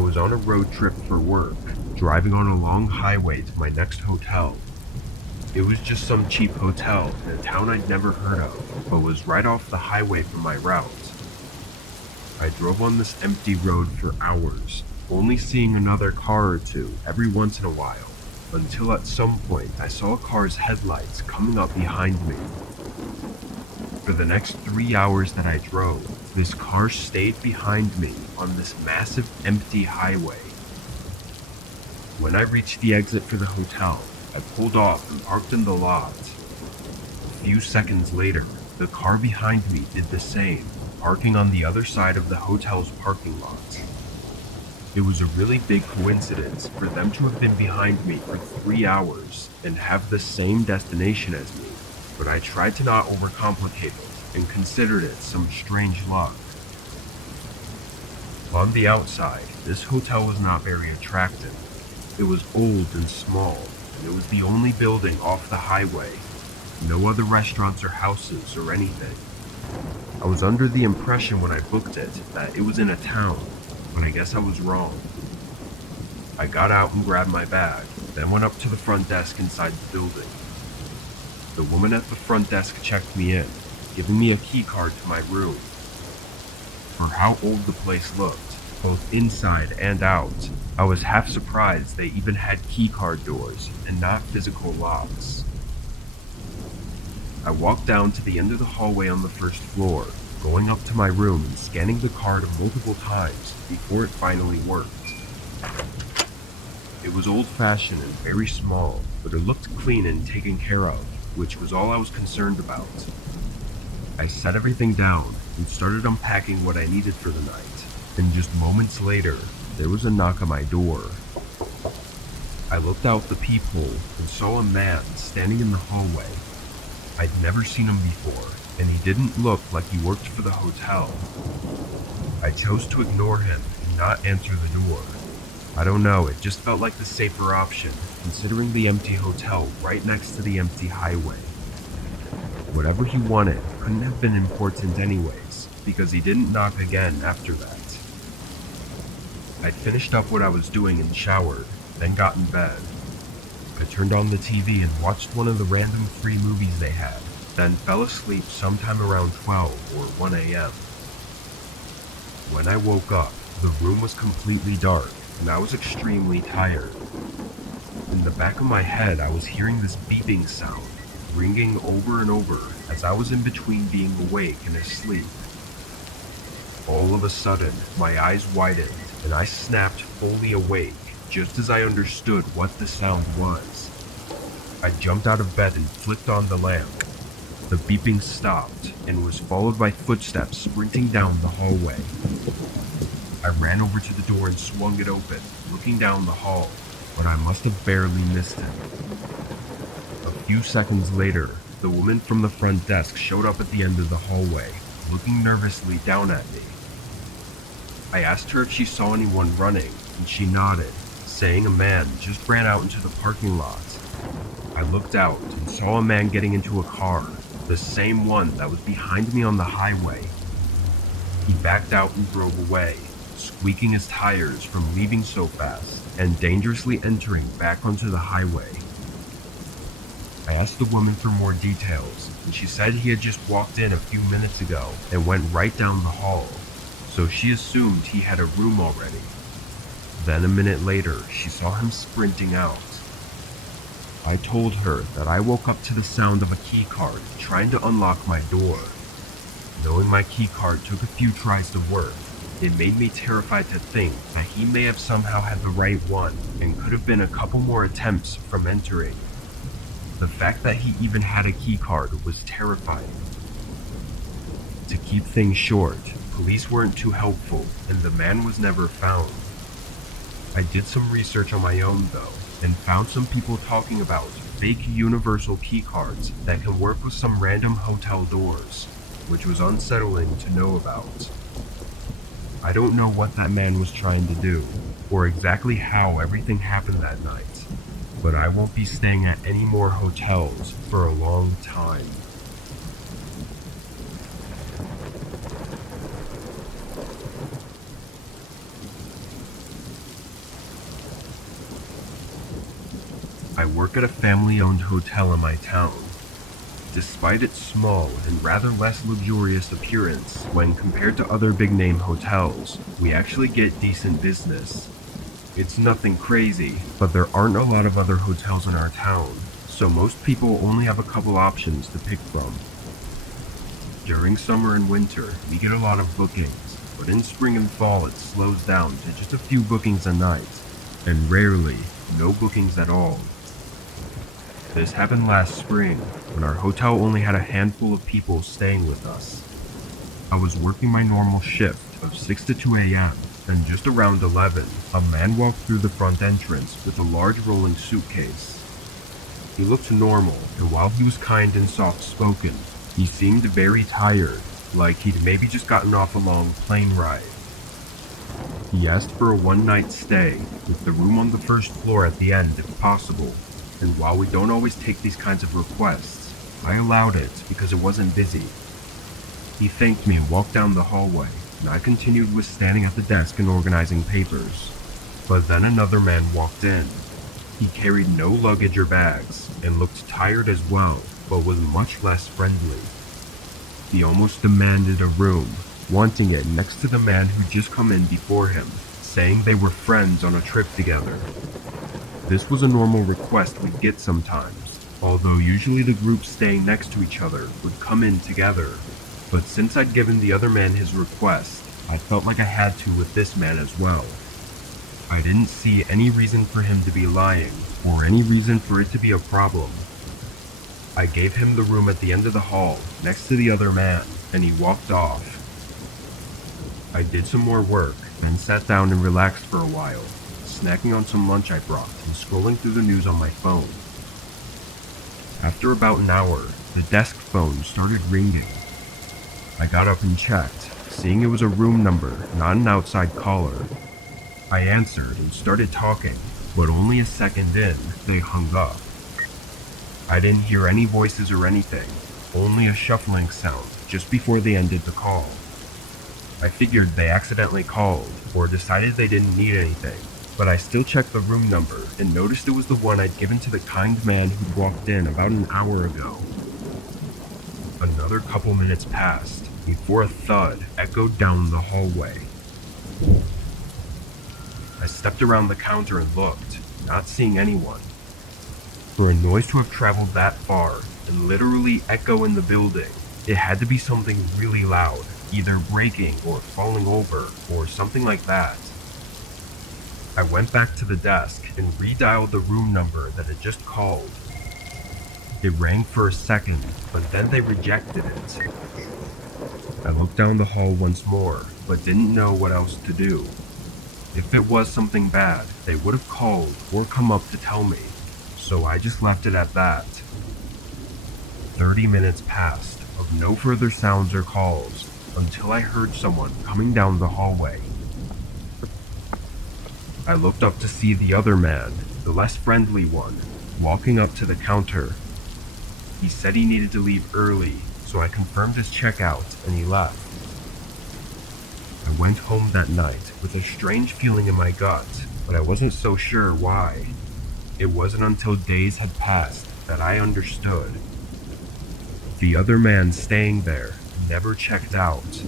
was on a road trip for work, driving on a long highway to my next hotel. It was just some cheap hotel in a town I'd never heard of, but was right off the highway from my route. I drove on this empty road for hours, only seeing another car or two every once in a while, until at some point I saw a car's headlights coming up behind me. For the next 3 hours that I drove, this car stayed behind me on this massive empty highway. When I reached the exit for the hotel, I pulled off and parked in the lot. A few seconds later, the car behind me did the same, parking on the other side of the hotel's parking lot. It was a really big coincidence for them to have been behind me for 3 hours and have the same destination as me, but I tried to not overcomplicate it and considered it some strange luck. On the outside, this hotel was not very attractive. It was old and small, and it was the only building off the highway. No other restaurants or houses or anything. I was under the impression when I booked it that it was in a town, but I guess I was wrong. I got out and grabbed my bag, then went up to the front desk inside the building. The woman at the front desk checked me in, giving me a key card to my room. For how old the place looked, both inside and out, I was half surprised they even had keycard doors and not physical locks. I walked down to the end of the hallway on the first floor, going up to my room and scanning the card multiple times before it finally worked. It was old-fashioned and very small, but it looked clean and taken care of, which was all I was concerned about. I set everything down and started unpacking what I needed for the night, and just moments later, there was a knock on my door. I looked out the peephole and saw a man standing in the hallway. I'd never seen him before, and he didn't look like he worked for the hotel. I chose to ignore him and not answer the door. I don't know, it just felt like the safer option, considering the empty hotel right next to the empty highway. Whatever he wanted couldn't have been important anyways, because he didn't knock again after that. I'd finished up what I was doing and showered, then got in bed. I turned on the TV and watched one of the random free movies they had, then fell asleep sometime around 12 or 1 a.m. When I woke up, the room was completely dark, and I was extremely tired. In the back of my head, I was hearing this beeping sound, ringing over and over as I was in between being awake and asleep. All of a sudden, my eyes widened, and I snapped fully awake, just as I understood what the sound was. I jumped out of bed and flicked on the lamp. The beeping stopped, and was followed by footsteps sprinting down the hallway. I ran over to the door and swung it open, looking down the hall, but I must have barely missed him. A few seconds later, the woman from the front desk showed up at the end of the hallway, looking nervously down at me. I asked her if she saw anyone running, and she nodded, saying a man just ran out into the parking lot. I looked out and saw a man getting into a car, the same one that was behind me on the highway. He backed out and drove away, squeaking his tires from leaving so fast and dangerously entering back onto the highway. I asked the woman for more details, and she said he had just walked in a few minutes ago and went right down the hall, so she assumed he had a room already. Then a minute later, she saw him sprinting out. I told her that I woke up to the sound of a key card trying to unlock my door. Knowing my key card took a few tries to work, it made me terrified to think that he may have somehow had the right one and could have been a couple more attempts from entering. The fact that he even had a key card was terrifying. To keep things short, police weren't too helpful and the man was never found. I did some research on my own though, and found some people talking about fake universal keycards that can work with some random hotel doors, which was unsettling to know about. I don't know what that man was trying to do, or exactly how everything happened that night, but I won't be staying at any more hotels for a long time. work at a family-owned hotel in my town. Despite its small and rather less luxurious appearance when compared to other big-name hotels, we actually get decent business. It's nothing crazy, but there aren't a lot of other hotels in our town, so most people only have a couple options to pick from. During summer and winter, we get a lot of bookings, but in spring and fall it slows down to just a few bookings a night, and rarely, no bookings at all. This happened last spring, when our hotel only had a handful of people staying with us. I was working my normal shift of 6 to 2 a.m., and just around 11, a man walked through the front entrance with a large rolling suitcase. He looked normal, and while he was kind and soft-spoken, he seemed very tired, like he'd maybe just gotten off a long plane ride. He asked for a one-night stay, with the room on the first floor at the end if possible, and while we don't always take these kinds of requests, I allowed it because it wasn't busy. He thanked me and walked down the hallway, and I continued with standing at the desk and organizing papers. But then another man walked in. He carried no luggage or bags, and looked tired as well, but was much less friendly. He almost demanded a room, wanting it next to the man who'd just come in before him, saying they were friends on a trip together. This was a normal request we'd get sometimes, although usually the groups staying next to each other would come in together. But since I'd given the other man his request, I felt like I had to with this man as well. I didn't see any reason for him to be lying, or any reason for it to be a problem. I gave him the room at the end of the hall, next to the other man, and he walked off. I did some more work, then sat down and relaxed for a while, snacking on some lunch I brought and scrolling through the news on my phone. After about an hour, the desk phone started ringing. I got up and checked, seeing it was a room number, not an outside caller. I answered and started talking, but only a second in, they hung up. I didn't hear any voices or anything, only a shuffling sound just before they ended the call. I figured they accidentally called, or decided they didn't need anything, but I still checked the room number and noticed it was the one I'd given to the kind man who'd walked in about an hour ago. Another couple minutes passed before a thud echoed down the hallway. I stepped around the counter and looked, not seeing anyone. For a noise to have traveled that far and literally echo in the building, it had to be something really loud, either breaking or falling over or something like that. I went back to the desk and redialed the room number that had just called. It rang for a second, but then they rejected it. I looked down the hall once more, but didn't know what else to do. If it was something bad, they would have called or come up to tell me, so I just left it at that. 30 minutes passed of no further sounds or calls until I heard someone coming down the hallway. I looked up to see the other man, the less friendly one, walking up to the counter. He said he needed to leave early, so I confirmed his checkout and he left. I went home that night with a strange feeling in my gut, but I wasn't so sure why. It wasn't until days had passed that I understood. The other man staying there never checked out,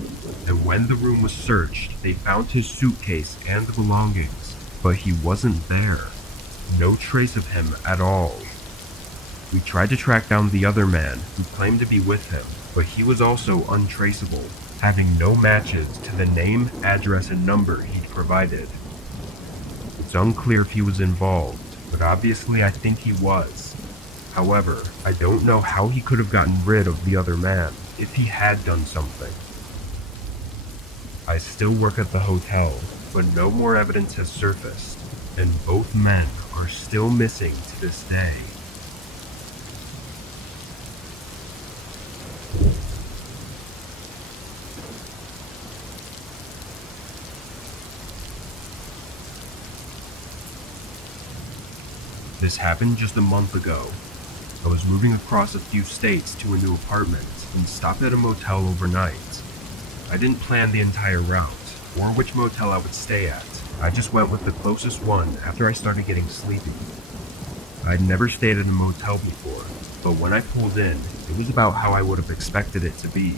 and when the room was searched, they found his suitcase and belongings, but he wasn't there. No trace of him at all. We tried to track down the other man who claimed to be with him, but he was also untraceable, having no matches to the name, address, and number he'd provided. It's unclear if he was involved, but obviously I think he was. However, I don't know how he could have gotten rid of the other man if he had done something. I still work at the hotel, but no more evidence has surfaced, and both men are still missing to this day. This happened just a month ago. I was moving across a few states to a new apartment and stopped at a motel overnight. I didn't plan the entire route, or which motel I would stay at. I just went with the closest one after I started getting sleepy. I'd never stayed at a motel before, but when I pulled in, it was about how I would have expected it to be.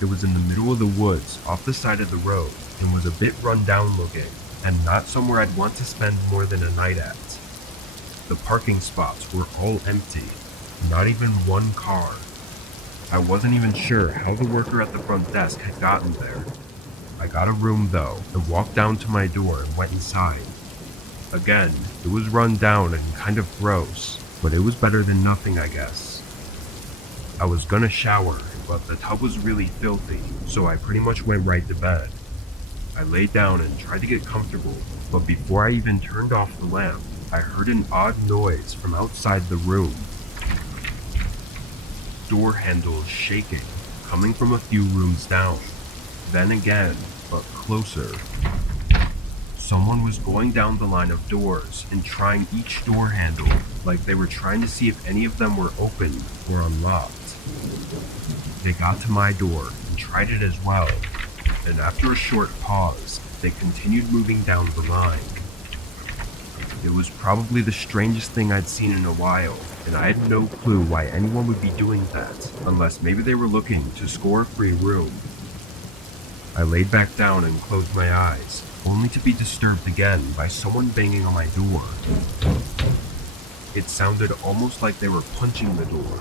It was in the middle of the woods, off the side of the road, and was a bit run down looking, and not somewhere I'd want to spend more than a night at. The parking spots were all empty, not even one car. I wasn't even sure how the worker at the front desk had gotten there. I got a room though, and walked down to my door and went inside. Again, it was run down and kind of gross, but it was better than nothing, I guess. I was gonna shower, but the tub was really filthy, so I pretty much went right to bed. I laid down and tried to get comfortable, but before I even turned off the lamp, I heard an odd noise from outside the room. Door handles shaking, coming from a few rooms down. Then again, but closer. Someone was going down the line of doors and trying each door handle, like they were trying to see if any of them were open or unlocked. They got to my door and tried it as well, and after a short pause, they continued moving down the line. It was probably the strangest thing I'd seen in a while, and I had no clue why anyone would be doing that, unless maybe they were looking to score a free room. I laid back down and closed my eyes, only to be disturbed again by someone banging on my door. It sounded almost like they were punching the door.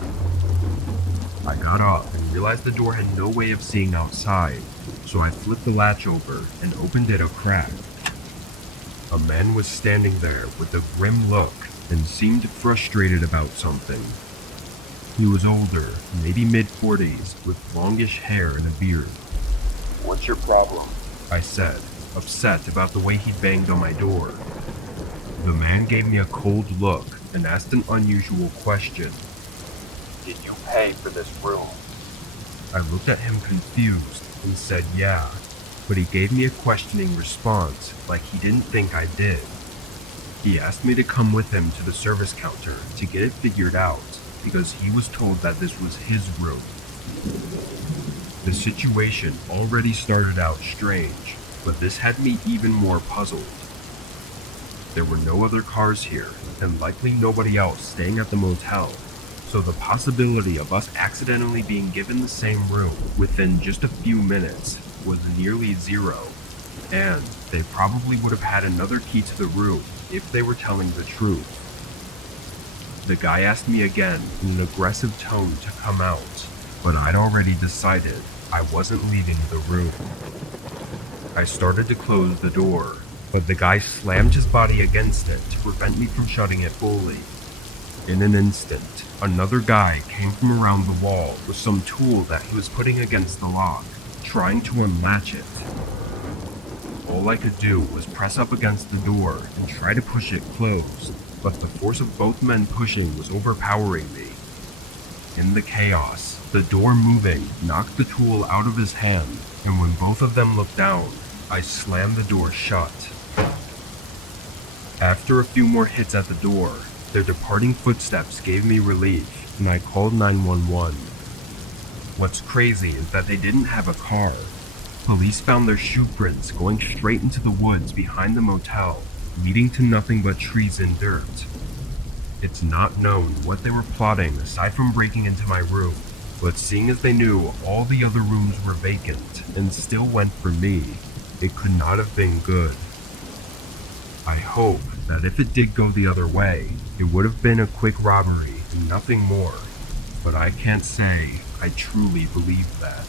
I got up and realized the door had no way of seeing outside, so I flipped the latch over and opened it a crack. A man was standing there with a grim look and seemed frustrated about something. He was older, maybe mid-40s, with longish hair and a beard. "What's your problem?" I said, upset about the way he banged on my door. The man gave me a cold look and asked an unusual question. "Did you pay for this room?" I looked at him confused and said yeah, but he gave me a questioning response like he didn't think I did. He asked me to come with him to the service counter to get it figured out because he was told that this was his room. The situation already started out strange, but this had me even more puzzled. There were no other cars here, and likely nobody else staying at the motel, so the possibility of us accidentally being given the same room within just a few minutes was nearly zero, and they probably would have had another key to the room if they were telling the truth. The guy asked me again in an aggressive tone to come out, but I'd already decided I wasn't leaving the room. I started to close the door, but the guy slammed his body against it to prevent me from shutting it fully. In an instant, another guy came from around the wall with some tool that he was putting against the lock, trying to unlatch it. All I could do was press up against the door and try to push it closed, but the force of both men pushing was overpowering me. In the chaos, the door moving knocked the tool out of his hand, and when both of them looked down, I slammed the door shut. After a few more hits at the door, their departing footsteps gave me relief, and I called 911. What's crazy is that they didn't have a car. Police found their shoe prints going straight into the woods behind the motel, leading to nothing but trees and dirt. It's not known what they were plotting aside from breaking into my room, but seeing as they knew all the other rooms were vacant and still went for me, it could not have been good. I hope that if it did go the other way, it would have been a quick robbery and nothing more, but I can't say I truly believe that.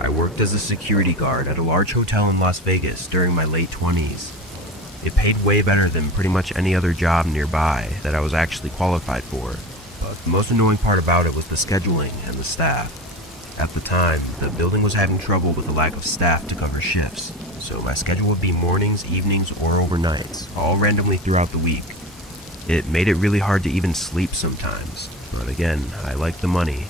I worked as a security guard at a large hotel in Las Vegas during my late 20s. It paid way better than pretty much any other job nearby that I was actually qualified for, but the most annoying part about it was the scheduling and the staff. At the time, the building was having trouble with the lack of staff to cover shifts, so my schedule would be mornings, evenings, or overnights, all randomly throughout the week. It made it really hard to even sleep sometimes, but again, I liked the money.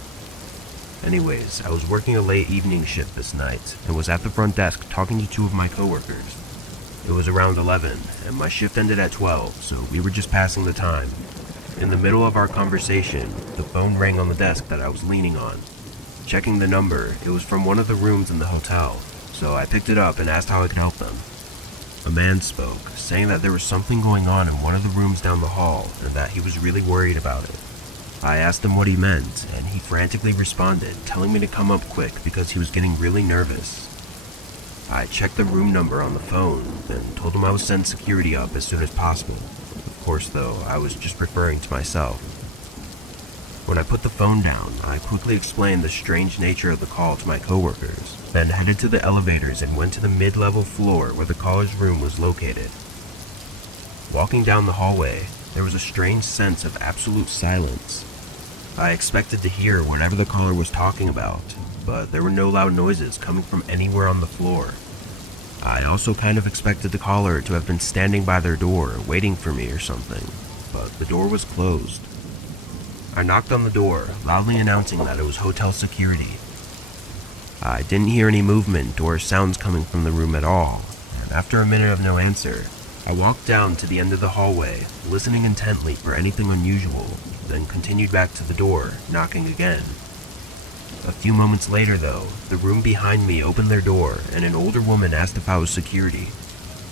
Anyways, I was working a late evening shift this night and was at the front desk talking to two of my coworkers. It was around 11 and my shift ended at 12, so we were just passing the time. In the middle of our conversation, the phone rang on the desk that I was leaning on. Checking the number, it was from one of the rooms in the hotel, so I picked it up and asked how I could help them. A man spoke, saying that there was something going on in one of the rooms down the hall and that he was really worried about it. I asked him what he meant, and he frantically responded, telling me to come up quick because he was getting really nervous. I checked the room number on the phone, and told him I would send security up as soon as possible. Of course, though, I was just referring to myself. When I put the phone down, I quickly explained the strange nature of the call to my coworkers, then headed to the elevators and went to the mid-level floor where the caller's room was located. Walking down the hallway, there was a strange sense of absolute silence. I expected to hear whatever the caller was talking about, but there were no loud noises coming from anywhere on the floor. I also kind of expected the caller to have been standing by their door waiting for me or something, but the door was closed. I knocked on the door, loudly announcing that it was hotel security. I didn't hear any movement or sounds coming from the room at all, and after a minute of no answer, I walked down to the end of the hallway, listening intently for anything unusual, then continued back to the door, knocking again. A few moments later, though, the room behind me opened their door and an older woman asked if I was security.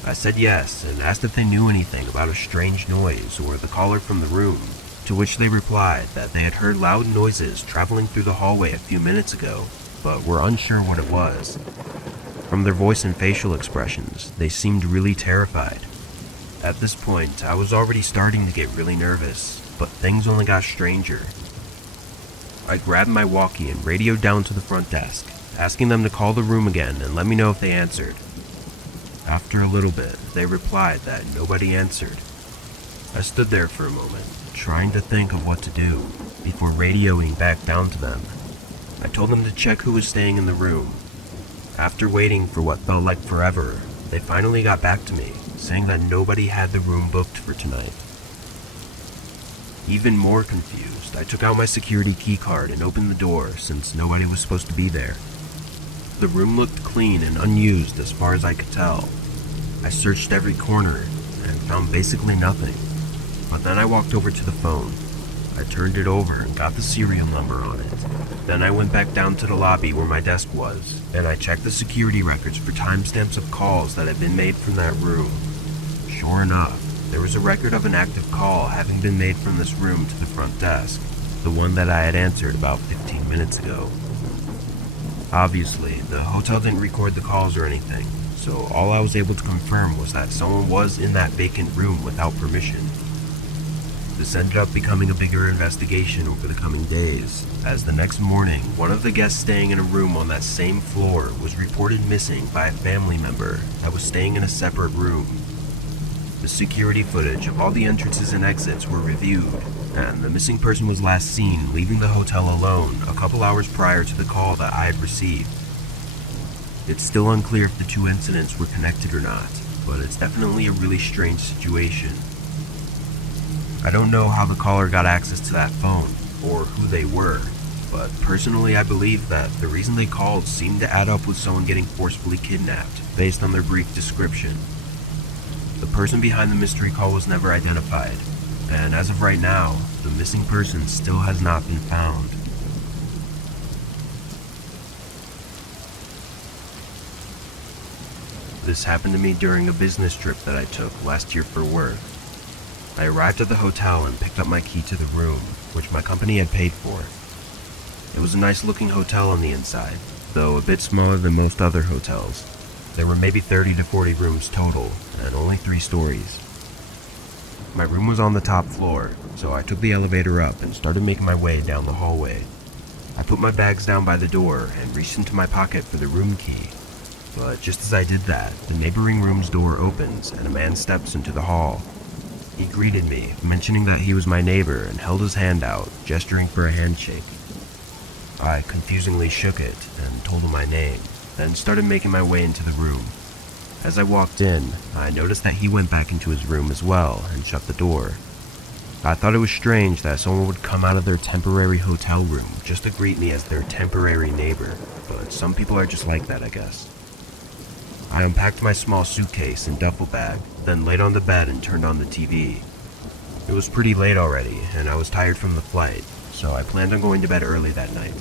I said yes and asked if they knew anything about a strange noise or the caller from the room, to which they replied that they had heard loud noises traveling through the hallway a few minutes ago, but were unsure what it was. From their voice and facial expressions, they seemed really terrified. At this point, I was already starting to get really nervous, but things only got stranger. I grabbed my walkie and radioed down to the front desk, asking them to call the room again and let me know if they answered. After a little bit, they replied that nobody answered. I stood there for a moment, trying to think of what to do, before radioing back down to them. I told them to check who was staying in the room. After waiting for what felt like forever, they finally got back to me, saying that nobody had the room booked for tonight. Even more confused, I took out my security key card and opened the door since nobody was supposed to be there. The room looked clean and unused as far as I could tell. I searched every corner and found basically nothing, but then I walked over to the phone. I turned it over and got the serial number on it. Then I went back down to the lobby where my desk was, and I checked the security records for timestamps of calls that had been made from that room. Sure enough, there was a record of an active call having been made from this room to the front desk, the one that I had answered about 15 minutes ago. Obviously, the hotel didn't record the calls or anything, so all I was able to confirm was that someone was in that vacant room without permission. This ended up becoming a bigger investigation over the coming days, as the next morning, one of the guests staying in a room on that same floor was reported missing by a family member that was staying in a separate room. The security footage of all the entrances and exits were reviewed, and the missing person was last seen leaving the hotel alone a couple hours prior to the call that I had received. It's still unclear if the two incidents were connected or not, but it's definitely a really strange situation. I don't know how the caller got access to that phone, or who they were, but personally I believe that the reason they called seemed to add up with someone getting forcefully kidnapped, based on their brief description. The person behind the mystery call was never identified, and as of right now, the missing person still has not been found. This happened to me during a business trip that I took last year for work. I arrived at the hotel and picked up my key to the room, which my company had paid for. It was a nice looking hotel on the inside, though a bit smaller than most other hotels. There were maybe 30 to 40 rooms total, and only 3 stories. My room was on the top floor, so I took the elevator up and started making my way down the hallway. I put my bags down by the door and reached into my pocket for the room key. But just as I did that, the neighboring room's door opens and a man steps into the hall. He greeted me, mentioning that he was my neighbor and held his hand out, gesturing for a handshake. I confusingly shook it and told him my name, then started making my way into the room. As I walked in, I noticed that he went back into his room as well and shut the door. I thought it was strange that someone would come out of their temporary hotel room just to greet me as their temporary neighbor, but some people are just like that, I guess. I unpacked my small suitcase and duffel bag, then laid on the bed and turned on the TV. It was pretty late already, and I was tired from the flight, so I planned on going to bed early that night.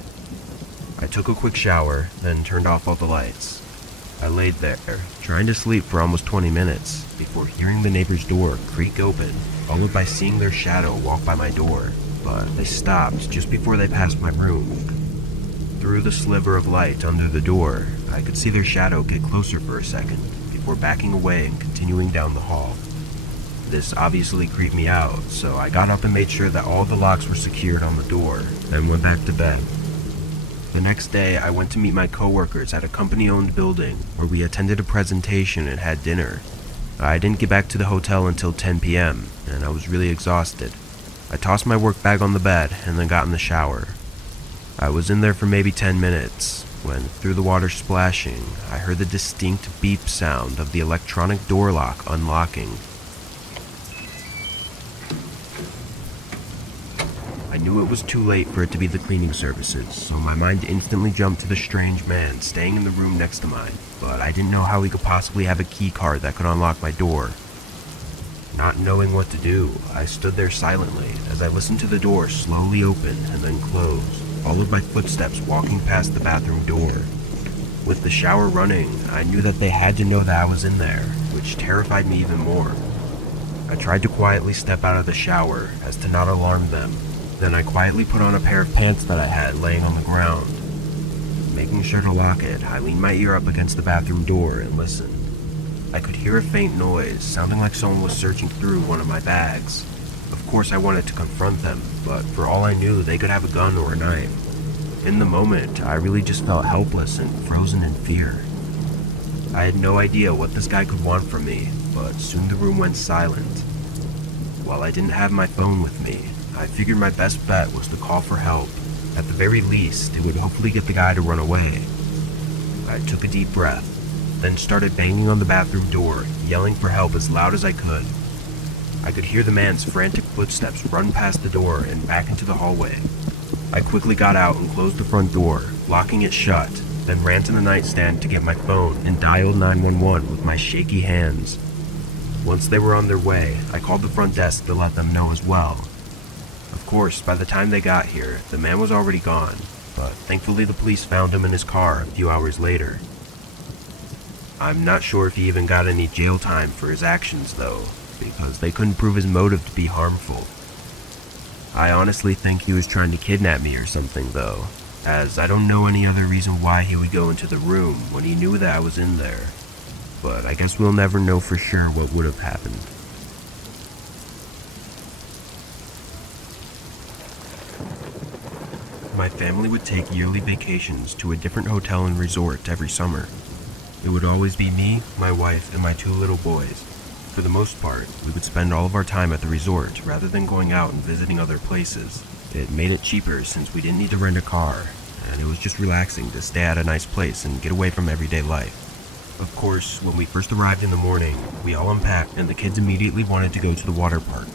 I took a quick shower, then turned off all the lights. I laid there, trying to sleep for almost 20 minutes, before hearing the neighbor's door creak open, followed by seeing their shadow walk by my door, but they stopped just before they passed my room. Through the sliver of light under the door, I could see their shadow get closer for a second, before backing away and continuing down the hall. This obviously creeped me out, so I got up and made sure that all the locks were secured on the door, then went back to bed. The next day, I went to meet my coworkers at a company-owned building where we attended a presentation and had dinner. I didn't get back to the hotel until 10 p.m., and I was really exhausted. I tossed my work bag on the bed and then got in the shower. I was in there for maybe 10 minutes, when through the water splashing, I heard the distinct beep sound of the electronic door lock unlocking. I knew it was too late for it to be the cleaning services, so my mind instantly jumped to the strange man staying in the room next to mine, but I didn't know how he could possibly have a key card that could unlock my door. Not knowing what to do, I stood there silently as I listened to the door slowly open and then close, followed by footsteps walking past the bathroom door. With the shower running, I knew that they had to know that I was in there, which terrified me even more. I tried to quietly step out of the shower as to not alarm them. Then I quietly put on a pair of pants that I had laying on the ground. Making sure to lock it, I leaned my ear up against the bathroom door and listened. I could hear a faint noise, sounding like someone was searching through one of my bags. Of course I wanted to confront them, but for all I knew, they could have a gun or a knife. In the moment, I really just felt helpless and frozen in fear. I had no idea what this guy could want from me, but soon the room went silent. While I didn't have my phone with me, I figured my best bet was to call for help. At the very least, it would hopefully get the guy to run away. I took a deep breath, then started banging on the bathroom door, yelling for help as loud as I could. I could hear the man's frantic footsteps run past the door and back into the hallway. I quickly got out and closed the front door, locking it shut, then ran to the nightstand to get my phone and dialed 911 with my shaky hands. Once they were on their way, I called the front desk to let them know as well. Of course, by the time they got here, the man was already gone, but thankfully the police found him in his car a few hours later. I'm not sure if he even got any jail time for his actions though, because they couldn't prove his motive to be harmful. I honestly think he was trying to kidnap me or something though, as I don't know any other reason why he would go into the room when he knew that I was in there. But I guess we'll never know for sure what would have happened. My family would take yearly vacations to a different hotel and resort every summer. It would always be me, my wife, and my 2 little boys. For the most part, we would spend all of our time at the resort rather than going out and visiting other places. It made it cheaper since we didn't need to rent a car, and it was just relaxing to stay at a nice place and get away from everyday life. Of course, when we first arrived in the morning, we all unpacked and the kids immediately wanted to go to the water park.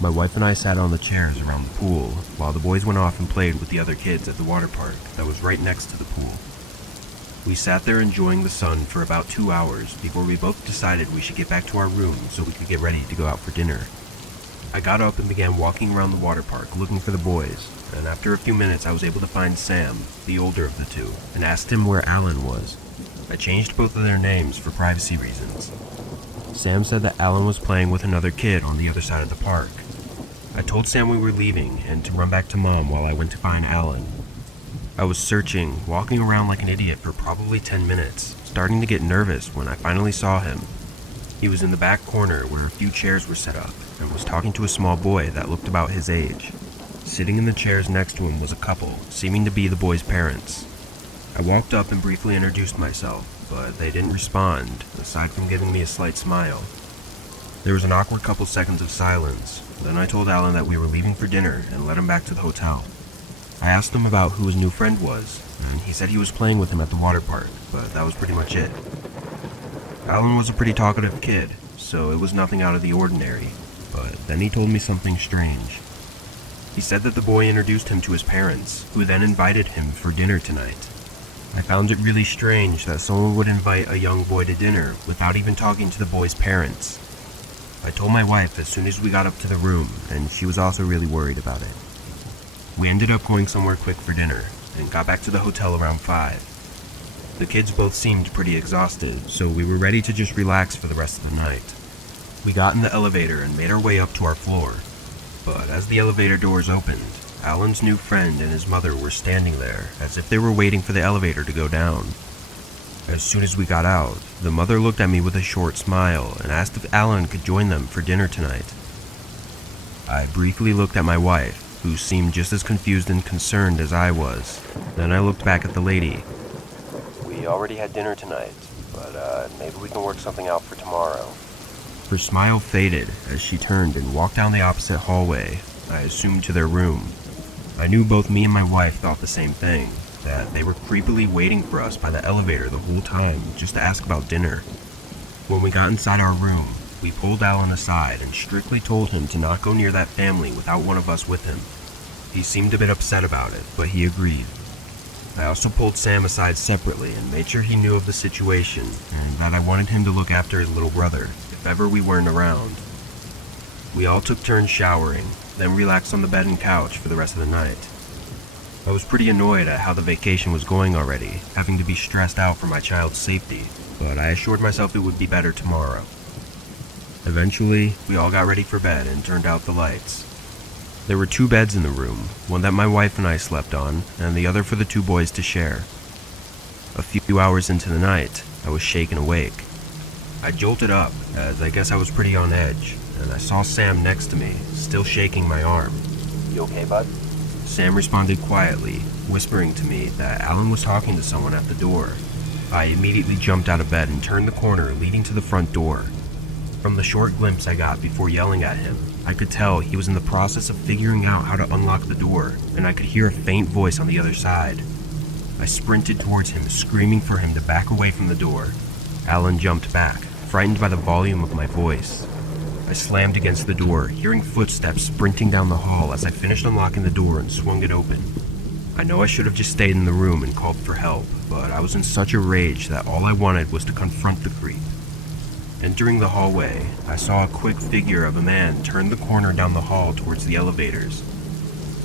My wife and I sat on the chairs around the pool, while the boys went off and played with the other kids at the water park that was right next to the pool. We sat there enjoying the sun for about 2 hours before we both decided we should get back to our room so we could get ready to go out for dinner. I got up and began walking around the water park looking for the boys, and after a few minutes I was able to find Sam, the older of the 2, and asked him where Alan was. I changed both of their names for privacy reasons. Sam said that Alan was playing with another kid on the other side of the park. I told Sam we were leaving and to run back to Mom while I went to find Alan. I was searching, walking around like an idiot for probably 10 minutes, starting to get nervous when I finally saw him. He was in the back corner where a few chairs were set up and was talking to a small boy that looked about his age. Sitting in the chairs next to him was a couple, seeming to be the boy's parents. I walked up and briefly introduced myself, but they didn't respond, aside from giving me a slight smile. There was an awkward couple seconds of silence. Then I told Alan that we were leaving for dinner and led him back to the hotel. I asked him about who his new friend was, and he said he was playing with him at the water park, but that was pretty much it. Alan was a pretty talkative kid, so it was nothing out of the ordinary. but then he told me something strange. He said that the boy introduced him to his parents, who then invited him for dinner tonight. I found it really strange that someone would invite a young boy to dinner without even talking to the boy's parents. I told my wife as soon as we got up to the room, and she was also really worried about it. We ended up going somewhere quick for dinner, and got back to the hotel around 5. The kids both seemed pretty exhausted, so we were ready to just relax for the rest of the night. We got in the elevator and made our way up to our floor, but as the elevator doors opened, Alan's new friend and his mother were standing there as if they were waiting for the elevator to go down. As soon as we got out, the mother looked at me with a short smile and asked if Alan could join them for dinner tonight. I briefly looked at my wife, who seemed just as confused and concerned as I was. Then I looked back at the lady. "We already had dinner tonight, but maybe we can work something out for tomorrow." Her smile faded as she turned and walked down the opposite hallway, I assumed to their room. I knew both me and my wife thought the same thing, that they were creepily waiting for us by the elevator the whole time just to ask about dinner. When we got inside our room, we pulled Alan aside and strictly told him to not go near that family without one of us with him. He seemed a bit upset about it, but he agreed. I also pulled Sam aside separately and made sure he knew of the situation and that I wanted him to look after his little brother if ever we weren't around. We all took turns showering, then relaxed on the bed and couch for the rest of the night. I was pretty annoyed at how the vacation was going already, having to be stressed out for my child's safety, but I assured myself it would be better tomorrow. Eventually, we all got ready for bed and turned out the lights. There were 2 beds in the room, one that my wife and I slept on, and the other for the 2 boys to share. A few hours into the night, I was shaken awake. I jolted up, as I guess I was pretty on edge, and I saw Sam next to me, still shaking my arm. "You okay, bud?" Sam responded quietly, whispering to me that Alan was talking to someone at the door. I immediately jumped out of bed and turned the corner leading to the front door. From the short glimpse I got before yelling at him, I could tell he was in the process of figuring out how to unlock the door, and I could hear a faint voice on the other side. I sprinted towards him, screaming for him to back away from the door. Alan jumped back, frightened by the volume of my voice. I slammed against the door, hearing footsteps sprinting down the hall as I finished unlocking the door and swung it open. I know I should have just stayed in the room and called for help, but I was in such a rage that all I wanted was to confront the creep. Entering the hallway, I saw a quick figure of a man turn the corner down the hall towards the elevators.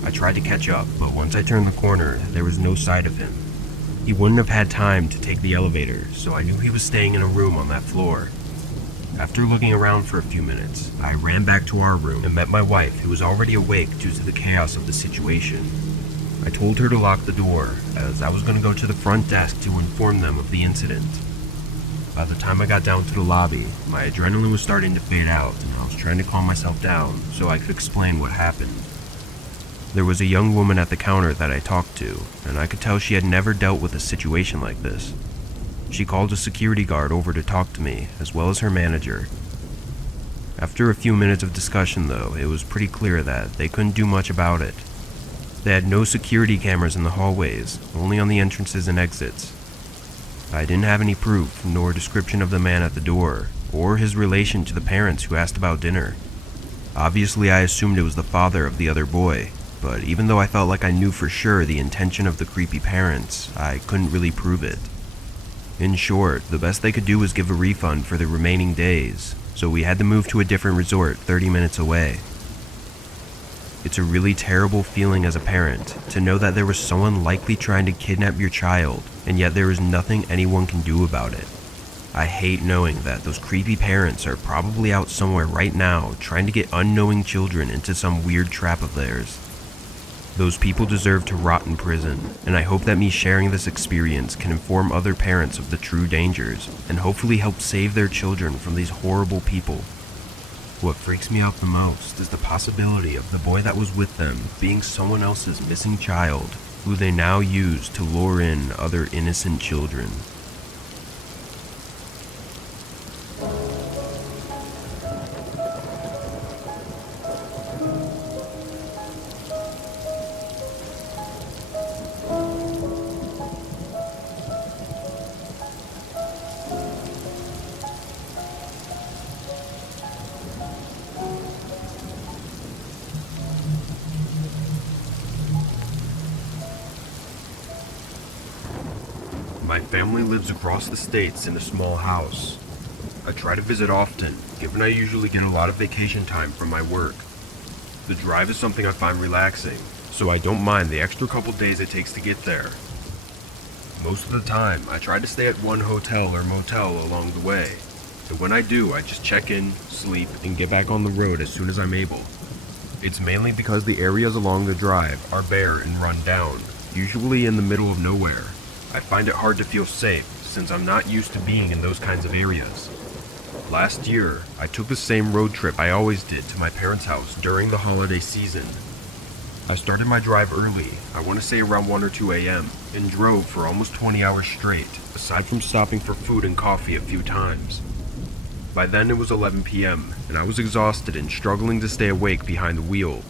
I tried to catch up, but once I turned the corner, there was no sight of him. He wouldn't have had time to take the elevator, so I knew he was staying in a room on that floor. After looking around for a few minutes, I ran back to our room and met my wife, who was already awake due to the chaos of the situation. I told her to lock the door, as I was going to go to the front desk to inform them of the incident. By the time I got down to the lobby, my adrenaline was starting to fade out, and I was trying to calm myself down so I could explain what happened. There was a young woman at the counter that I talked to, and I could tell she had never dealt with a situation like this. She called a security guard over to talk to me, as well as her manager. After a few minutes of discussion, though, it was pretty clear that they couldn't do much about it. They had no security cameras in the hallways, only on the entrances and exits. I didn't have any proof, nor description of the man at the door, or his relation to the parents who asked about dinner. Obviously, I assumed it was the father of the other boy, but even though I felt like I knew for sure the intention of the creepy parents, I couldn't really prove it. In short, the best they could do was give a refund for the remaining days, so we had to move to a different resort 30 minutes away. It's a really terrible feeling as a parent to know that there was someone likely trying to kidnap your child, and yet there is nothing anyone can do about it. I hate knowing that those creepy parents are probably out somewhere right now trying to get unknowing children into some weird trap of theirs. Those people deserve to rot in prison, and I hope that me sharing this experience can inform other parents of the true dangers, and hopefully help save their children from these horrible people. What freaks me out the most is the possibility of the boy that was with them being someone else's missing child, who they now use to lure in other innocent children. My family lives across the states in a small house. I try to visit often, given I usually get a lot of vacation time from my work. The drive is something I find relaxing, so I don't mind the extra couple days it takes to get there. Most of the time, I try to stay at one hotel or motel along the way, and when I do, I just check in, sleep, and get back on the road as soon as I'm able. It's mainly because the areas along the drive are bare and run down, usually in the middle of nowhere. I find it hard to feel safe, since I'm not used to being in those kinds of areas. Last year, I took the same road trip I always did to my parents' house during the holiday season. I started my drive early, I want to say around 1 or 2 a.m., and drove for almost 20 hours straight, aside from stopping for food and coffee a few times. By then it was 11 p.m., and I was exhausted and struggling to stay awake behind the wheel.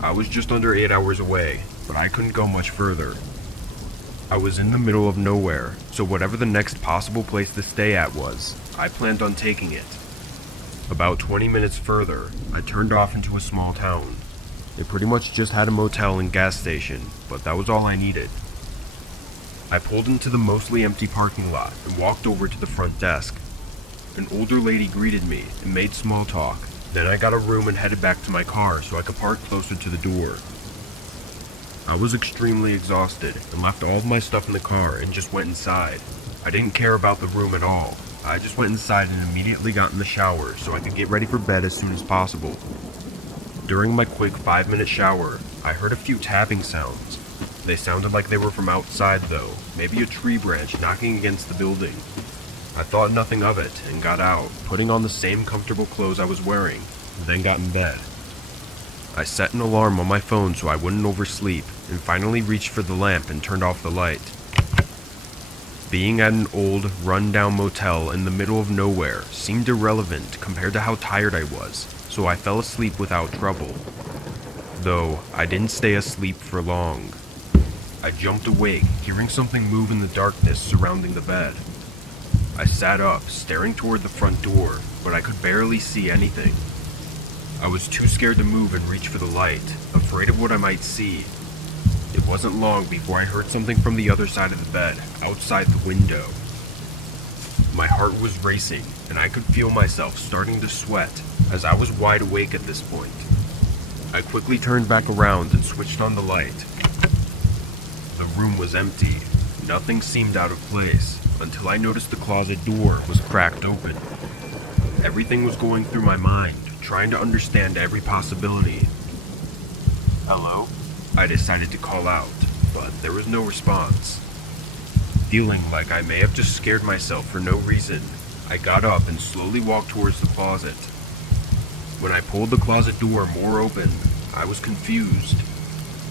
I was just under 8 hours away, but I couldn't go much further. I was in the middle of nowhere, so whatever the next possible place to stay at was, I planned on taking it. About 20 minutes further, I turned off into a small town. It pretty much just had a motel and gas station, but that was all I needed. I pulled into the mostly empty parking lot and walked over to the front desk. An older lady greeted me and made small talk. Then I got a room and headed back to my car so I could park closer to the door. I was extremely exhausted and left all of my stuff in the car and just went inside. I didn't care about the room at all. I just went inside and immediately got in the shower so I could get ready for bed as soon as possible. During my quick 5-minute shower, I heard a few tapping sounds. They sounded like they were from outside though, maybe a tree branch knocking against the building. I thought nothing of it and got out, putting on the same comfortable clothes I was wearing, then got in bed. I set an alarm on my phone so I wouldn't oversleep, and finally reached for the lamp and turned off the light. Being at an old, run-down motel in the middle of nowhere seemed irrelevant compared to how tired I was, so I fell asleep without trouble. Though, I didn't stay asleep for long. I jumped awake, hearing something move in the darkness surrounding the bed. I sat up, staring toward the front door, but I could barely see anything. I was too scared to move and reach for the light, afraid of what I might see. It wasn't long before I heard something from the other side of the bed, outside the window. My heart was racing, and I could feel myself starting to sweat, as I was wide awake at this point. I quickly turned back around and switched on the light. The room was empty. Nothing seemed out of place, until I noticed the closet door was cracked open. Everything was going through my mind, trying to understand every possibility. "Hello?" I decided to call out, but there was no response. Feeling like I may have just scared myself for no reason, I got up and slowly walked towards the closet. When I pulled the closet door more open, I was confused.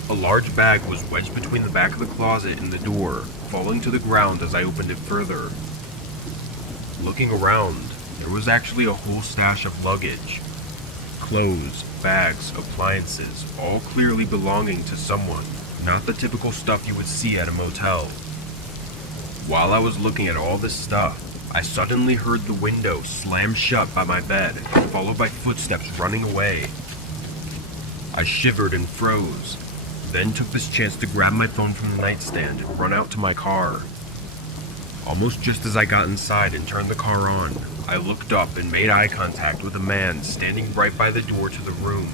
A large bag was wedged between the back of the closet and the door, falling to the ground as I opened it further. Looking around, there was actually a whole stash of luggage. Clothes, bags, appliances, all clearly belonging to someone, not the typical stuff you would see at a motel. While I was looking at all this stuff, I suddenly heard the window slam shut by my bed, followed by footsteps running away. I shivered and froze, then took this chance to grab my phone from the nightstand and run out to my car. Almost just as I got inside and turned the car on, I looked up and made eye contact with a man standing right by the door to the room.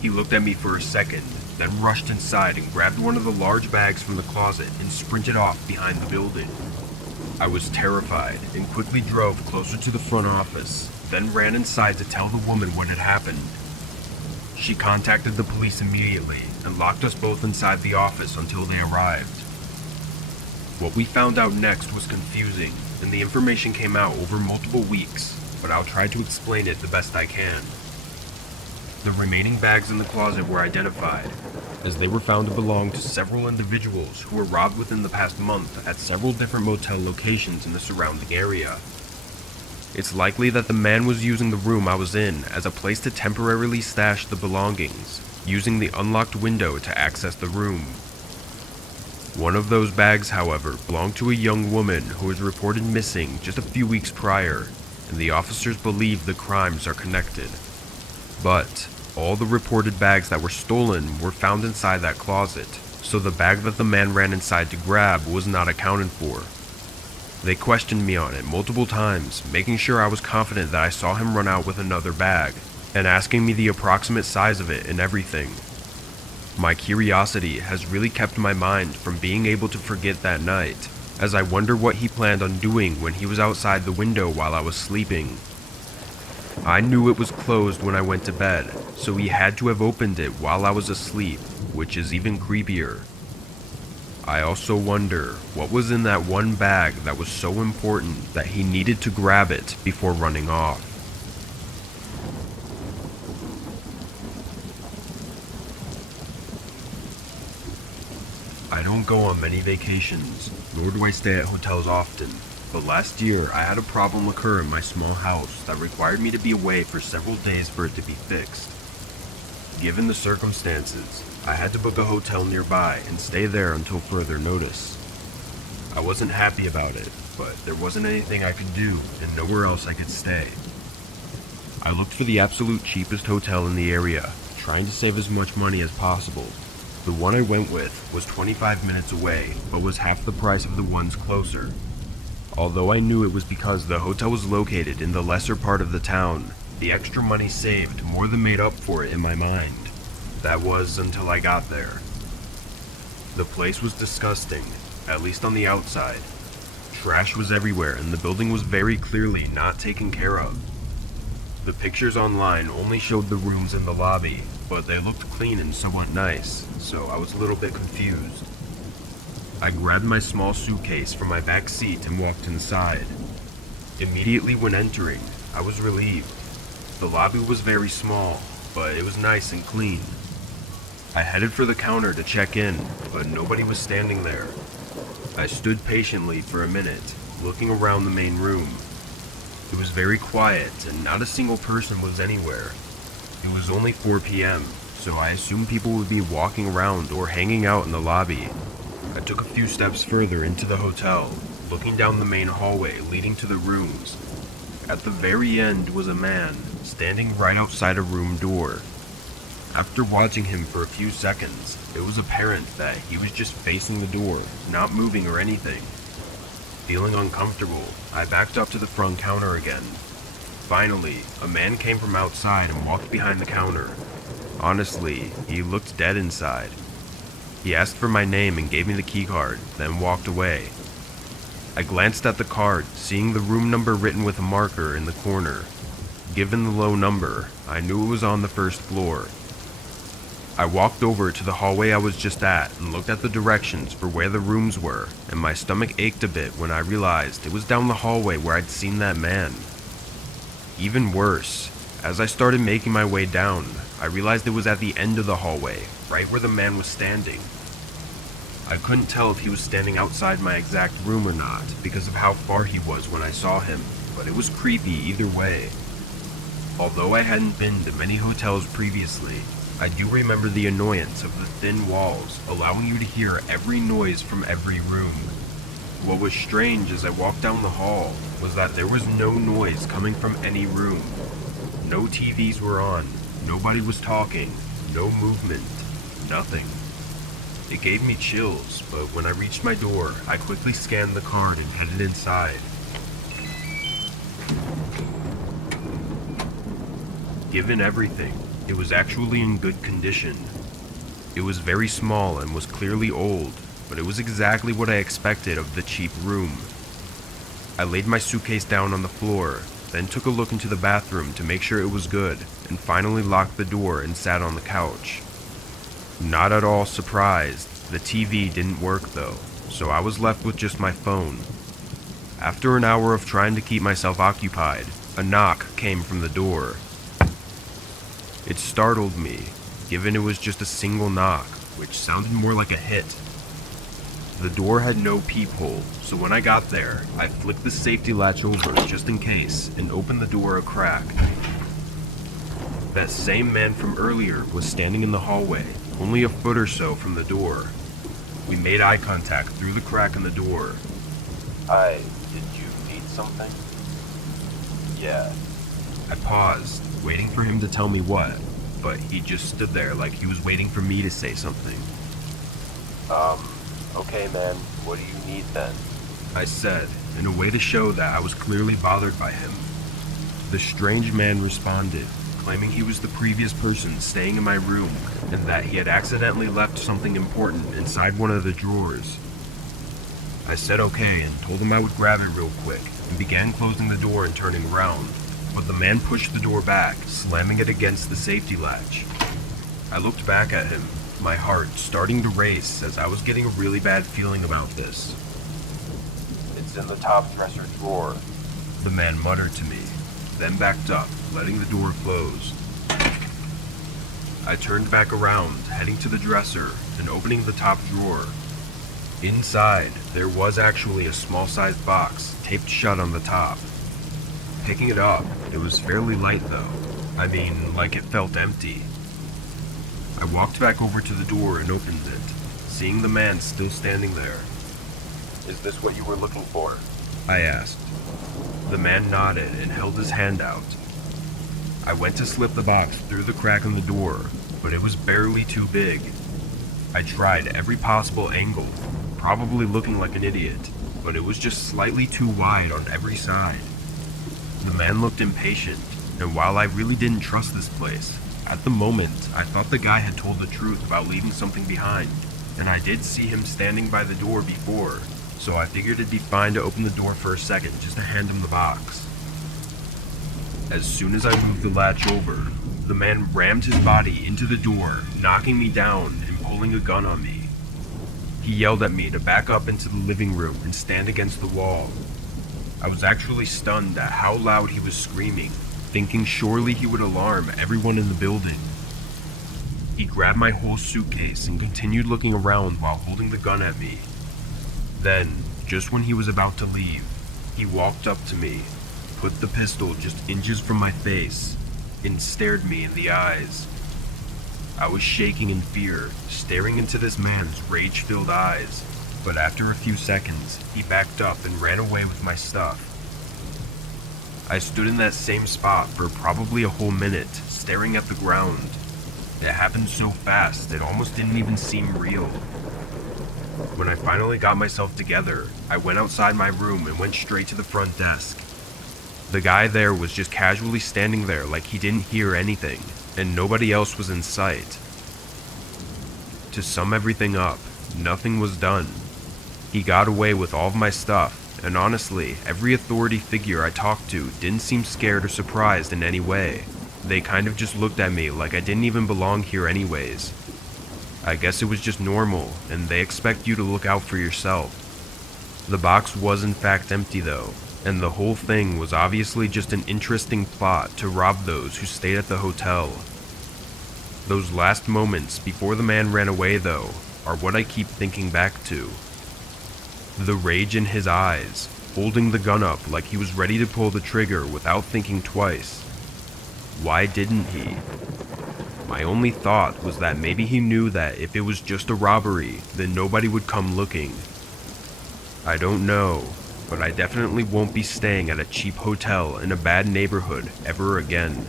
He looked at me for a second, then rushed inside and grabbed one of the large bags from the closet and sprinted off behind the building. I was terrified and quickly drove closer to the front office, then ran inside to tell the woman what had happened. She contacted the police immediately and locked us both inside the office until they arrived. What we found out next was confusing, and the information came out over multiple weeks, but I'll try to explain it the best I can. The remaining bags in the closet were identified, as they were found to belong to several individuals who were robbed within the past month at several different motel locations in the surrounding area. It's likely that the man was using the room I was in as a place to temporarily stash the belongings, using the unlocked window to access the room. One of those bags, however, belonged to a young woman who was reported missing just a few weeks prior, and the officers believe the crimes are connected. But all the reported bags that were stolen were found inside that closet, so the bag that the man ran inside to grab was not accounted for. They questioned me on it multiple times, making sure I was confident that I saw him run out with another bag, and asking me the approximate size of it and everything. My curiosity has really kept my mind from being able to forget that night, as I wonder what he planned on doing when he was outside the window while I was sleeping. I knew it was closed when I went to bed, so he had to have opened it while I was asleep, which is even creepier. I also wonder what was in that one bag that was so important that he needed to grab it before running off. I don't go on many vacations, nor do I stay at hotels often, but last year I had a problem occur in my small house that required me to be away for several days for it to be fixed. Given the circumstances, I had to book a hotel nearby and stay there until further notice. I wasn't happy about it, but there wasn't anything I could do and nowhere else I could stay. I looked for the absolute cheapest hotel in the area, trying to save as much money as possible. The one I went with was 25 minutes away, but was half the price of the ones closer. Although I knew it was because the hotel was located in the lesser part of the town, the extra money saved more than made up for it in my mind. That was until I got there. The place was disgusting, at least on the outside. Trash was everywhere and the building was very clearly not taken care of. The pictures online only showed the rooms in the lobby, but they looked clean and somewhat nice, so I was a little bit confused. I grabbed my small suitcase from my back seat and walked inside. Immediately when entering, I was relieved. The lobby was very small, but it was nice and clean. I headed for the counter to check in, but nobody was standing there. I stood patiently for a minute, looking around the main room. It was very quiet and not a single person was anywhere. It was only 4 p.m., so I assumed people would be walking around or hanging out in the lobby. I took a few steps further into the hotel, looking down the main hallway leading to the rooms. At the very end was a man, standing right outside a room door. After watching him for a few seconds, it was apparent that he was just facing the door, not moving or anything. Feeling uncomfortable, I backed up to the front counter again. Finally, a man came from outside and walked behind the counter. Honestly, he looked dead inside. He asked for my name and gave me the keycard, then walked away. I glanced at the card, seeing the room number written with a marker in the corner. Given the low number, I knew it was on the first floor. I walked over to the hallway I was just at and looked at the directions for where the rooms were, and my stomach ached a bit when I realized it was down the hallway where I'd seen that man. Even worse, as I started making my way down, I realized it was at the end of the hallway, right where the man was standing. I couldn't tell if he was standing outside my exact room or not because of how far he was when I saw him, but it was creepy either way. Although I hadn't been to many hotels previously, I do remember the annoyance of the thin walls allowing you to hear every noise from every room. What was strange as I walked down the hall was that there was no noise coming from any room. No TVs were on, nobody was talking, no movement, nothing. It gave me chills, but when I reached my door, I quickly scanned the card and headed inside. Given everything, it was actually in good condition. It was very small and was clearly old, but it was exactly what I expected of the cheap room. I laid my suitcase down on the floor, then took a look into the bathroom to make sure it was good, and finally locked the door and sat on the couch. Not at all surprised, the TV didn't work though, so I was left with just my phone. After an hour of trying to keep myself occupied, a knock came from the door. It startled me, given it was just a single knock, which sounded more like a hit. The door had no peephole, so when I got there, I flicked the safety latch over just in case and opened the door a crack. That same man from earlier was standing in the hallway, only a foot or so from the door. We made eye contact through the crack in the door. Hi, did you need something? Yeah. I paused, waiting for him to tell me what, but he just stood there like he was waiting for me to say something. Okay, man, what do you need then? I said, in a way to show that I was clearly bothered by him. The strange man responded, claiming he was the previous person staying in my room and that he had accidentally left something important inside one of the drawers. I said okay and told him I would grab it real quick and began closing the door and turning around, but the man pushed the door back, slamming it against the safety latch. I looked back at him, my heart starting to race as I was getting a really bad feeling about this. It's in the top dresser drawer. The man muttered to me, then backed up, letting the door close. I turned back around, heading to the dresser and opening the top drawer. Inside, there was actually a small-sized box taped shut on the top. Picking it up, it was fairly light though. I mean, like it felt empty. I walked back over to the door and opened it, seeing the man still standing there. Is this what you were looking for? I asked. The man nodded and held his hand out. I went to slip the box through the crack in the door, but it was barely too big. I tried every possible angle, probably looking like an idiot, but it was just slightly too wide on every side. The man looked impatient, and while I really didn't trust this place, at the moment I thought the guy had told the truth about leaving something behind, and I did see him standing by the door before, so I figured it'd be fine to open the door for a second just to hand him the box. As soon as I moved the latch over, the man rammed his body into the door, knocking me down and pulling a gun on me. He yelled at me to back up into the living room and stand against the wall. I was actually stunned at how loud he was screaming, thinking surely he would alarm everyone in the building. He grabbed my whole suitcase and continued looking around while holding the gun at me. Then, just when he was about to leave, he walked up to me, put the pistol just inches from my face, and stared me in the eyes. I was shaking in fear, staring into this man's rage-filled eyes, but after a few seconds, he backed up and ran away with my stuff. I stood in that same spot for probably a whole minute, staring at the ground. It happened so fast, it almost didn't even seem real. When I finally got myself together, I went outside my room and went straight to the front desk. The guy there was just casually standing there like he didn't hear anything, and nobody else was in sight. To sum everything up, nothing was done. He got away with all of my stuff, and honestly, every authority figure I talked to didn't seem scared or surprised in any way. They kind of just looked at me like I didn't even belong here anyways. I guess it was just normal, and they expect you to look out for yourself. The box was in fact empty though, and the whole thing was obviously just an interesting plot to rob those who stayed at the hotel. Those last moments before the man ran away though, are what I keep thinking back to. The rage in his eyes, holding the gun up like he was ready to pull the trigger without thinking twice. Why didn't he? My only thought was that maybe he knew that if it was just a robbery, then nobody would come looking. I don't know, but I definitely won't be staying at a cheap hotel in a bad neighborhood ever again.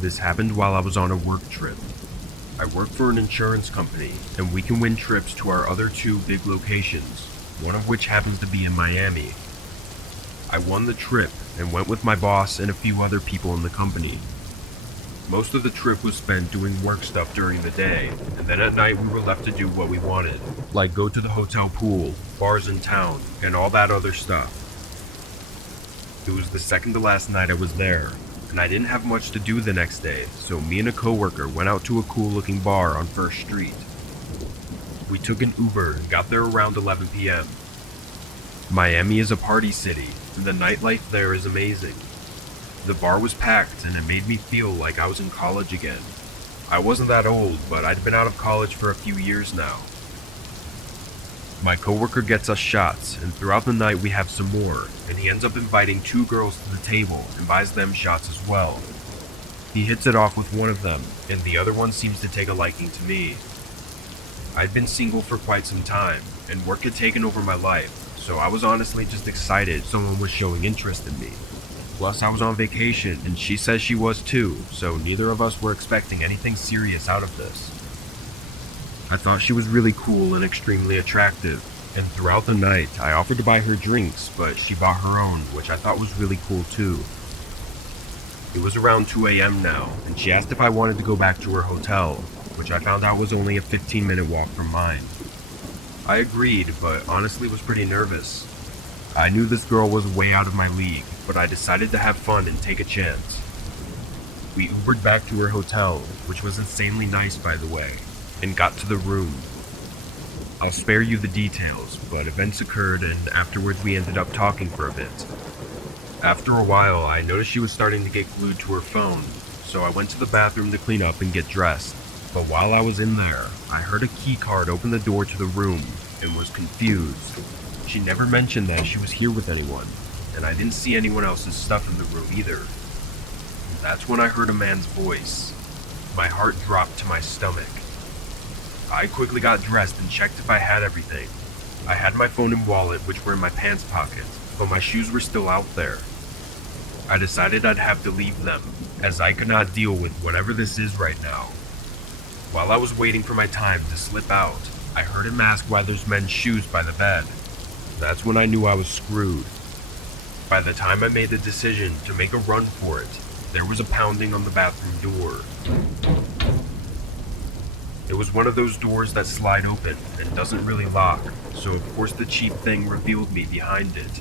This happened while I was on a work trip. I work for an insurance company, and we can win trips to our other two big locations, one of which happens to be in Miami. I won the trip and went with my boss and a few other people in the company. Most of the trip was spent doing work stuff during the day, and then at night we were left to do what we wanted, like go to the hotel pool, bars in town, and all that other stuff. It was the second to last night I was there, and I didn't have much to do the next day, so me and a coworker went out to a cool-looking bar on First Street. We took an Uber and got there around 11 p.m. Miami is a party city, and the nightlife there is amazing. The bar was packed, and it made me feel like I was in college again. I wasn't that old, but I'd been out of college for a few years now. My coworker gets us shots, and throughout the night we have some more, and he ends up inviting two girls to the table and buys them shots as well. He hits it off with one of them, and the other one seems to take a liking to me. I'd been single for quite some time, and work had taken over my life, so I was honestly just excited someone was showing interest in me. Plus, I was on vacation, and she says she was too, so neither of us were expecting anything serious out of this. I thought she was really cool and extremely attractive, and throughout the night, I offered to buy her drinks, but she bought her own, which I thought was really cool too. It was around 2 a.m. now, and she asked if I wanted to go back to her hotel, which I found out was only a 15-minute walk from mine. I agreed, but honestly was pretty nervous. I knew this girl was way out of my league, but I decided to have fun and take a chance. We Ubered back to her hotel, which was insanely nice by the way, and got to the room. I'll spare you the details, but events occurred and afterwards we ended up talking for a bit. After a while, I noticed she was starting to get glued to her phone, so I went to the bathroom to clean up and get dressed. But while I was in there, I heard a key card open the door to the room and was confused. She never mentioned that she was here with anyone, and I didn't see anyone else's stuff in the room either. That's when I heard a man's voice. My heart dropped to my stomach. I quickly got dressed and checked if I had everything. I had my phone and wallet, which were in my pants pocket, but my shoes were still out there. I decided I'd have to leave them, as I could not deal with whatever this is right now. While I was waiting for my time to slip out, I heard him ask why there's men's shoes by the bed. That's when I knew I was screwed. By the time I made the decision to make a run for it, there was a pounding on the bathroom door. It was one of those doors that slide open and doesn't really lock, so of course the cheap thing revealed me behind it.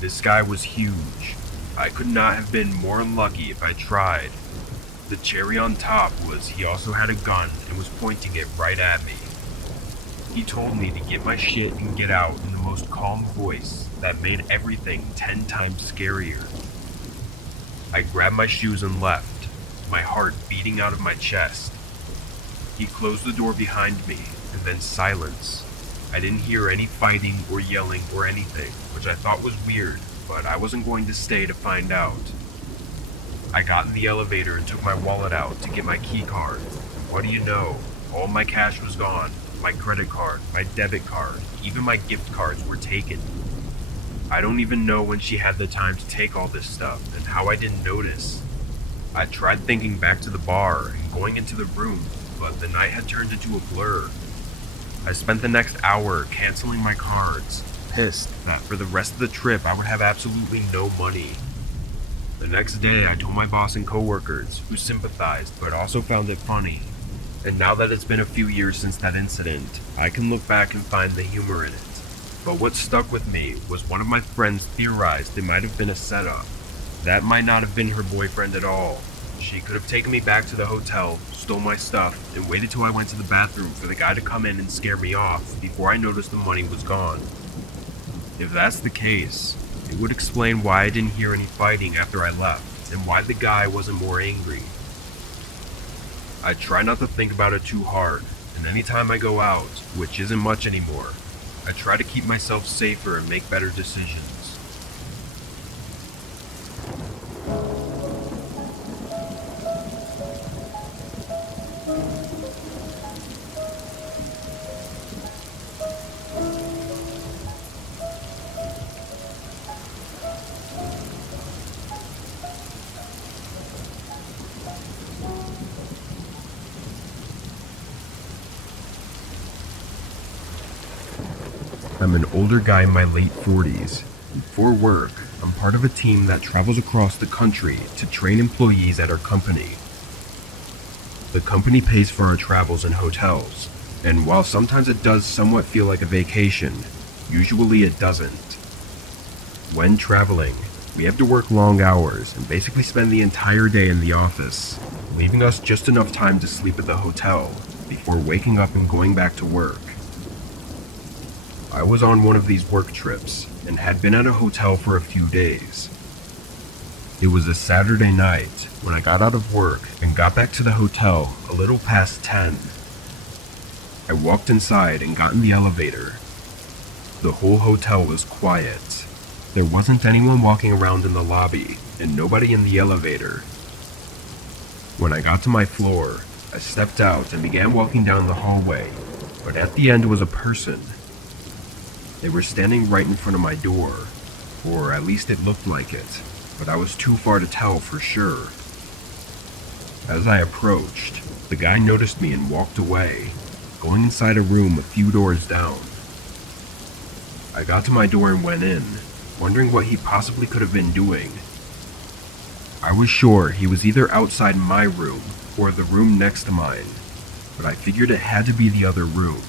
This guy was huge. I could not have been more unlucky if I tried. The cherry on top was he also had a gun and was pointing it right at me. He told me to get my shit and get out in the most calm voice that made everything 10 times scarier. I grabbed my shoes and left, my heart beating out of my chest. He closed the door behind me, and then silence. I didn't hear any fighting or yelling or anything, which I thought was weird, but I wasn't going to stay to find out. I got in the elevator and took my wallet out to get my key card. What do you know? All my cash was gone. My credit card, my debit card, even my gift cards were taken. I don't even know when she had the time to take all this stuff and how I didn't notice. I tried thinking back to the bar and going into the room, but the night had turned into a blur. I spent the next hour canceling my cards, pissed that for the rest of the trip I would have absolutely no money. The next day I told my boss and coworkers, who sympathized but also found it funny. And now that it's been a few years since that incident, I can look back and find the humor in it. But what stuck with me was one of my friends theorized it might have been a setup. That might not have been her boyfriend at all. She could have taken me back to the hotel, stole my stuff, and waited till I went to the bathroom for the guy to come in and scare me off before I noticed the money was gone. If that's the case, it would explain why I didn't hear any fighting after I left, and why the guy wasn't more angry. I try not to think about it too hard, and anytime I go out, which isn't much anymore, I try to keep myself safer and make better decisions. I'm an older guy in my late 40s. For work, I'm part of a team that travels across the country to train employees at our company. The company pays for our travels and hotels, and while sometimes it does somewhat feel like a vacation, usually it doesn't. When traveling, we have to work long hours and basically spend the entire day in the office, leaving us just enough time to sleep at the hotel before waking up and going back to work. I was on one of these work trips and had been at a hotel for a few days. It was a Saturday night when I got out of work and got back to the hotel a little past 10. I walked inside and got in the elevator. The whole hotel was quiet. There wasn't anyone walking around in the lobby and nobody in the elevator. When I got to my floor, I stepped out and began walking down the hallway, but at the end was a person. They were standing right in front of my door, or at least it looked like it. but I was too far to tell for sure. As I approached, the guy noticed me and walked away, going inside a room a few doors down. I got to my door and went in, wondering what he possibly could have been doing. I was sure he was either outside my room or the room next to mine, but I figured it had to be the other room.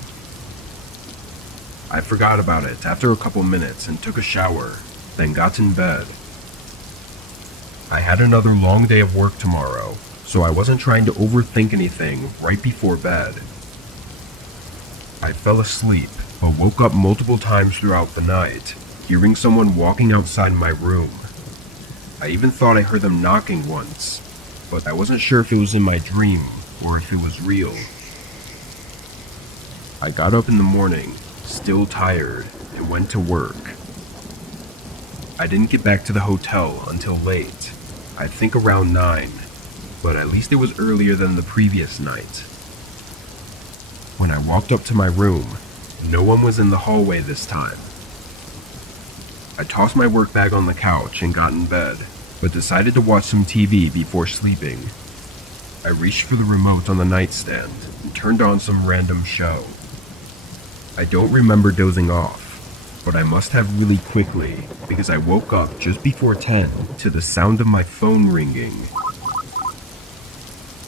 I forgot about it after a couple minutes and took a shower, then got in bed. I had another long day of work tomorrow, so I wasn't trying to overthink anything right before bed. I fell asleep, but woke up multiple times throughout the night, hearing someone walking outside my room. I even thought I heard them knocking once, but I wasn't sure if it was in my dream or if it was real. I got up in the morning, still tired, and went to work. I didn't get back to the hotel until late, I think around 9, but at least it was earlier than the previous night. When I walked up to my room, no one was in the hallway this time. I tossed my work bag on the couch and got in bed, but decided to watch some TV before sleeping. I reached for the remote on the nightstand and turned on some random show. I don't remember dozing off, but I must have really quickly because I woke up just before 10 to the sound of my phone ringing.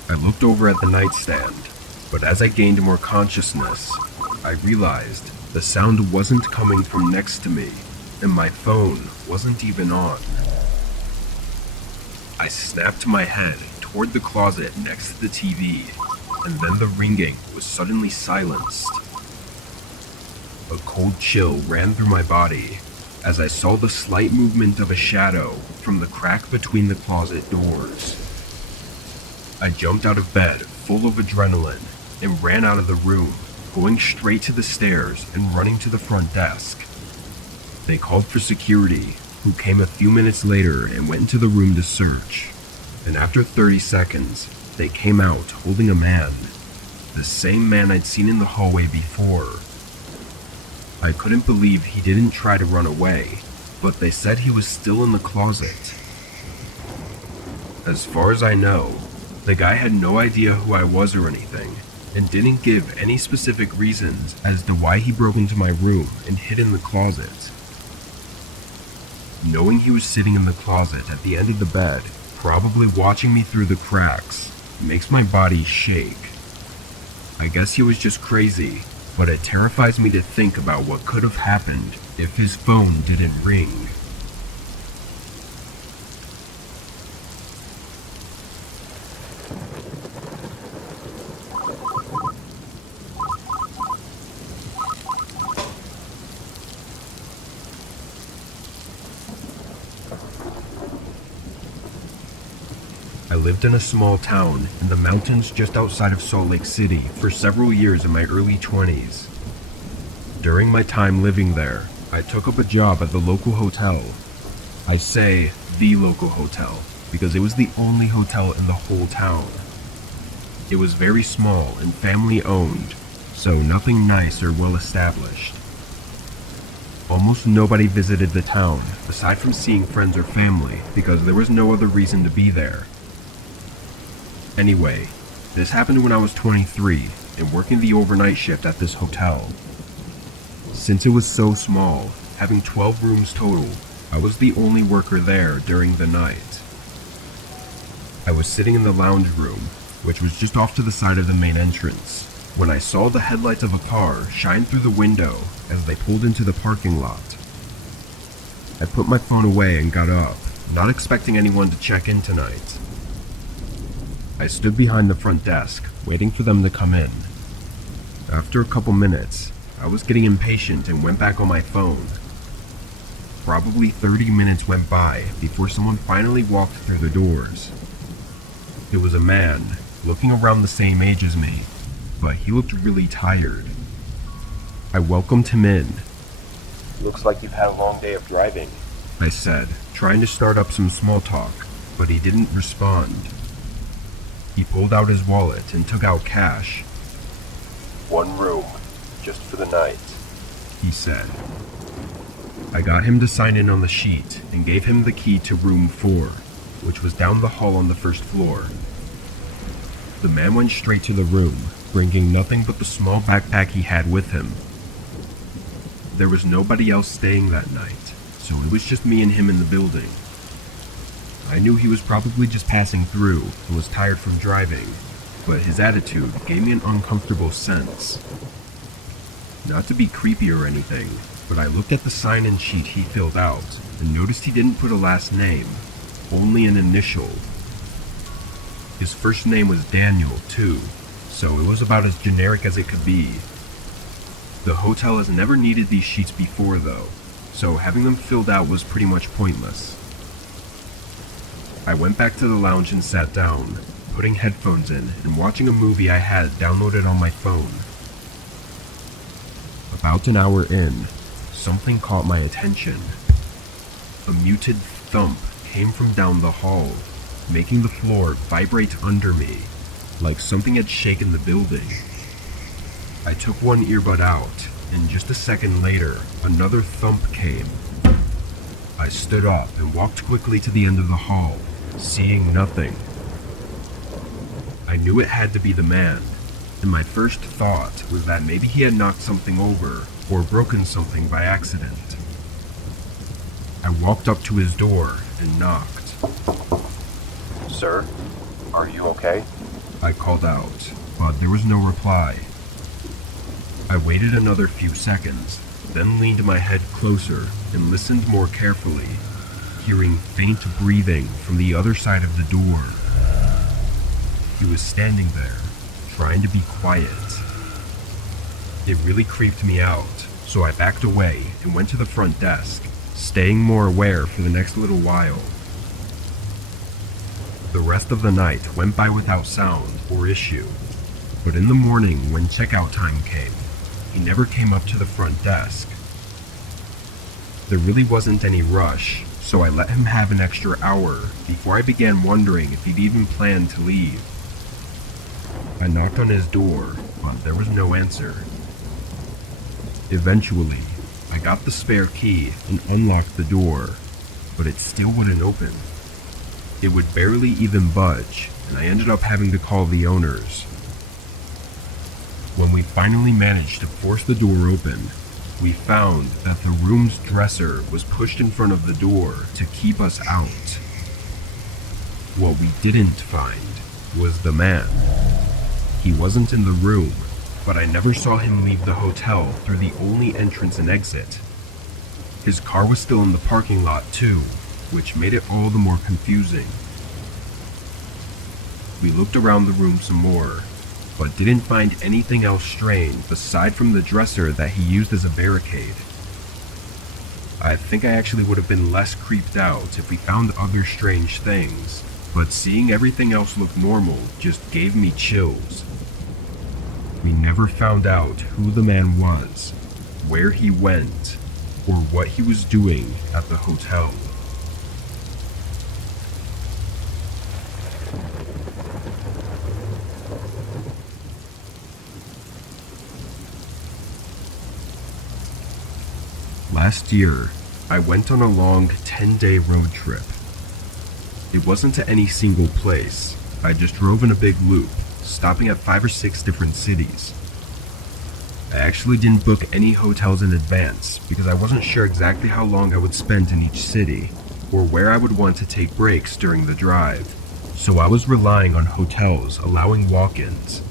I looked over at the nightstand, but as I gained more consciousness, I realized the sound wasn't coming from next to me, and my phone wasn't even on. I snapped my head toward the closet next to the TV, and then the ringing was suddenly silenced. A cold chill ran through my body as I saw the slight movement of a shadow from the crack between the closet doors. I jumped out of bed full of adrenaline and ran out of the room, going straight to the stairs and running to the front desk. They called for security, who came a few minutes later and went into the room to search. And after 30 seconds, they came out holding a man, the same man I'd seen in the hallway before. I couldn't believe he didn't try to run away, but they said he was still in the closet. As far as I know, the guy had no idea who I was or anything, and didn't give any specific reasons as to why he broke into my room and hid in the closet. Knowing he was sitting in the closet at the end of the bed, probably watching me through the cracks, makes my body shake. I guess he was just crazy, but it terrifies me to think about what could have happened if his phone didn't ring. I lived in a small town in the mountains just outside of Salt Lake City for several years in my early 20s. During my time living there, I took up a job at the local hotel. I say the local hotel because it was the only hotel in the whole town. It was very small and family owned, so nothing nice or well established. Almost nobody visited the town aside from seeing friends or family because there was no other reason to be there. Anyway, this happened when I was 23 and working the overnight shift at this hotel. Since it was so small, having 12 rooms total, I was the only worker there during the night. I was sitting in the lounge room, which was just off to the side of the main entrance, when I saw the headlights of a car shine through the window as they pulled into the parking lot. I put my phone away and got up, not expecting anyone to check in tonight. I stood behind the front desk, waiting for them to come in. After a couple minutes, I was getting impatient and went back on my phone. Probably 30 minutes went by before someone finally walked through the doors. It was a man, looking around the same age as me, but he looked really tired. I welcomed him in. Looks like you've had a long day of driving. I said, trying to start up some small talk, but he didn't respond. He pulled out his wallet and took out cash. One room, just for the night, he said. I got him to sign in on the sheet and gave him the key to room 4, which was down the hall on the first floor. The man went straight to the room, bringing nothing but the small backpack he had with him. There was nobody else staying that night, so it was just me and him in the building. I knew he was probably just passing through and was tired from driving, but his attitude gave me an uncomfortable sense. Not to be creepy or anything, but I looked at the sign-in sheet he filled out and noticed he didn't put a last name, only an initial. His first name was Daniel, too, so it was about as generic as it could be. The hotel has never needed these sheets before, though, so having them filled out was pretty much pointless. I went back to the lounge and sat down, putting headphones in and watching a movie I had downloaded on my phone. About an hour in, something caught my attention. A muted thump came from down the hall, making the floor vibrate under me, like something had shaken the building. I took one earbud out, and just a second later, another thump came. I stood up and walked quickly to the end of the hall, seeing nothing. I knew it had to be the man, and my first thought was that maybe he had knocked something over or broken something by accident. I walked up to his door and knocked. Sir, are you okay? I called out, but there was no reply. I waited another few seconds, then leaned my head closer and listened more carefully, hearing faint breathing from the other side of the door. He was standing there, trying to be quiet. It really creeped me out, so I backed away and went to the front desk, staying more aware for the next little while. The rest of the night went by without sound or issue, but in the morning when checkout time came, he never came up to the front desk. There really wasn't any rush, so I let him have an extra hour before I began wondering if he'd even planned to leave. I knocked on his door, but there was no answer. Eventually, I got the spare key and unlocked the door, but it still wouldn't open. It would barely even budge, and I ended up having to call the owners. When we finally managed to force the door open, we found that the room's dresser was pushed in front of the door to keep us out. What we didn't find was the man. He wasn't in the room, but I never saw him leave the hotel through the only entrance and exit. His car was still in the parking lot too, which made it all the more confusing. We looked around the room some more, but didn't find anything else strange aside from the dresser that he used as a barricade. I think I actually would have been less creeped out if we found other strange things, but seeing everything else look normal just gave me chills. We never found out who the man was, where he went, or what he was doing at the hotel. Last year, I went on a long 10-day road trip. It wasn't to any single place. I just drove in a big loop, stopping at 5 or 6 different cities. I actually didn't book any hotels in advance because I wasn't sure exactly how long I would spend in each city, or where I would want to take breaks during the drive, so I was relying on hotels allowing walk-ins.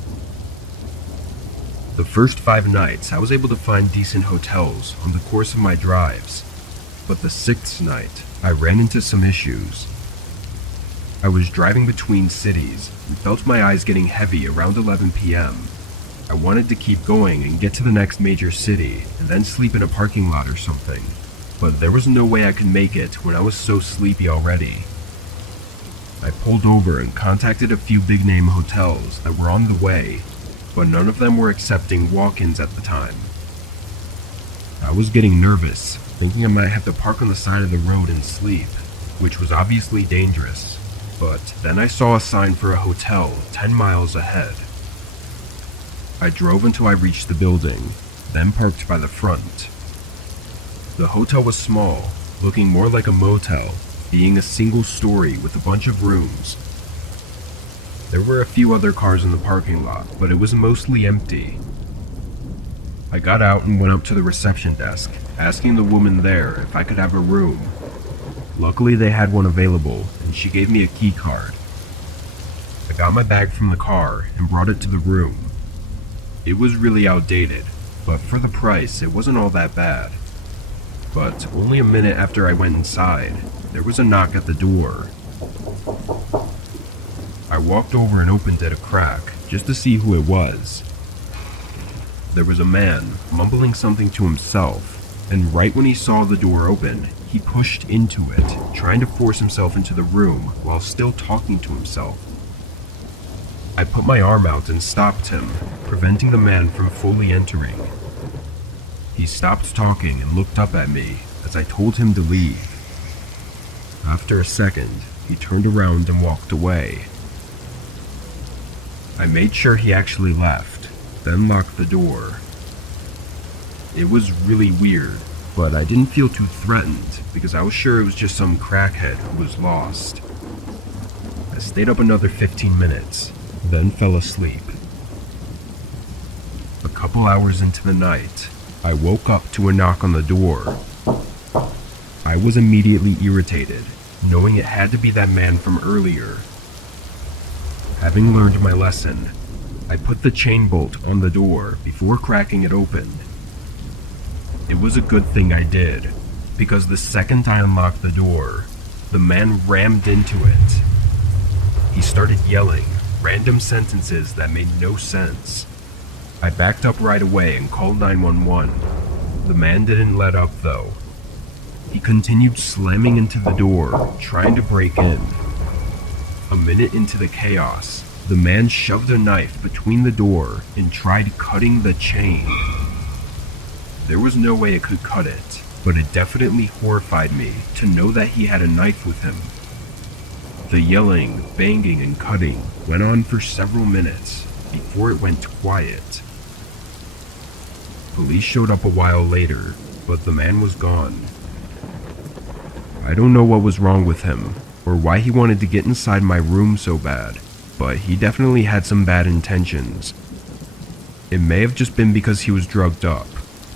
The first 5 nights I was able to find decent hotels on the course of my drives, but the 6th night I ran into some issues. I was driving between cities and felt my eyes getting heavy around 11 p.m. I wanted to keep going and get to the next major city and then sleep in a parking lot or something, but there was no way I could make it when I was so sleepy already. I pulled over and contacted a few big-name hotels that were on the way, but none of them were accepting walk-ins at the time. I was getting nervous, thinking I might have to park on the side of the road and sleep, which was obviously dangerous. But then I saw a sign for a hotel 10 miles ahead. I drove until I reached the building, then parked by the front. The The hotel was small, looking more like a motel, being a single story with a bunch of rooms. There were a few other cars in the parking lot, but it was mostly empty. I got out and went up to the reception desk, asking the woman there if I could have a room. Luckily they had one available, and she gave me a key card. I got my bag from the car and brought it to the room. It was really outdated, but for the price, it wasn't all that bad. But only a minute after I went inside, there was a knock at the door. I walked over and opened it a crack, just to see who it was. There was a man, mumbling something to himself, and right when he saw the door open, he pushed into it, trying to force himself into the room while still talking to himself. I put my arm out and stopped him, preventing the man from fully entering. He stopped talking and looked up at me as I told him to leave. After a second, he turned around and walked away. I made sure he actually left, then locked the door. It was really weird, but I didn't feel too threatened because I was sure it was just some crackhead who was lost. I stayed up another 15 minutes, then fell asleep. A couple hours into the night, I woke up to a knock on the door. I was immediately irritated, knowing it had to be that man from earlier. Having learned my lesson, I put the chain bolt on the door before cracking it open. It was a good thing I did, because the second I unlocked the door, the man rammed into it. He started yelling random sentences that made no sense. I backed up right away and called 911. The man didn't let up though. He continued slamming into the door, trying to break in. A minute into the chaos, the man shoved a knife between the door and tried cutting the chain. There was no way it could cut it, but it definitely horrified me to know that he had a knife with him. The yelling, banging, and cutting went on for several minutes before it went quiet. Police showed up a while later, but the man was gone. I don't know what was wrong with him, or why he wanted to get inside my room so bad, but he definitely had some bad intentions. It may have just been because he was drugged up,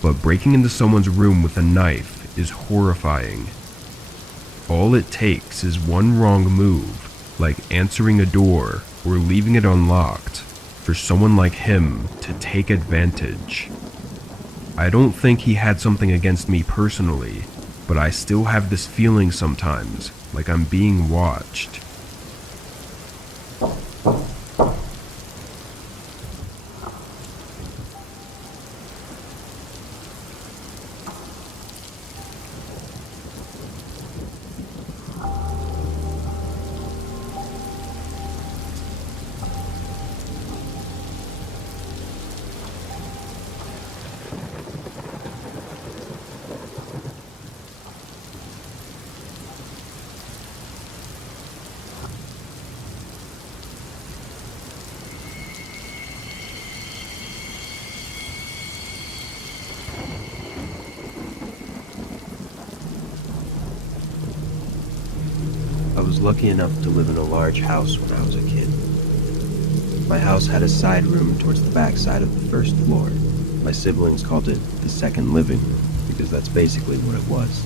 but breaking into someone's room with a knife is horrifying. All it takes is one wrong move, like answering a door or leaving it unlocked, for someone like him to take advantage. I don't think he had something against me personally, but I still have this feeling sometimes, like I'm being watched. I was lucky enough to live in a large house when I was a kid. My house had a side room towards the back side of the first floor. My siblings called it the second living room because that's basically what it was.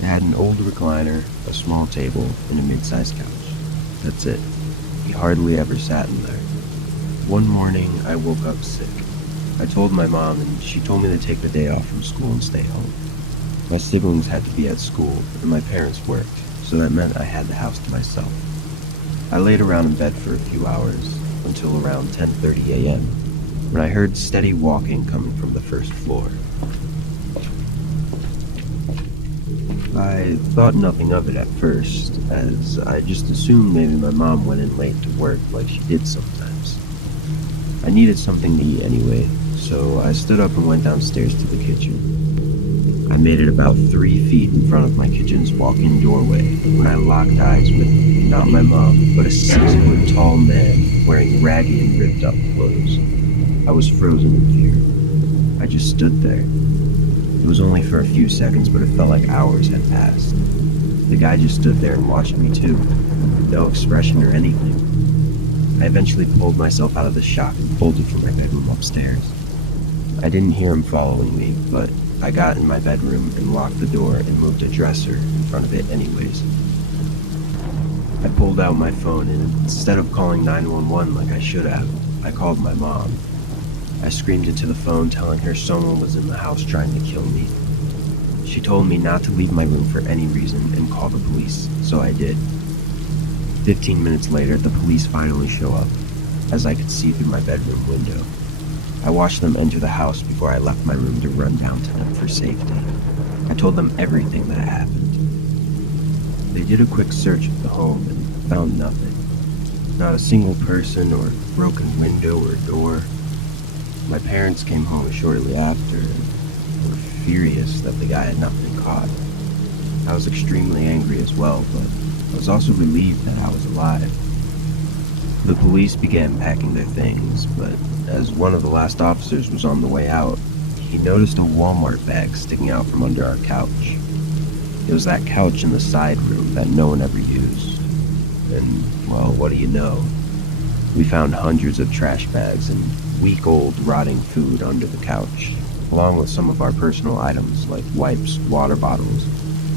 It had an old recliner, a small table, and a mid-sized couch. That's it. We hardly ever sat in there. One morning, I woke up sick. I told my mom, and she told me to take the day off from school and stay home. My siblings had to be at school, and my parents worked, so that meant I had the house to myself. I laid around in bed for a few hours, until around 10:30 a.m., when I heard steady walking coming from the first floor. I thought nothing of it at first, as I just assumed maybe my mom went in late to work like she did sometimes. I needed something to eat anyway, so I stood up and went downstairs to the kitchen. I made it about 3 feet in front of my kitchen's walk-in doorway when I locked eyes with, not my mom, but a 6-foot tall man wearing ragged and ripped up clothes. I was frozen in fear. I just stood there. It was only for a few seconds, but it felt like hours had passed. The guy just stood there and watched me too. No expression or anything. I eventually pulled myself out of the shock and bolted for my bedroom upstairs. I didn't hear him following me, but I got in my bedroom and locked the door and moved a dresser in front of it anyways. I pulled out my phone and instead of calling 911 like I should have, I called my mom. I screamed into the phone telling her someone was in the house trying to kill me. She told me not to leave my room for any reason and call the police, so I did. 15 minutes later, the police finally show up, as I could see through my bedroom window. I watched them enter the house before I left my room to run down to them for safety. I told them everything that happened. They did a quick search of the home and found nothing. Not a single person or broken window or door. My parents came home shortly after and were furious that the guy had not been caught. I was extremely angry as well, but I was also relieved that I was alive. The police began packing their things, but as one of the last officers was on the way out, he noticed a Walmart bag sticking out from under our couch. It was that couch in the side room that no one ever used. And, well, what do you know? We found hundreds of trash bags and week-old rotting food under the couch, along with some of our personal items like wipes, water bottles,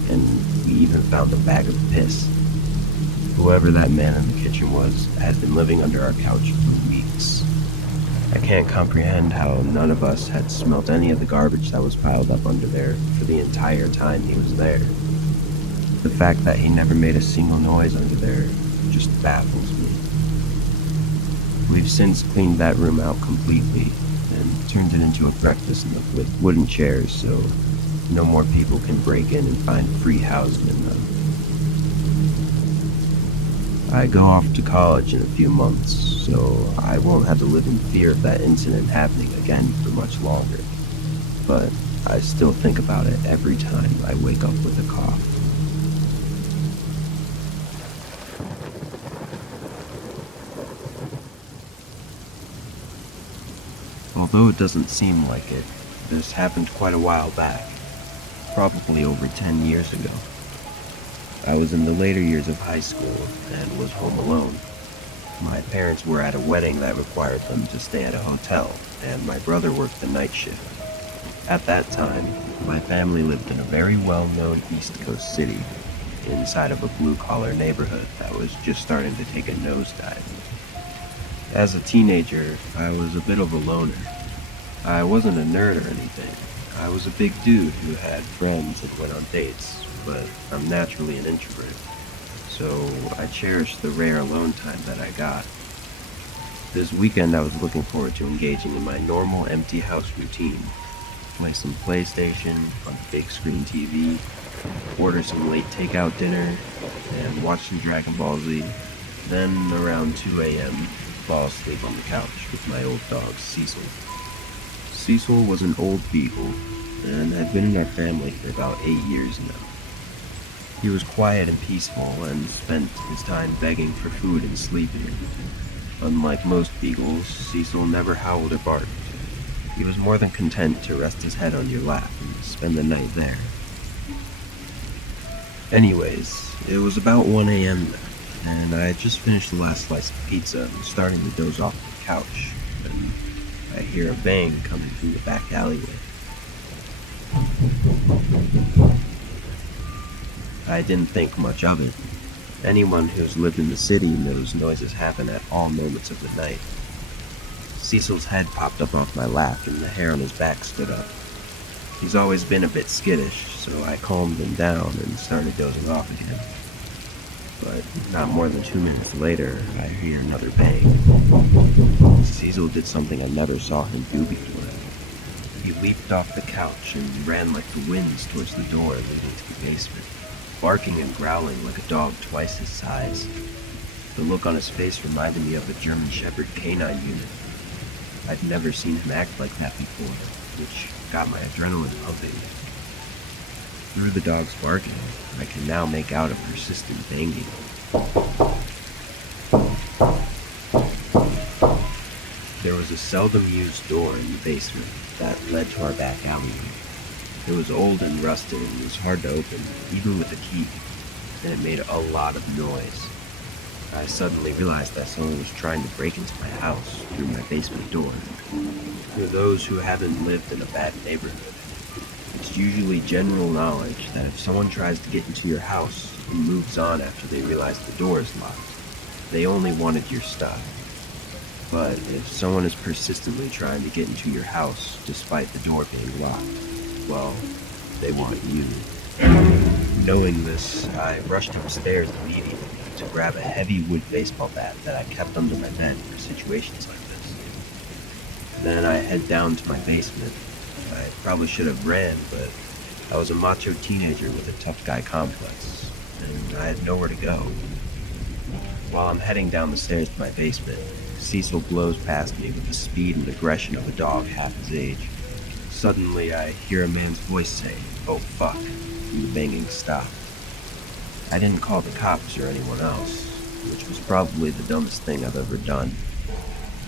and we even found a bag of piss. Whoever that man in the kitchen was had been living under our couch for weeks. I can't comprehend how none of us had smelt any of the garbage that was piled up under there for the entire time he was there. The fact that he never made a single noise under there just baffles me. We've since cleaned that room out completely and turned it into a breakfast nook with wooden chairs so no more people can break in and find free housing in them. I go off to college in a few months, so I won't have to live in fear of that incident happening again for much longer. But I still think about it every time I wake up with a cough. Although it doesn't seem like it, this happened quite a while back, probably over 10 years ago. I was in the later years of high school and was home alone. My parents were at a wedding that required them to stay at a hotel, and my brother worked the night shift. At that time, my family lived in a very well-known East Coast city, inside of a blue-collar neighborhood that was just starting to take a nosedive. As a teenager, I was a bit of a loner. I wasn't a nerd or anything. I was a big dude who had friends and went on dates, but I'm naturally an introvert, so I cherished the rare alone time that I got. This weekend I was looking forward to engaging in my normal empty house routine. Play some PlayStation on a big screen TV, order some late takeout dinner, and watch some Dragon Ball Z. Then around 2 a.m., fall asleep on the couch with my old dog Cecil. Cecil was an old beagle and had been in our family for about 8 years now. He was quiet and peaceful and spent his time begging for food and sleeping. Unlike most beagles, Cecil never howled or barked. He was more than content to rest his head on your lap and spend the night there. Anyways, it was about 1 a.m. now, and I had just finished the last slice of pizza and was starting to doze off the couch, when I hear a bang coming from the back alleyway. I didn't think much of it. Anyone who's lived in the city knows noises happen at all moments of the night. Cecil's head popped up off my lap and the hair on his back stood up. He's always been a bit skittish, so I calmed him down and started dozing off again. But not more than 2 minutes later, I hear another bang. Cecil did something I never saw him do before. He leaped off the couch and ran like the wind towards the door leading to the basement, barking and growling like a dog twice his size. The look on his face reminded me of a German Shepherd canine unit. I'd never seen him act like that before, which got my adrenaline pumping. Through the dog's barking, I can now make out a persistent banging. There was a seldom used door in the basement that led to our back alleyway. It was old and rusted and it was hard to open, even with a key, and it made a lot of noise. I suddenly realized that someone was trying to break into my house through my basement door. For those who haven't lived in a bad neighborhood, it's usually general knowledge that if someone tries to get into your house and moves on after they realize the door is locked, they only wanted your stuff. But if someone is persistently trying to get into your house despite the door being locked, well, they want you. Knowing this, I rushed upstairs immediately to grab a heavy wood baseball bat that I kept under my bed for situations like this. Then I head down to my basement. I probably should have ran, but I was a macho teenager with a tough guy complex, and I had nowhere to go. While I'm heading down the stairs to my basement, Cecil blows past me with the speed and aggression of a dog half his age. Suddenly, I hear a man's voice say, "Oh fuck," and the banging stopped. I didn't call the cops or anyone else, which was probably the dumbest thing I've ever done.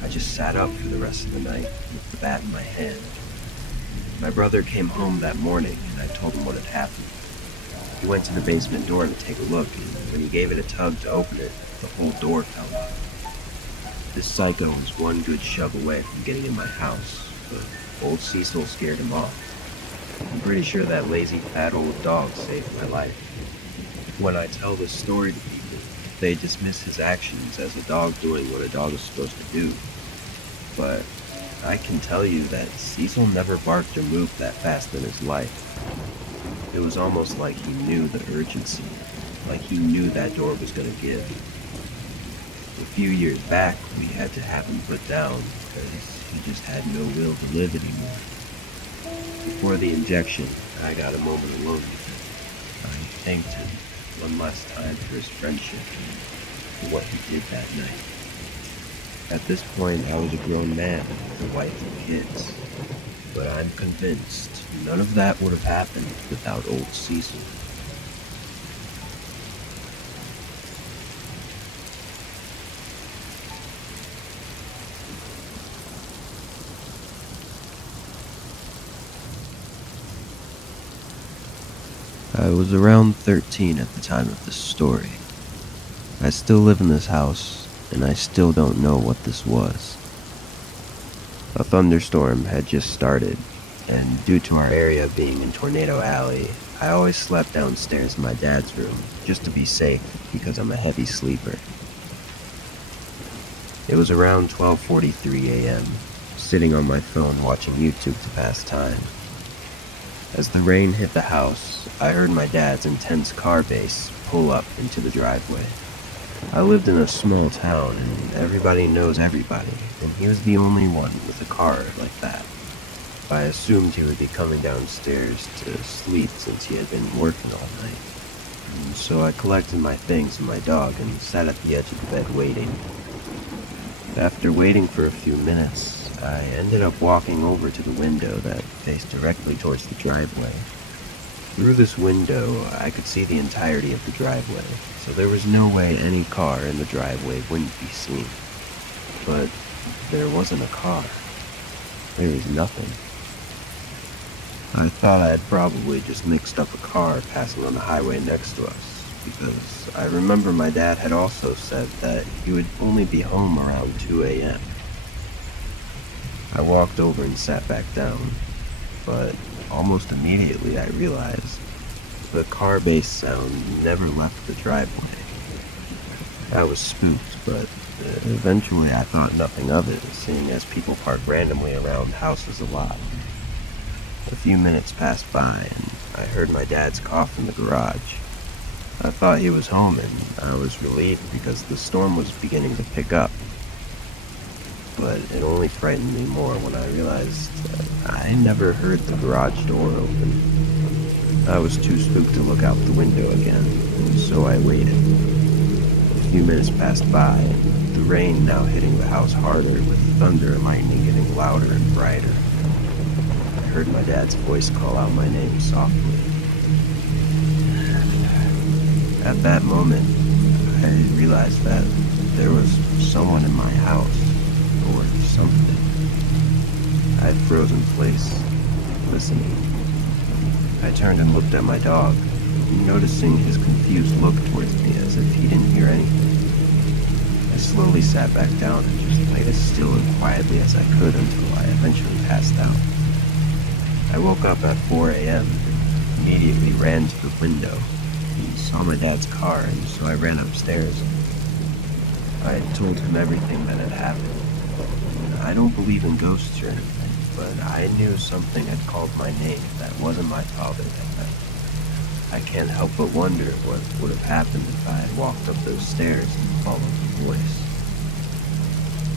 I just sat up for the rest of the night with the bat in my hand. My brother came home that morning and I told him what had happened. He went to the basement door to take a look, and when he gave it a tug to open it, the whole door fell off. This psycho was one good shove away from getting in my house, but old Cecil scared him off. I'm pretty sure that lazy fat old dog saved my life. When I tell this story to people, they dismiss his actions as a dog doing what a dog is supposed to do. But I can tell you that Cecil never barked or moved that fast in his life. It was almost like he knew the urgency, like he knew that door was going to give. A few years back, we had to have him put down because he just had no will to live anymore. Before the injection, I got a moment alone with him. I thanked him one last time for his friendship and for what he did that night. At this point, I was a grown man with a wife and kids, but I'm convinced none of that would have happened without old Cecil. I was around 13 at the time of this story. I still live in this house, and I still don't know what this was. A thunderstorm had just started, and due to our area being in Tornado Alley, I always slept downstairs in my dad's room, just to be safe, because I'm a heavy sleeper. It was around 12:43 a.m., sitting on my phone watching YouTube to pass time. As the rain hit the house, I heard my dad's intense car bass pull up into the driveway. I lived in a small town, and everybody knows everybody, and he was the only one with a car like that. I assumed he would be coming downstairs to sleep since he had been working all night. And so I collected my things and my dog and sat at the edge of the bed waiting. After waiting for a few minutes, I ended up walking over to the window that faced directly towards the driveway. Through this window, I could see the entirety of the driveway, so there was no way any car in the driveway wouldn't be seen. But there wasn't a car. There was nothing. I thought I had probably just mixed up a car passing on the highway next to us, because I remember my dad had also said that he would only be home around 2 a.m. I walked over and sat back down, but almost immediately I realized the car bass sound never left the driveway. I was spooked, but eventually I thought nothing of it, seeing as people park randomly around houses a lot. A few minutes passed by and I heard my dad's cough in the garage. I thought he was home and I was relieved because the storm was beginning to pick up. But it only frightened me more when I realized I never heard the garage door open. I was too spooked to look out the window again, so I waited. A few minutes passed by, and the rain now hitting the house harder, with thunder and lightning getting louder and brighter. I heard my dad's voice call out my name softly. At that moment, I realized that there was someone in my house. Or something. I had frozen place, listening. I turned and looked at my dog, noticing his confused look towards me as if he didn't hear anything. I slowly sat back down and just played as still and quietly as I could until I eventually passed out. I woke up at 4 a.m. and immediately ran to the window. He saw my dad's car, and so I ran upstairs. I told him everything that had happened. I don't believe in ghosts or anything, but I knew something had called my name that wasn't my father that night. I can't help but wonder what would have happened if I had walked up those stairs and followed the voice.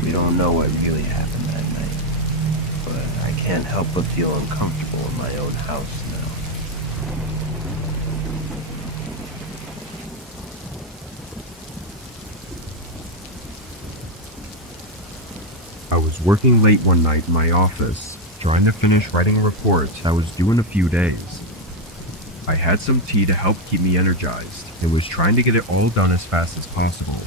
We don't know what really happened that night, but I can't help but feel uncomfortable in my own house now. I was working late one night in my office, trying to finish writing a report I was due in a few days. I had some tea to help keep me energized and was trying to get it all done as fast as possible.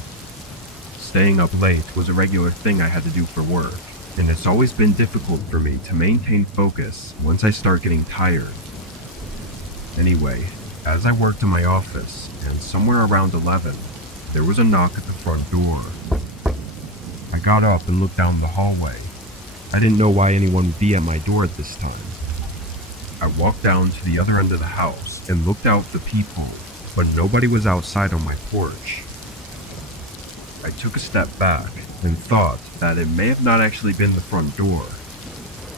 Staying up late was a regular thing I had to do for work, and it's always been difficult for me to maintain focus once I start getting tired. Anyway, as I worked in my office, and somewhere around 11, there was a knock at the front door. I got up and looked down the hallway. I didn't know why anyone would be at my door at this time. I walked down to the other end of the house and looked out the peephole, but nobody was outside on my porch. I took a step back and thought that it may have not actually been the front door.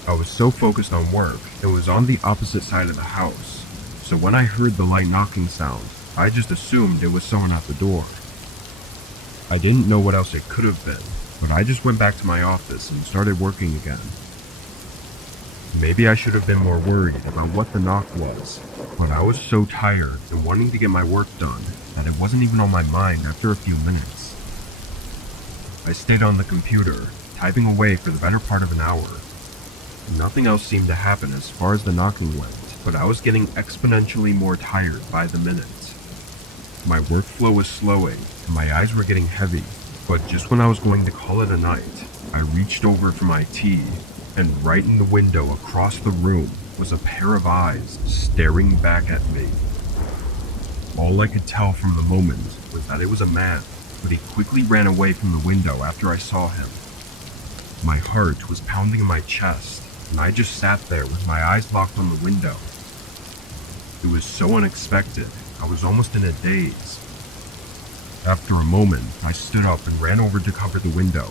I was so focused on work, it was on the opposite side of the house, so when I heard the light knocking sound, I just assumed it was someone at the door. I didn't know what else it could have been, but I just went back to my office and started working again. Maybe I should have been more worried about what the knock was, but I was so tired and wanting to get my work done that it wasn't even on my mind after a few minutes. I stayed on the computer, typing away for the better part of an hour. Nothing else seemed to happen as far as the knocking went, but I was getting exponentially more tired by the minute. My workflow was slowing, and my eyes were getting heavy, but just when I was going to call it a night, I reached over for my tea, and right in the window across the room was a pair of eyes staring back at me. All I could tell from the moment was that it was a man, but he quickly ran away from the window after I saw him. My heart was pounding in my chest, and I just sat there with my eyes locked on the window. It was so unexpected, I was almost in a daze. After a moment, I stood up and ran over to cover the window.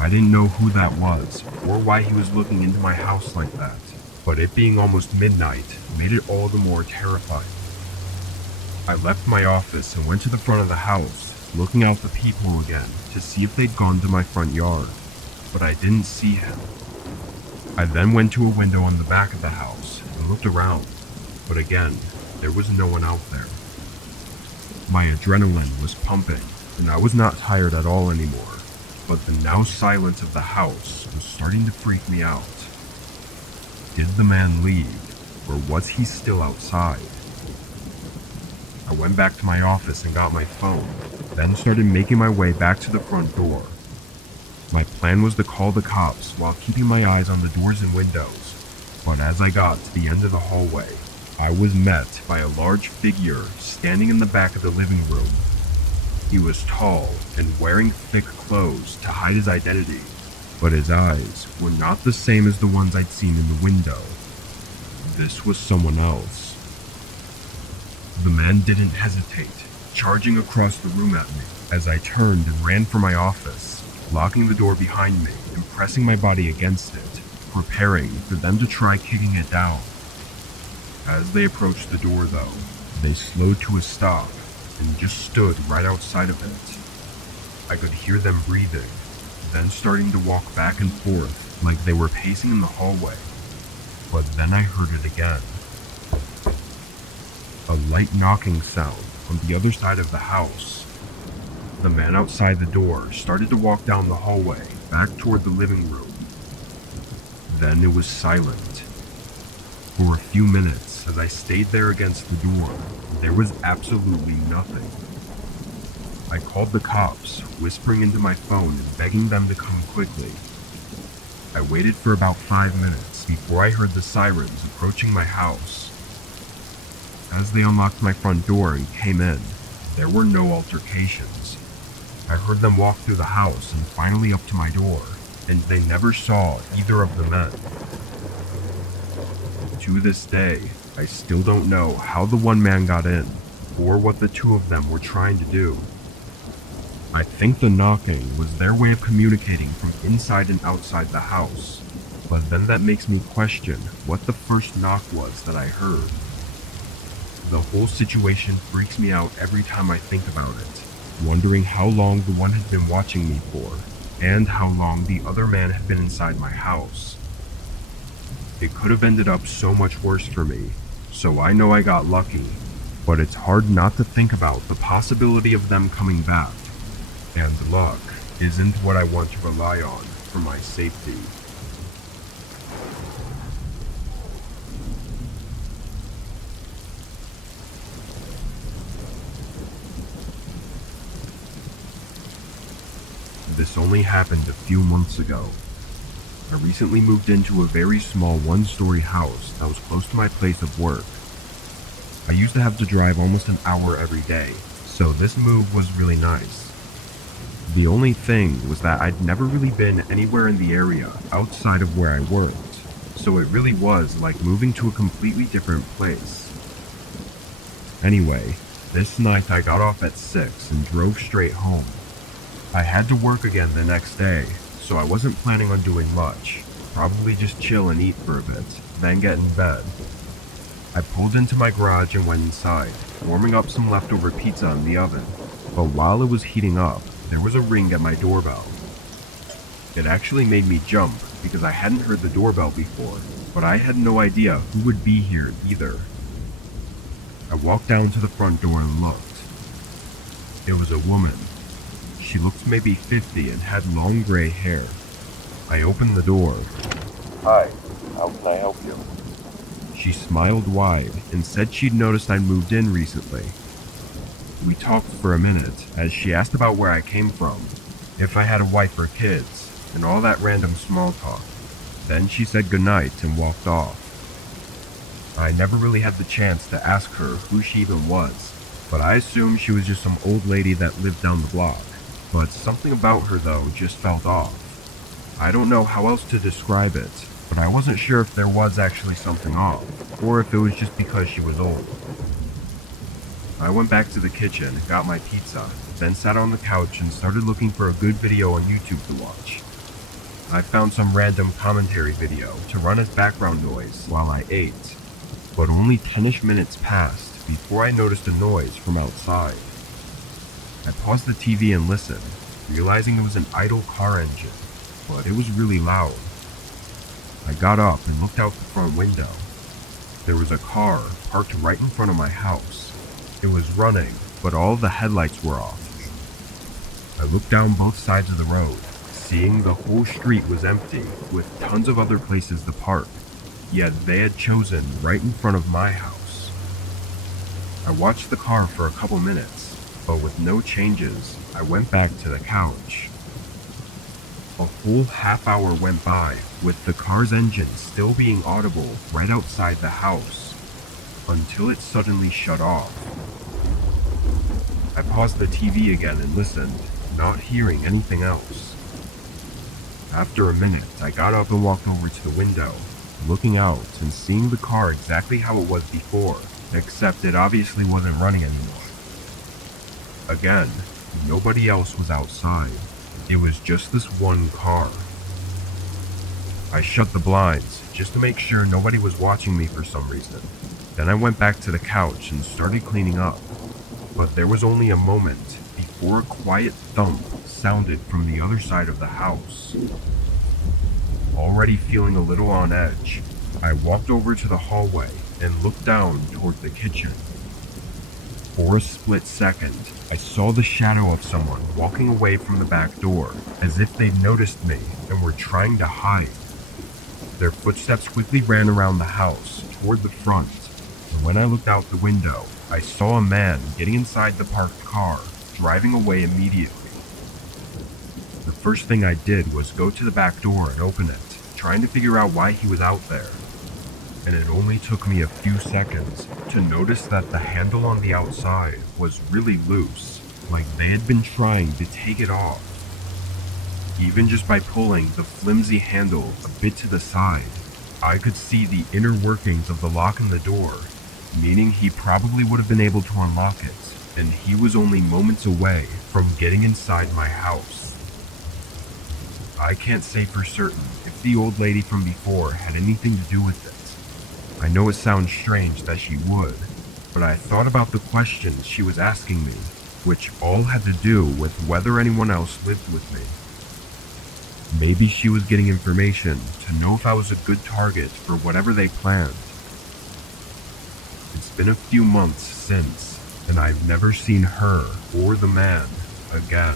I didn't know who that was, or why he was looking into my house like that, but it being almost midnight made it all the more terrifying. I left my office and went to the front of the house, looking out the peephole again to see if they'd gone to my front yard, but I didn't see him. I then went to a window on the back of the house and looked around, but again, there was no one out there. My adrenaline was pumping, and I was not tired at all anymore, but the now silence of the house was starting to freak me out. Did the man leave, or was he still outside? I went back to my office and got my phone, then started making my way back to the front door. My plan was to call the cops while keeping my eyes on the doors and windows, but as I got to the end of the hallway, I was met by a large figure standing in the back of the living room. He was tall and wearing thick clothes to hide his identity, but his eyes were not the same as the ones I'd seen in the window. This was someone else. The man didn't hesitate, charging across the room at me as I turned and ran for my office, locking the door behind me and pressing my body against it, preparing for them to try kicking it down. As they approached the door, though, they slowed to a stop and just stood right outside of it. I could hear them breathing, then starting to walk back and forth like they were pacing in the hallway. But then I heard it again. A light knocking sound on the other side of the house. The man outside the door started to walk down the hallway back toward the living room. Then it was silent. For a few minutes, as I stayed there against the door, there was absolutely nothing. I called the cops, whispering into my phone and begging them to come quickly. I waited for about 5 minutes before I heard the sirens approaching my house. As they unlocked my front door and came in, there were no altercations. I heard them walk through the house and finally up to my door, and they never saw either of the men. To this day, I still don't know how the one man got in, or what the two of them were trying to do. I think the knocking was their way of communicating from inside and outside the house, but then that makes me question what the first knock was that I heard. The whole situation freaks me out every time I think about it, wondering how long the one had been watching me for, and how long the other man had been inside my house. It could have ended up so much worse for me, so I know I got lucky, but it's hard not to think about the possibility of them coming back, and luck isn't what I want to rely on for my safety. This only happened a few months ago. I recently moved into a very small one-story house that was close to my place of work. I used to have to drive almost an hour every day, so this move was really nice. The only thing was that I'd never really been anywhere in the area outside of where I worked, so it really was like moving to a completely different place. Anyway, this night I got off at 6 and drove straight home. I had to work again the next day, so I wasn't planning on doing much. Probably just chill and eat for a bit, then get in bed. I pulled into my garage and went inside, warming up some leftover pizza in the oven. But while it was heating up, there was a ring at my doorbell. It actually made me jump because I hadn't heard the doorbell before, but I had no idea who would be here either. I walked down to the front door and looked. It was a woman. She looked maybe 50 and had long gray hair. I opened the door. Hi, how can I help you? She smiled wide and said she'd noticed I'd moved in recently. We talked for a minute as she asked about where I came from, if I had a wife or kids, and all that random small talk. Then she said goodnight and walked off. I never really had the chance to ask her who she even was, but I assumed she was just some old lady that lived down the block. But something about her, though, just felt off. I don't know how else to describe it, but I wasn't sure if there was actually something off, or if it was just because she was old. I went back to the kitchen, got my pizza, then sat on the couch and started looking for a good video on YouTube to watch. I found some random commentary video to run as background noise while I ate, but only 10-ish minutes passed before I noticed a noise from outside. I paused the TV and listened, realizing it was an idle car engine, but it was really loud. I got up and looked out the front window. There was a car parked right in front of my house. It was running, but all of the headlights were off. I looked down both sides of the road, seeing the whole street was empty, with tons of other places to park, yet they had chosen right in front of my house. I watched the car for a couple minutes, but with no changes, I went back to the couch. A whole half hour went by, with the car's engine still being audible right outside the house, until it suddenly shut off. I paused the TV again and listened, not hearing anything else. After a minute, I got up and walked over to the window, looking out and seeing the car exactly how it was before, except it obviously wasn't running anymore. Again, nobody else was outside. It was just this one car. I shut the blinds just to make sure nobody was watching me for some reason. Then I went back to the couch and started cleaning up. But there was only a moment before a quiet thump sounded from the other side of the house. Already feeling a little on edge, I walked over to the hallway and looked down toward the kitchen. For a split second, I saw the shadow of someone walking away from the back door, as if they'd noticed me and were trying to hide. Their footsteps quickly ran around the house, toward the front, and when I looked out the window, I saw a man getting inside the parked car, driving away immediately. The first thing I did was go to the back door and open it, trying to figure out why he was out there. and it only took me a few seconds to notice that the handle on the outside was really loose, like they had been trying to take it off. Even just by pulling the flimsy handle a bit to the side, I could see the inner workings of the lock in the door, meaning he probably would have been able to unlock it, and he was only moments away from getting inside my house. I can't say for certain if the old lady from before had anything to do with it. I know it sounds strange that she would, but I thought about the questions she was asking me, which all had to do with whether anyone else lived with me. Maybe she was getting information to know if I was a good target for whatever they planned. It's been a few months since, and I've never seen her or the man again.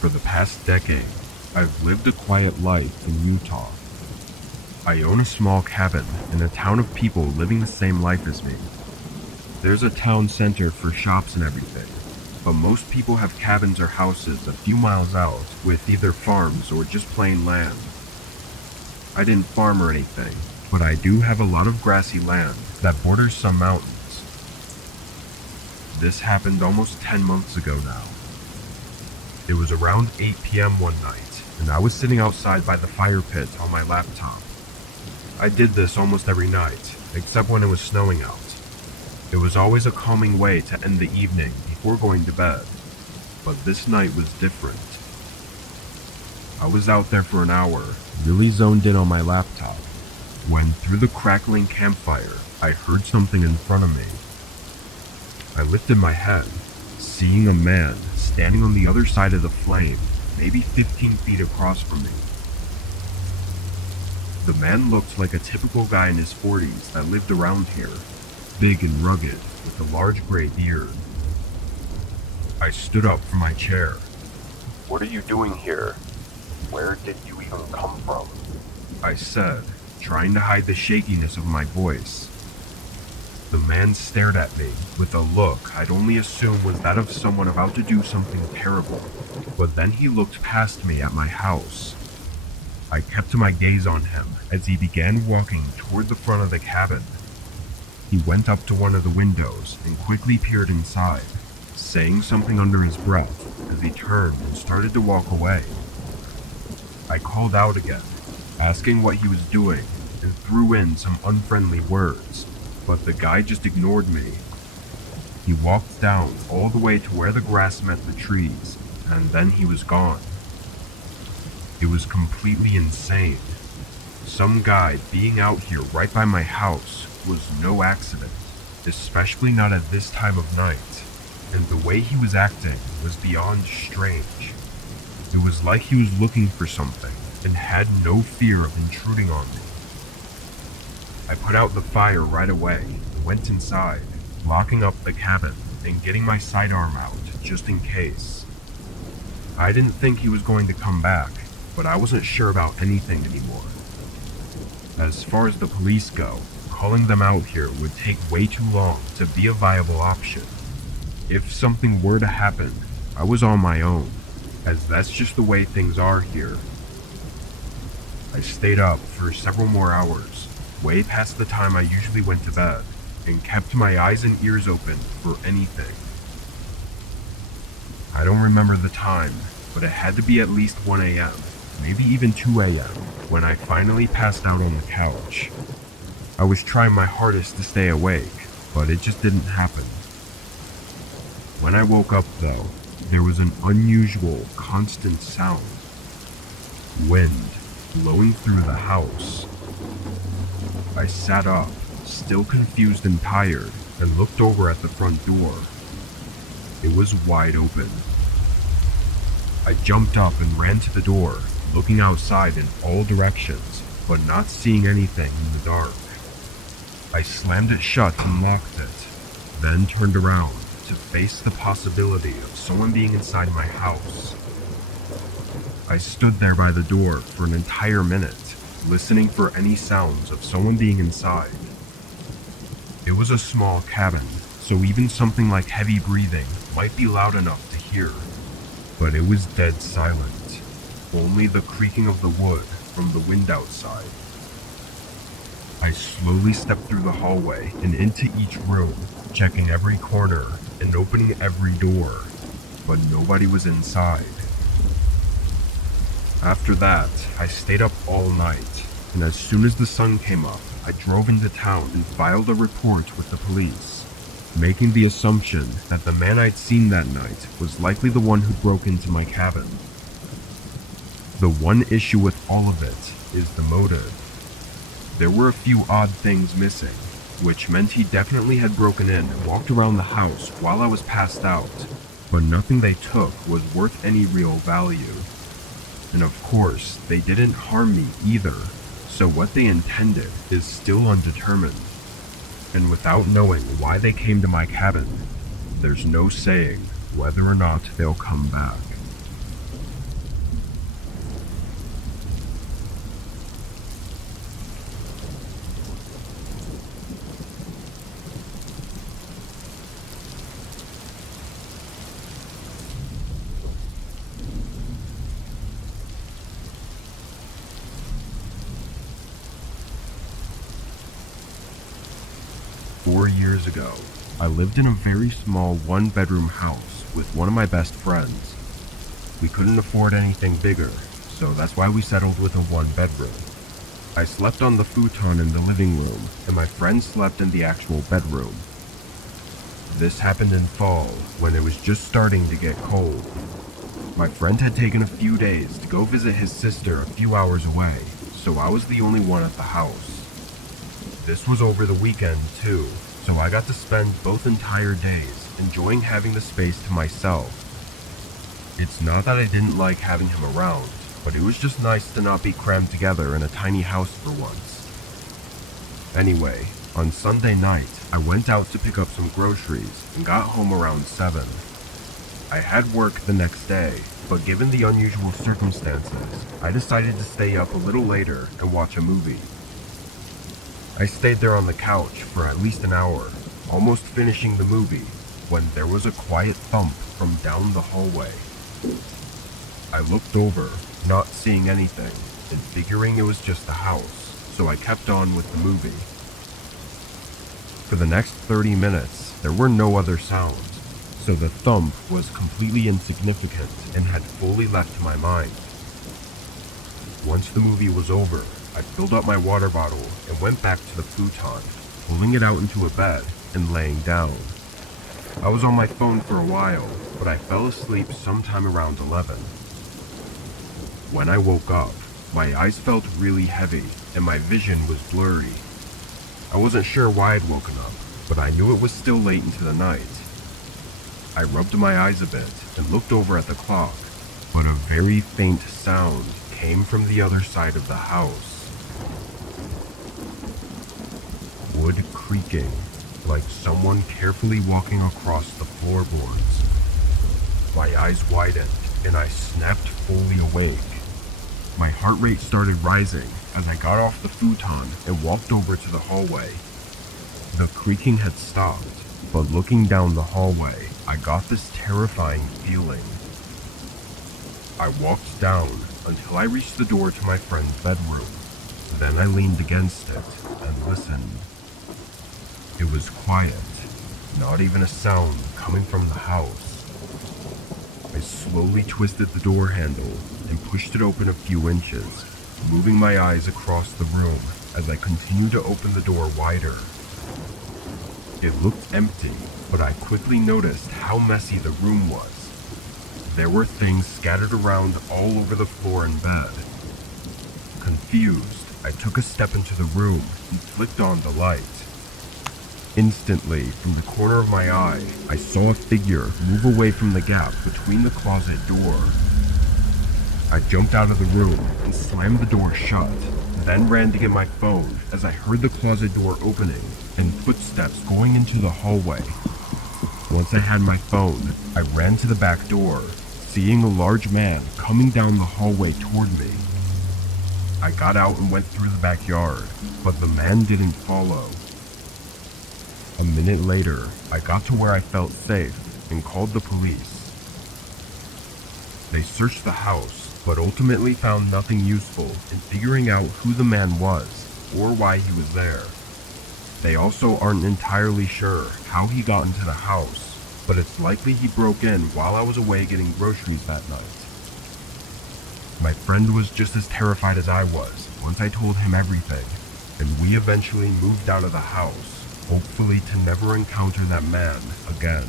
For the past decade, I've lived a quiet life in Utah. I own a small cabin in a town of people living the same life as me. There's a town center for shops and everything, but most people have cabins or houses a few miles out with either farms or just plain land. I didn't farm or anything, but I do have a lot of grassy land that borders some mountains. This happened almost 10 months ago now. It was around 8 p.m. one night, and I was sitting outside by the fire pit on my laptop. I did this almost every night, except when it was snowing out. It was always a calming way to end the evening before going to bed, but this night was different. I was out there for an hour, really zoned in on my laptop, when through the crackling campfire, I heard something in front of me. I lifted my head, seeing a man standing on the other side of the flame, maybe 15 feet across from me. The man looked like a typical guy in his 40s that lived around here, big and rugged, with a large gray beard. I stood up from my chair. What are you doing here? Where did you even come from? I said, trying to hide the shakiness of my voice. The man stared at me with a look I'd only assume was that of someone about to do something terrible, but then he looked past me at my house. I kept my gaze on him as he began walking toward the front of the cabin. He went up to one of the windows and quickly peered inside, saying something under his breath as he turned and started to walk away. I called out again, asking what he was doing, and threw in some unfriendly words, but the guy just ignored me. He walked down all the way to where the grass met the trees, and then he was gone. It was completely insane. Some guy being out here right by my house was no accident, especially not at this time of night, and the way he was acting was beyond strange. It was like he was looking for something and had no fear of intruding on me. I put out the fire right away and went inside, locking up the cabin and getting my sidearm out just in case. I didn't think he was going to come back, but I wasn't sure about anything anymore. As far as the police go, calling them out here would take way too long to be a viable option. If something were to happen, I was on my own, as that's just the way things are here. I stayed up for several more hours, way past the time I usually went to bed, and kept my eyes and ears open for anything. I don't remember the time, but it had to be at least 1 a.m., maybe even 2 a.m., when I finally passed out on the couch. I was trying my hardest to stay awake, but it just didn't happen. When I woke up, though, there was an unusual, constant sound. Wind blowing through the house. I sat up, still confused and tired, and looked over at the front door. It was wide open. I jumped up and ran to the door, looking outside in all directions, but not seeing anything in the dark. I slammed it shut and locked it, then turned around to face the possibility of someone being inside my house. I stood there by the door for an entire minute, listening for any sounds of someone being inside. It was a small cabin, so even something like heavy breathing might be loud enough to hear. But it was dead silent, only the creaking of the wood from the wind outside. I slowly stepped through the hallway and into each room, checking every corner and opening every door, but nobody was inside. After that, I stayed up all night, and as soon as the sun came up, I drove into town and filed a report with the police, making the assumption that the man I'd seen that night was likely the one who broke into my cabin. The one issue with all of it is the motive. There were a few odd things missing, which meant he definitely had broken in and walked around the house while I was passed out, but nothing they took was worth any real value. And of course, they didn't harm me either, so what they intended is still undetermined. And without knowing why they came to my cabin, there's no saying whether or not they'll come back. 4 years ago, I lived in a very small one-bedroom house with one of my best friends. We couldn't afford anything bigger, so that's why we settled with a one-bedroom. I slept on the futon in the living room, and my friend slept in the actual bedroom. This happened in fall, when it was just starting to get cold. My friend had taken a few days to go visit his sister a few hours away, so I was the only one at the house. This was over the weekend too, so I got to spend both entire days enjoying having the space to myself. It's not that I didn't like having him around, but it was just nice to not be crammed together in a tiny house for once. Anyway, on Sunday night, I went out to pick up some groceries and got home around 7. I had work the next day, but given the unusual circumstances, I decided to stay up a little later and watch a movie. I stayed there on the couch for at least an hour, almost finishing the movie, when there was a quiet thump from down the hallway. I looked over, not seeing anything, and figuring it was just the house, so I kept on with the movie. For the next 30 minutes, there were no other sounds, so the thump was completely insignificant and had fully left my mind. Once the movie was over, I filled up my water bottle and went back to the futon, pulling it out into a bed and laying down. I was on my phone for a while, but I fell asleep sometime around 11. When I woke up, my eyes felt really heavy and my vision was blurry. I wasn't sure why I'd woken up, but I knew it was still late into the night. I rubbed my eyes a bit and looked over at the clock, but a very faint sound came from the other side of the house. Wood creaking, like someone carefully walking across the floorboards. My eyes widened, and I snapped fully awake. My heart rate started rising as I got off the futon and walked over to the hallway. The creaking had stopped, but looking down the hallway, I got this terrifying feeling. I walked down until I reached the door to my friend's bedroom. Then I leaned against it and listened. It was quiet, not even a sound coming from the house. I slowly twisted the door handle and pushed it open a few inches, moving my eyes across the room as I continued to open the door wider. It looked empty, but I quickly noticed how messy the room was. There were things scattered around all over the floor and bed. Confused, I took a step into the room and flicked on the light. Instantly, from the corner of my eye, I saw a figure move away from the gap between the closet door. I jumped out of the room and slammed the door shut, then ran to get my phone as I heard the closet door opening and footsteps going into the hallway. Once I had my phone, I ran to the back door, seeing a large man coming down the hallway toward me. I got out and went through the backyard, but the man didn't follow. A minute later, I got to where I felt safe and called the police. They searched the house, but ultimately found nothing useful in figuring out who the man was or why he was there. They also aren't entirely sure how he got into the house, but it's likely he broke in while I was away getting groceries that night. My friend was just as terrified as I was once I told him everything, and we eventually moved out of the house, hopefully to never encounter that man again.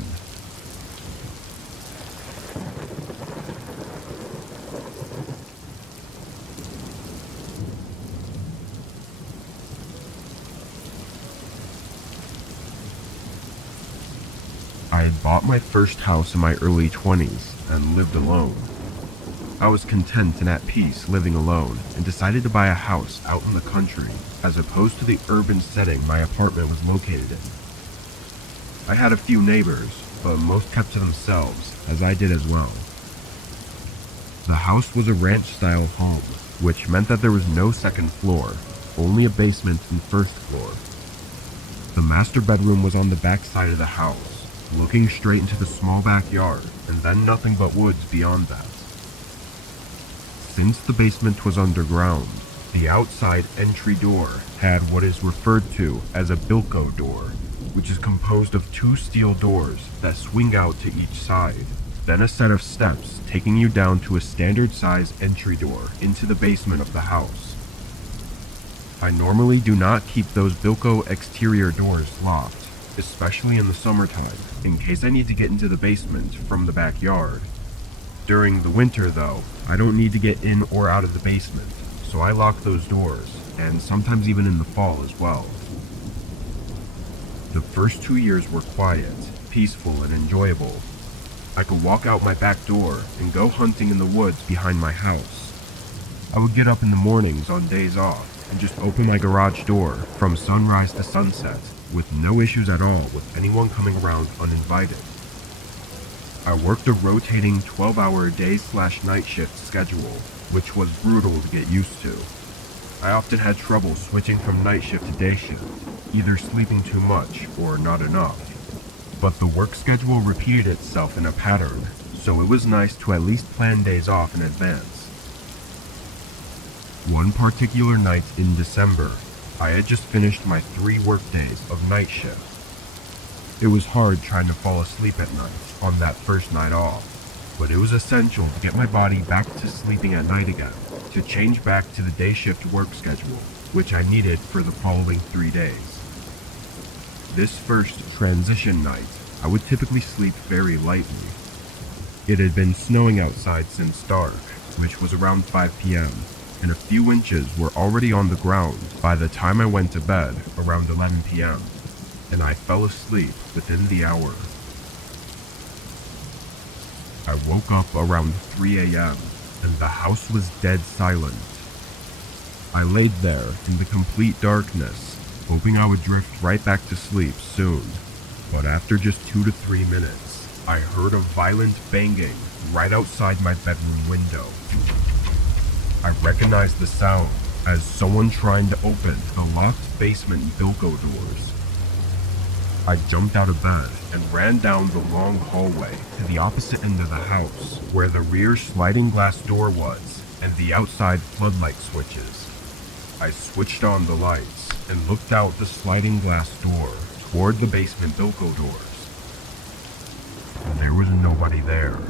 I had bought my first house in my early 20s and lived alone. I was content and at peace living alone and decided to buy a house out in the country as opposed to the urban setting my apartment was located in. I had a few neighbors, but most kept to themselves, as I did as well. The house was a ranch-style home, which meant that there was no second floor, only a basement and first floor. The master bedroom was on the back side of the house, looking straight into the small backyard, and then nothing but woods beyond that. Since the basement was underground, the outside entry door had what is referred to as a bilko door, which is composed of two steel doors that swing out to each side, then a set of steps taking you down to a standard size entry door into the basement of the house. I normally do not keep those bilko exterior doors locked, especially in the summertime, in case I need to get into the basement from the backyard. During the winter though, I don't need to get in or out of the basement, so I lock those doors, and sometimes even in the fall as well. The first 2 years were quiet, peaceful, and enjoyable. I could walk out my back door and go hunting in the woods behind my house. I would get up in the mornings on days off and just open my garage door from sunrise to sunset with no issues at all with anyone coming around uninvited. I worked a rotating 12-hour day/night shift schedule, which was brutal to get used to. I often had trouble switching from night shift to day shift, either sleeping too much or not enough. But the work schedule repeated itself in a pattern, so it was nice to at least plan days off in advance. One particular night in December, I had just finished my 3 work days of night shift. It was hard trying to fall asleep at night on that first night off, but it was essential to get my body back to sleeping at night again, to change back to the day shift work schedule, which I needed for the following 3 days. This first transition night, I would typically sleep very lightly. It had been snowing outside since dark, which was around 5 p.m., and a few inches were already on the ground by the time I went to bed around 11 p.m., and I fell asleep within the hour. I woke up around 3 a.m., and the house was dead silent. I laid there in the complete darkness, hoping I would drift right back to sleep soon, but after just 2 to 3 minutes, I heard a violent banging right outside my bedroom window. I recognized the sound as someone trying to open the locked basement bilko doors. I jumped out of bed and ran down the long hallway to the opposite end of the house, where the rear sliding glass door was and the outside floodlight switches. I switched on the lights and looked out the sliding glass door toward the basement bilko doors. There was nobody there.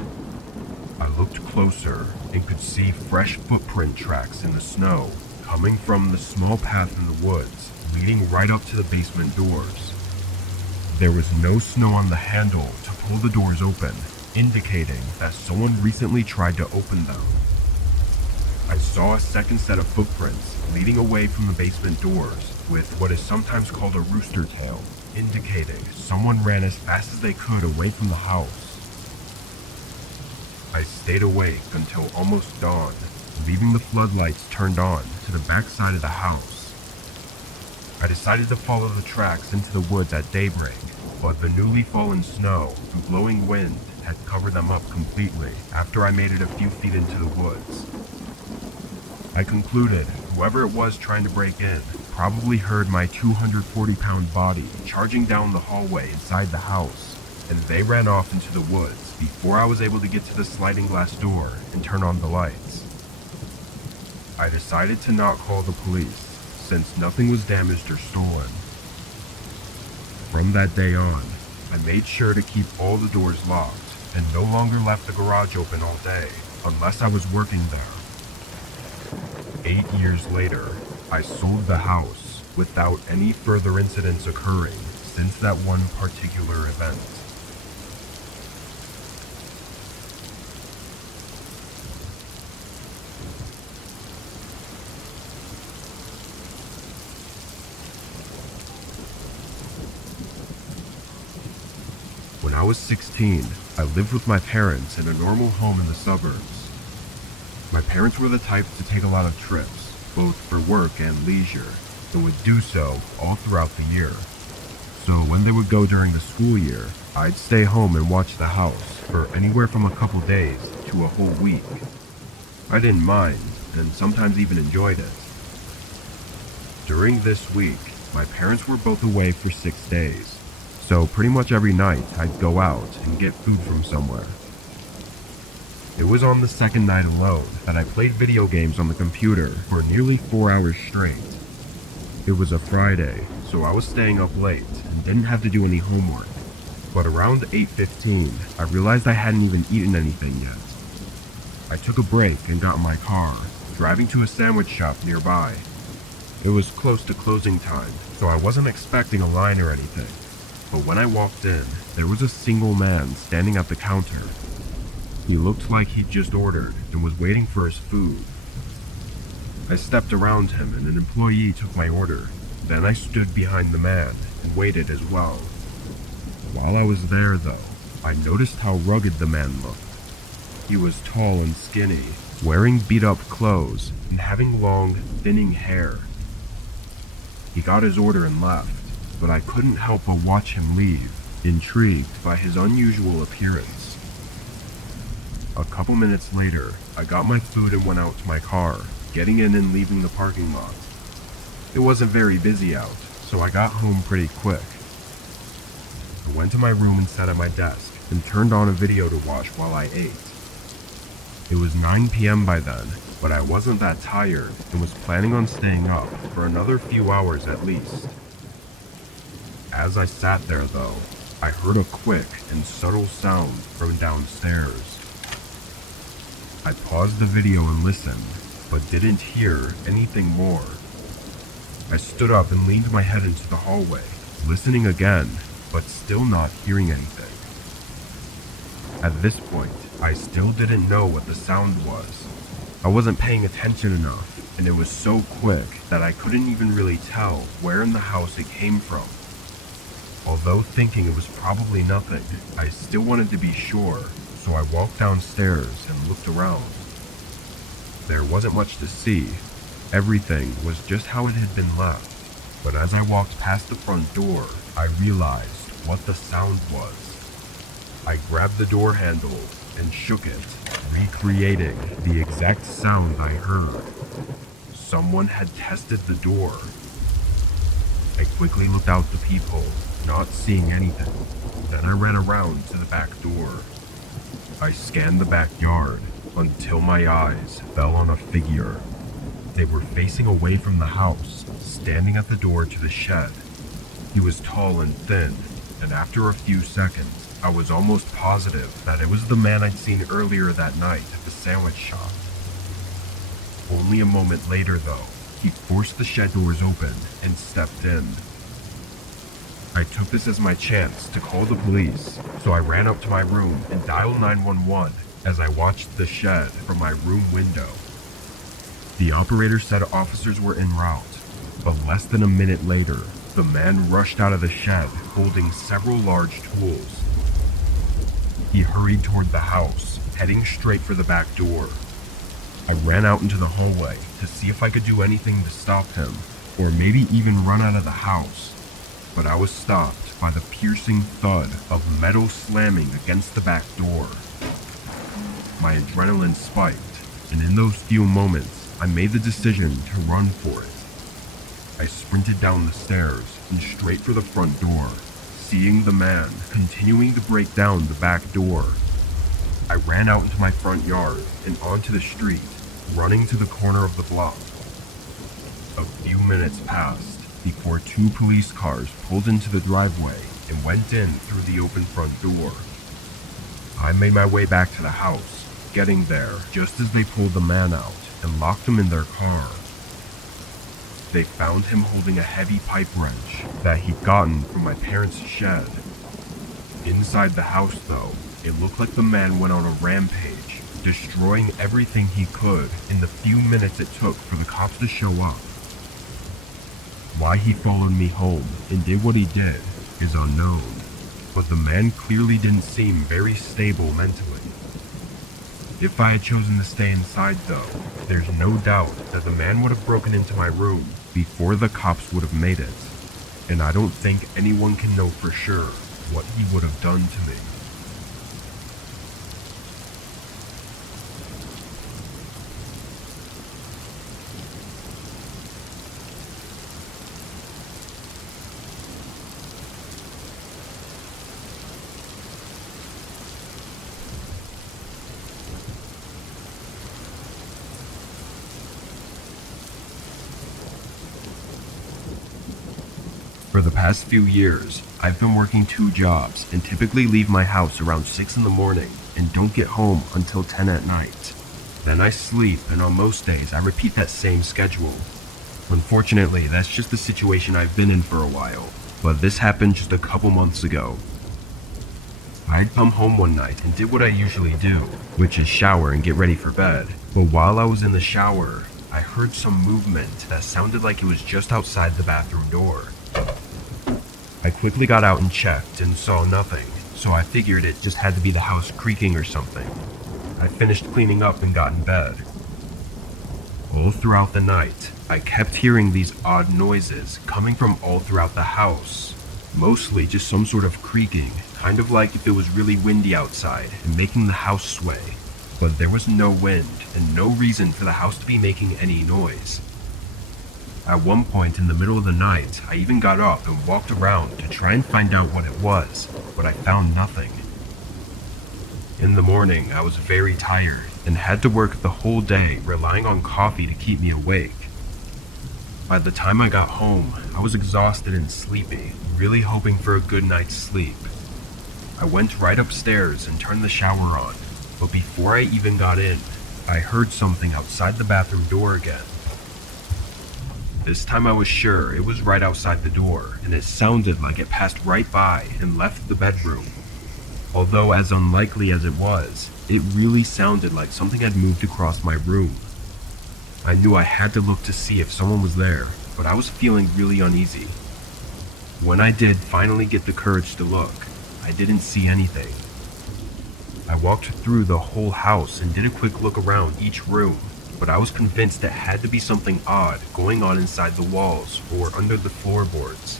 I looked closer and could see fresh footprint tracks in the snow coming from the small path in the woods leading right up to the basement doors. There was no snow on the handle to pull the doors open, indicating that someone recently tried to open them. I saw a second set of footprints leading away from the basement doors with what is sometimes called a rooster tail, indicating someone ran as fast as they could away from the house. I stayed awake until almost dawn, leaving the floodlights turned on to the back side of the house. I decided to follow the tracks into the woods at daybreak, but the newly fallen snow and blowing wind had covered them up completely after I made it a few feet into the woods. I concluded whoever it was trying to break in probably heard my 240-pound body charging down the hallway inside the house, and they ran off into the woods before I was able to get to the sliding glass door and turn on the lights. I decided to not call the police since nothing was damaged or stolen. From that day on, I made sure to keep all the doors locked and no longer left the garage open all day unless I was working there. 8 years later, I sold the house without any further incidents occurring since that one particular event. When I was 16, I lived with my parents in a normal home in the suburbs. My parents were the type to take a lot of trips, both for work and leisure, and would do so all throughout the year. So when they would go during the school year, I'd stay home and watch the house for anywhere from a couple days to a whole week. I didn't mind, and sometimes even enjoyed it. During this week, my parents were both away for 6 days, so pretty much every night I'd go out and get food from somewhere. It was on the second night alone that I played video games on the computer for nearly 4 hours straight. It was a Friday, so I was staying up late and didn't have to do any homework. But around 8:15, I realized I hadn't even eaten anything yet. I took a break and got in my car, driving to a sandwich shop nearby. It was close to closing time, so I wasn't expecting a line or anything. But when I walked in, there was a single man standing at the counter. He looked like he'd just ordered and was waiting for his food. I stepped around him and an employee took my order. Then I stood behind the man and waited as well. While I was there though, I noticed how rugged the man looked. He was tall and skinny, wearing beat-up clothes and having long, thinning hair. He got his order and left, but I couldn't help but watch him leave, intrigued by his unusual appearance. A couple minutes later, I got my food and went out to my car, getting in and leaving the parking lot. It wasn't very busy out, so I got home pretty quick. I went to my room and sat at my desk and turned on a video to watch while I ate. It was 9 p.m. by then, but I wasn't that tired and was planning on staying up for another few hours at least. As I sat there though, I heard a quick and subtle sound from downstairs. I paused the video and listened, but didn't hear anything more. I stood up and leaned my head into the hallway, listening again, but still not hearing anything. At this point, I still didn't know what the sound was. I wasn't paying attention enough, and it was so quick that I couldn't even really tell where in the house it came from. Although thinking it was probably nothing, I still wanted to be sure, so I walked downstairs and looked around. There wasn't much to see. Everything was just how it had been left. But as I walked past the front door, I realized what the sound was. I grabbed the door handle and shook it, recreating the exact sound I heard. Someone had tested the door. I quickly looked out the peephole, not seeing anything. Then I ran around to the back door. I scanned the backyard until my eyes fell on a figure. They were facing away from the house, standing at the door to the shed. He was tall and thin, and after a few seconds, I was almost positive that it was the man I'd seen earlier that night at the sandwich shop. Only a moment later though, he forced the shed doors open and stepped in. I took this as my chance to call the police, so I ran up to my room and dialed 911 as I watched the shed from my room window. The operator said officers were en route, but less than a minute later, the man rushed out of the shed holding several large tools. He hurried toward the house, heading straight for the back door. I ran out into the hallway to see if I could do anything to stop him, or maybe even run out of the house. But I was stopped by the piercing thud of metal slamming against the back door. My adrenaline spiked, and in those few moments, I made the decision to run for it. I sprinted down the stairs and straight for the front door, seeing the man continuing to break down the back door. I ran out into my front yard and onto the street, running to the corner of the block. A few minutes passed before 2 police cars pulled into the driveway and went in through the open front door. I made my way back to the house, getting there just as they pulled the man out and locked him in their car. They found him holding a heavy pipe wrench that he'd gotten from my parents' shed. Inside the house, though, it looked like the man went on a rampage, destroying everything he could in the few minutes it took for the cops to show up. Why he followed me home and did what he did is unknown, but the man clearly didn't seem very stable mentally. If I had chosen to stay inside, though, there's no doubt that the man would have broken into my room before the cops would have made it, and I don't think anyone can know for sure what he would have done to me. For the past few years, I've been working 2 jobs and typically leave my house around 6 in the morning and don't get home until 10 at night. Then I sleep, and on most days I repeat that same schedule. Unfortunately, that's just the situation I've been in for a while, but this happened just a couple months ago. I'd come home one night and did what I usually do, which is shower and get ready for bed. But while I was in the shower, I heard some movement that sounded like it was just outside the bathroom door. I quickly got out and checked and saw nothing, so I figured it just had to be the house creaking or something. I finished cleaning up and got in bed. All throughout the night, I kept hearing these odd noises coming from all throughout the house. Mostly just some sort of creaking, kind of like if it was really windy outside and making the house sway. But there was no wind and no reason for the house to be making any noise. At one point in the middle of the night, I even got up and walked around to try and find out what it was, but I found nothing. In the morning, I was very tired and had to work the whole day relying on coffee to keep me awake. By the time I got home, I was exhausted and sleepy, really hoping for a good night's sleep. I went right upstairs and turned the shower on, but before I even got in, I heard something outside the bathroom door again. This time I was sure it was right outside the door, and it sounded like it passed right by and left the bedroom. Although as unlikely as it was, it really sounded like something had moved across my room. I knew I had to look to see if someone was there, but I was feeling really uneasy. When I did finally get the courage to look, I didn't see anything. I walked through the whole house and did a quick look around each room, but I was convinced it had to be something odd going on inside the walls or under the floorboards.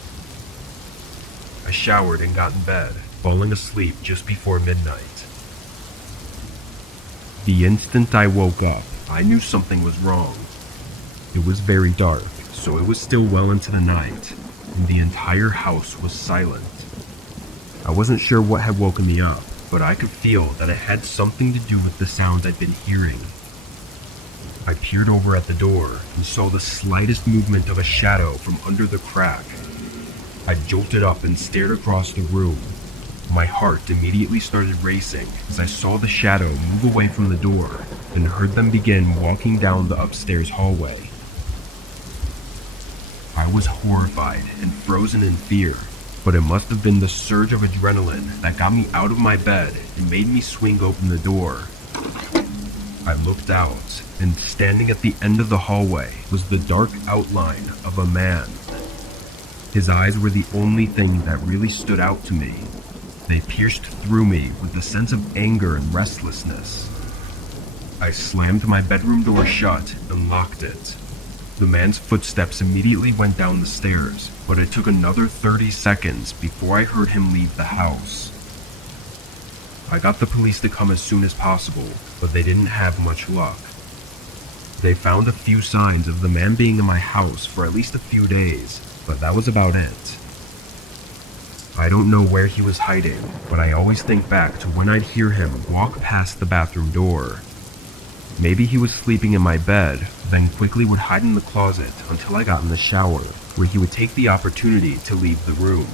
I showered and got in bed, falling asleep just before midnight. The instant I woke up, I knew something was wrong. It was very dark, so it was still well into the night, and the entire house was silent. I wasn't sure what had woken me up, but I could feel that it had something to do with the sounds I'd been hearing. I peered over at the door and saw the slightest movement of a shadow from under the crack. I jolted up and stared across the room. My heart immediately started racing as I saw the shadow move away from the door and heard them begin walking down the upstairs hallway. I was horrified and frozen in fear, but it must have been the surge of adrenaline that got me out of my bed and made me swing open the door. I looked out, and standing at the end of the hallway was the dark outline of a man. His eyes were the only thing that really stood out to me. They pierced through me with a sense of anger and restlessness. I slammed my bedroom door shut and locked it. The man's footsteps immediately went down the stairs, but it took another 30 seconds before I heard him leave the house. I got the police to come as soon as possible, but they didn't have much luck. They found a few signs of the man being in my house for at least a few days, but that was about it. I don't know where he was hiding, but I always think back to when I'd hear him walk past the bathroom door. Maybe he was sleeping in my bed, then quickly would hide in the closet until I got in the shower, where he would take the opportunity to leave the room.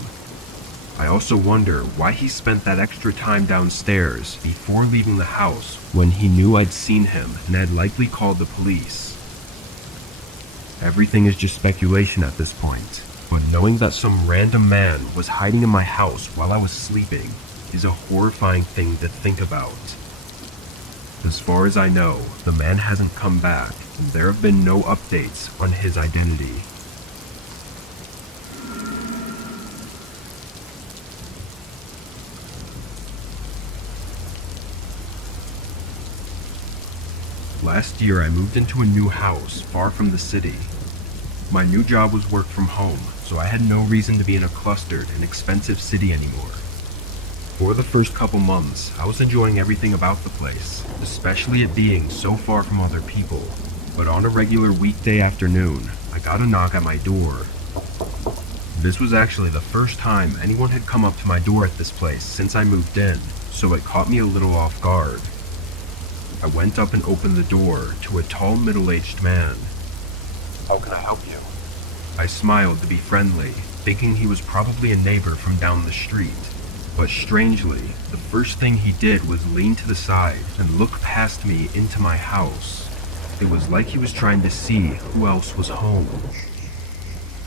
I also wonder why he spent that extra time downstairs before leaving the house when he knew I'd seen him and had likely called the police. Everything is just speculation at this point, but knowing that some random man was hiding in my house while I was sleeping is a horrifying thing to think about. As far as I know, the man hasn't come back, and there have been no updates on his identity. Last year I moved into a new house far from the city. My new job was work from home, so I had no reason to be in a clustered and expensive city anymore. For the first couple months, I was enjoying everything about the place, especially it being so far from other people. But on a regular weekday afternoon, I got a knock at my door. This was actually the first time anyone had come up to my door at this place since I moved in, so it caught me a little off guard. I went up and opened the door to a tall middle-aged man. How can I help you? I smiled to be friendly, thinking he was probably a neighbor from down the street. But strangely, the first thing he did was lean to the side and look past me into my house. It was like he was trying to see who else was home.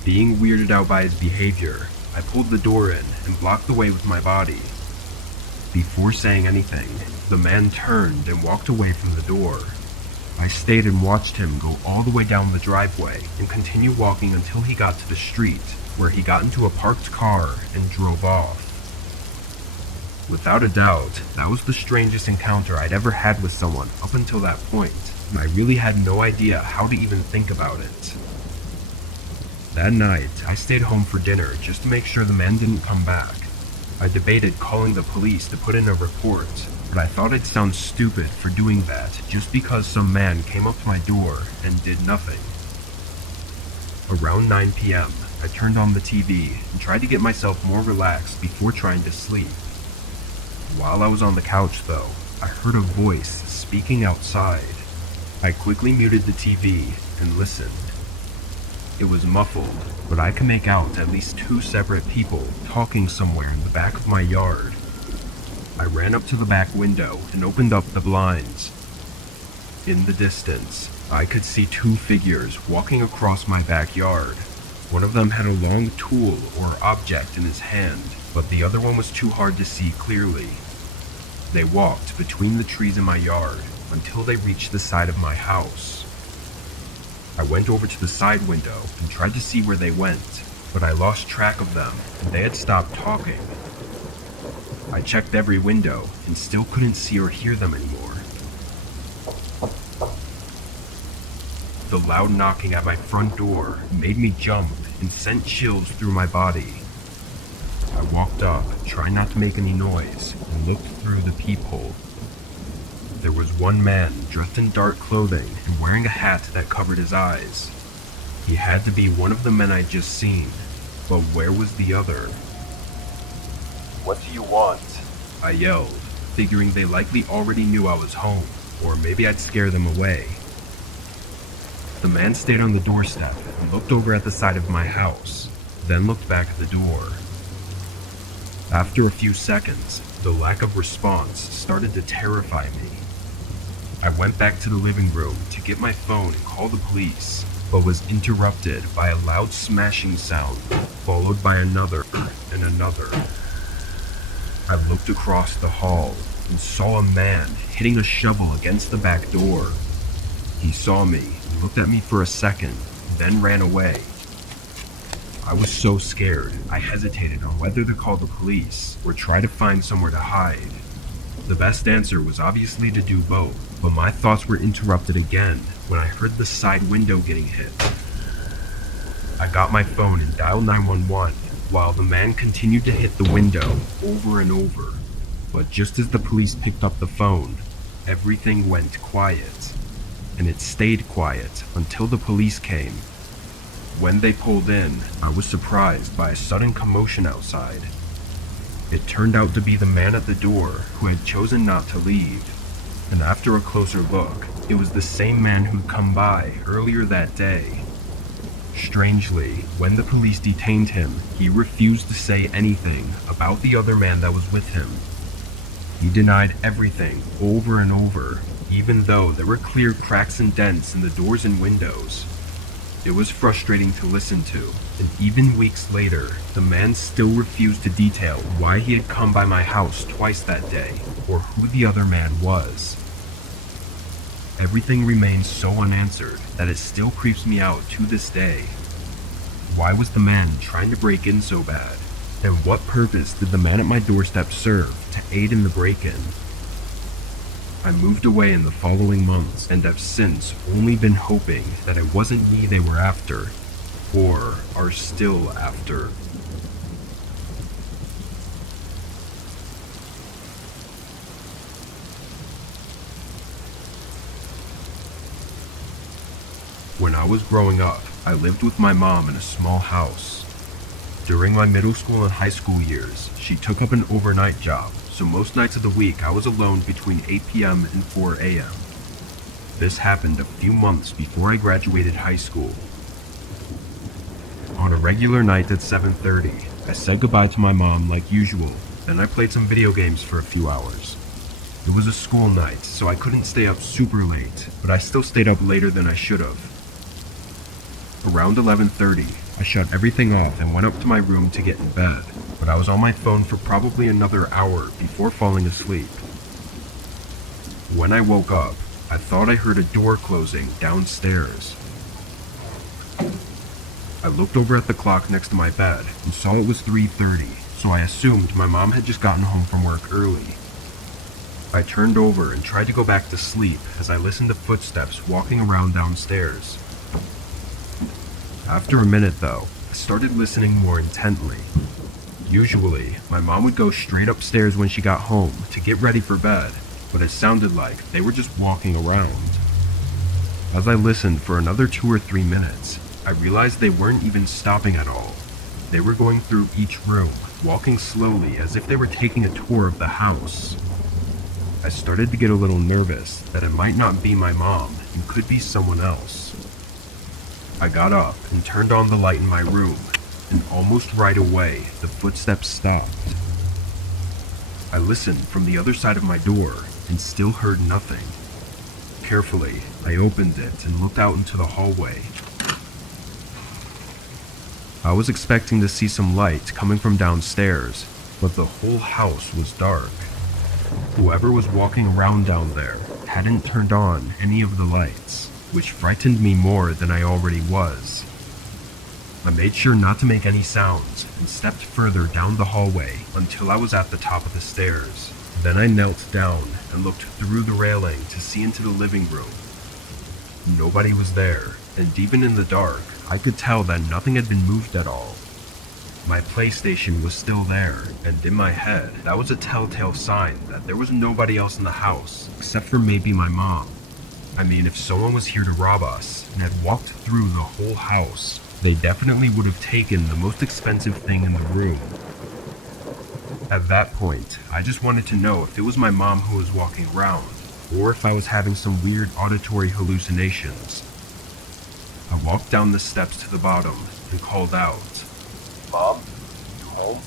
Being weirded out by his behavior, I pulled the door in and blocked the way with my body. Before saying anything, the man turned and walked away from the door. I stayed and watched him go all the way down the driveway and continue walking until he got to the street, where he got into a parked car and drove off. Without a doubt, that was the strangest encounter I'd ever had with someone up until that point, and I really had no idea how to even think about it. That night, I stayed home for dinner just to make sure the man didn't come back. I debated calling the police to put in a report, but I thought I'd sound stupid for doing that just because some man came up to my door and did nothing. Around 9 p.m., I turned on the TV and tried to get myself more relaxed before trying to sleep. While I was on the couch though, I heard a voice speaking outside. I quickly muted the TV and listened. It was muffled, but I could make out at least two separate people talking somewhere in the back of my yard. I ran up to the back window and opened up the blinds. In the distance, I could see two figures walking across my backyard. One of them had a long tool or object in his hand, but the other one was too hard to see clearly. They walked between the trees in my yard until they reached the side of my house. I went over to the side window and tried to see where they went, but I lost track of them and they had stopped talking. I checked every window and still couldn't see or hear them anymore. The loud knocking at my front door made me jump and sent chills through my body. I walked up, trying not to make any noise, and looked through the peephole. There was one man dressed in dark clothing and wearing a hat that covered his eyes. He had to be one of the men I'd just seen, but where was the other? What do you want? I yelled, figuring they likely already knew I was home, or maybe I'd scare them away. The man stayed on the doorstep and looked over at the side of my house, then looked back at the door. After a few seconds, the lack of response started to terrify me. I went back to the living room to get my phone and call the police, but was interrupted by a loud smashing sound, followed by another and another. I looked across the hall and saw a man hitting a shovel against the back door. He saw me and looked at me for a second, then ran away. I was so scared, I hesitated on whether to call the police or try to find somewhere to hide. The best answer was obviously to do both, but my thoughts were interrupted again when I heard the side window getting hit. I got my phone and dialed 911 while the man continued to hit the window over and over. But just as the police picked up the phone, everything went quiet. and it stayed quiet until the police came. When they pulled in, I was surprised by a sudden commotion outside. It turned out to be the man at the door who had chosen not to leave, and after a closer look, it was the same man who'd come by earlier that day. Strangely, when the police detained him, he refused to say anything about the other man that was with him. He denied everything over and over, even though there were clear cracks and dents in the doors and windows. It was frustrating to listen to, and even weeks later, the man still refused to detail why he had come by my house twice that day, or who the other man was. Everything remains so unanswered that it still creeps me out to this day. Why was the man trying to break in so bad? And what purpose did the man at my doorstep serve to aid in the break-in? I moved away in the following months and have since only been hoping that it wasn't me they were after, or are still after. When I was growing up, I lived with my mom in a small house. During my middle school and high school years, she took up an overnight job, so most nights of the week I was alone between 8 p.m. and 4 a.m. This happened a few months before I graduated high school. On a regular night at 7:30, I said goodbye to my mom like usual, then I played some video games for a few hours. It was a school night, so I couldn't stay up super late, but I still stayed up later than I should have. Around 11:30, I shut everything off and went up to my room to get in bed, but I was on my phone for probably another hour before falling asleep. When I woke up, I thought I heard a door closing downstairs. I looked over at the clock next to my bed and saw it was 3:30, so I assumed my mom had just gotten home from work early. I turned over and tried to go back to sleep as I listened to footsteps walking around downstairs. After a minute though, I started listening more intently. Usually, my mom would go straight upstairs when she got home to get ready for bed, but it sounded like they were just walking around. As I listened for another 2 or 3 minutes, I realized they weren't even stopping at all. They were going through each room, walking slowly as if they were taking a tour of the house. I started to get a little nervous that it might not be my mom and could be someone else. I got up and turned on the light in my room, and almost right away, the footsteps stopped. I listened from the other side of my door and still heard nothing. Carefully, I opened it and looked out into the hallway. I was expecting to see some light coming from downstairs, but the whole house was dark. Whoever was walking around down there hadn't turned on any of the lights, which frightened me more than I already was. I made sure not to make any sounds and stepped further down the hallway until I was at the top of the stairs. Then I knelt down and looked through the railing to see into the living room. Nobody was there, and even in the dark, I could tell that nothing had been moved at all. My PlayStation was still there, and in my head, that was a telltale sign that there was nobody else in the house, except for maybe my mom. I mean, if someone was here to rob us and had walked through the whole house, they definitely would have taken the most expensive thing in the room. At that point, I just wanted to know if it was my mom who was walking around, or if I was having some weird auditory hallucinations. I walked down the steps to the bottom and called out, Mom, you home?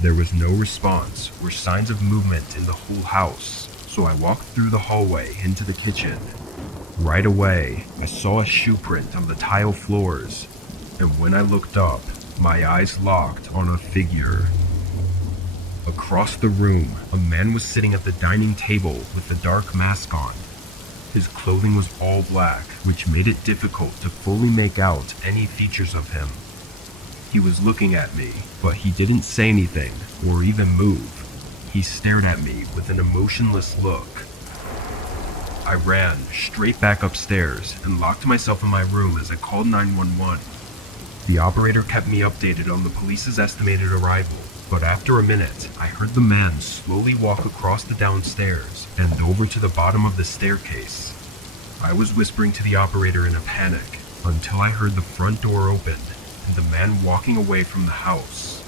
There was no response or signs of movement in the whole house, so I walked through the hallway into the kitchen. Right away, I saw a shoe print on the tile floors, and when I looked up, my eyes locked on a figure. Across the room, a man was sitting at the dining table with a dark mask on. His clothing was all black, which made it difficult to fully make out any features of him. He was looking at me, but he didn't say anything or even move. He stared at me with an emotionless look. I ran straight back upstairs and locked myself in my room as I called 911. The operator kept me updated on the police's estimated arrival, but after a minute, I heard the man slowly walk across the downstairs and over to the bottom of the staircase. I was whispering to the operator in a panic until I heard the front door open and the man walking away from the house.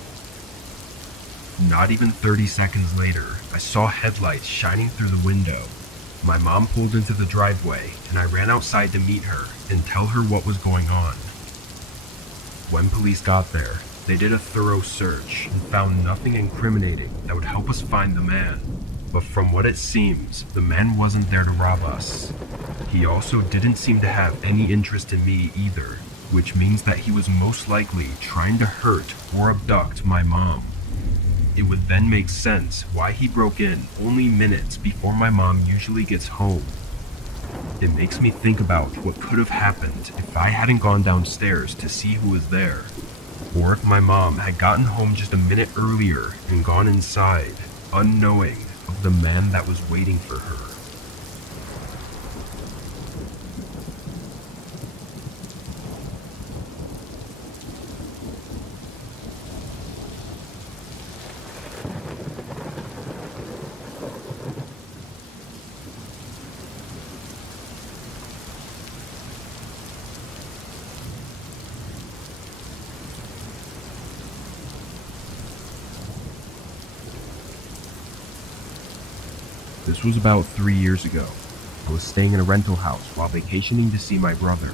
Not even 30 seconds later, I saw headlights shining through the window. My mom pulled into the driveway and I ran outside to meet her and tell her what was going on. When police got there, they did a thorough search and found nothing incriminating that would help us find the man. But from what it seems, the man wasn't there to rob us. He also didn't seem to have any interest in me either, which means that he was most likely trying to hurt or abduct my mom. It would then make sense why he broke in only minutes before my mom usually gets home. It makes me think about what could have happened if I hadn't gone downstairs to see who was there, or if my mom had gotten home just a minute earlier and gone inside, unknowing of the man that was waiting for her. This was about 3 years ago. I was staying in a rental house while vacationing to see my brother.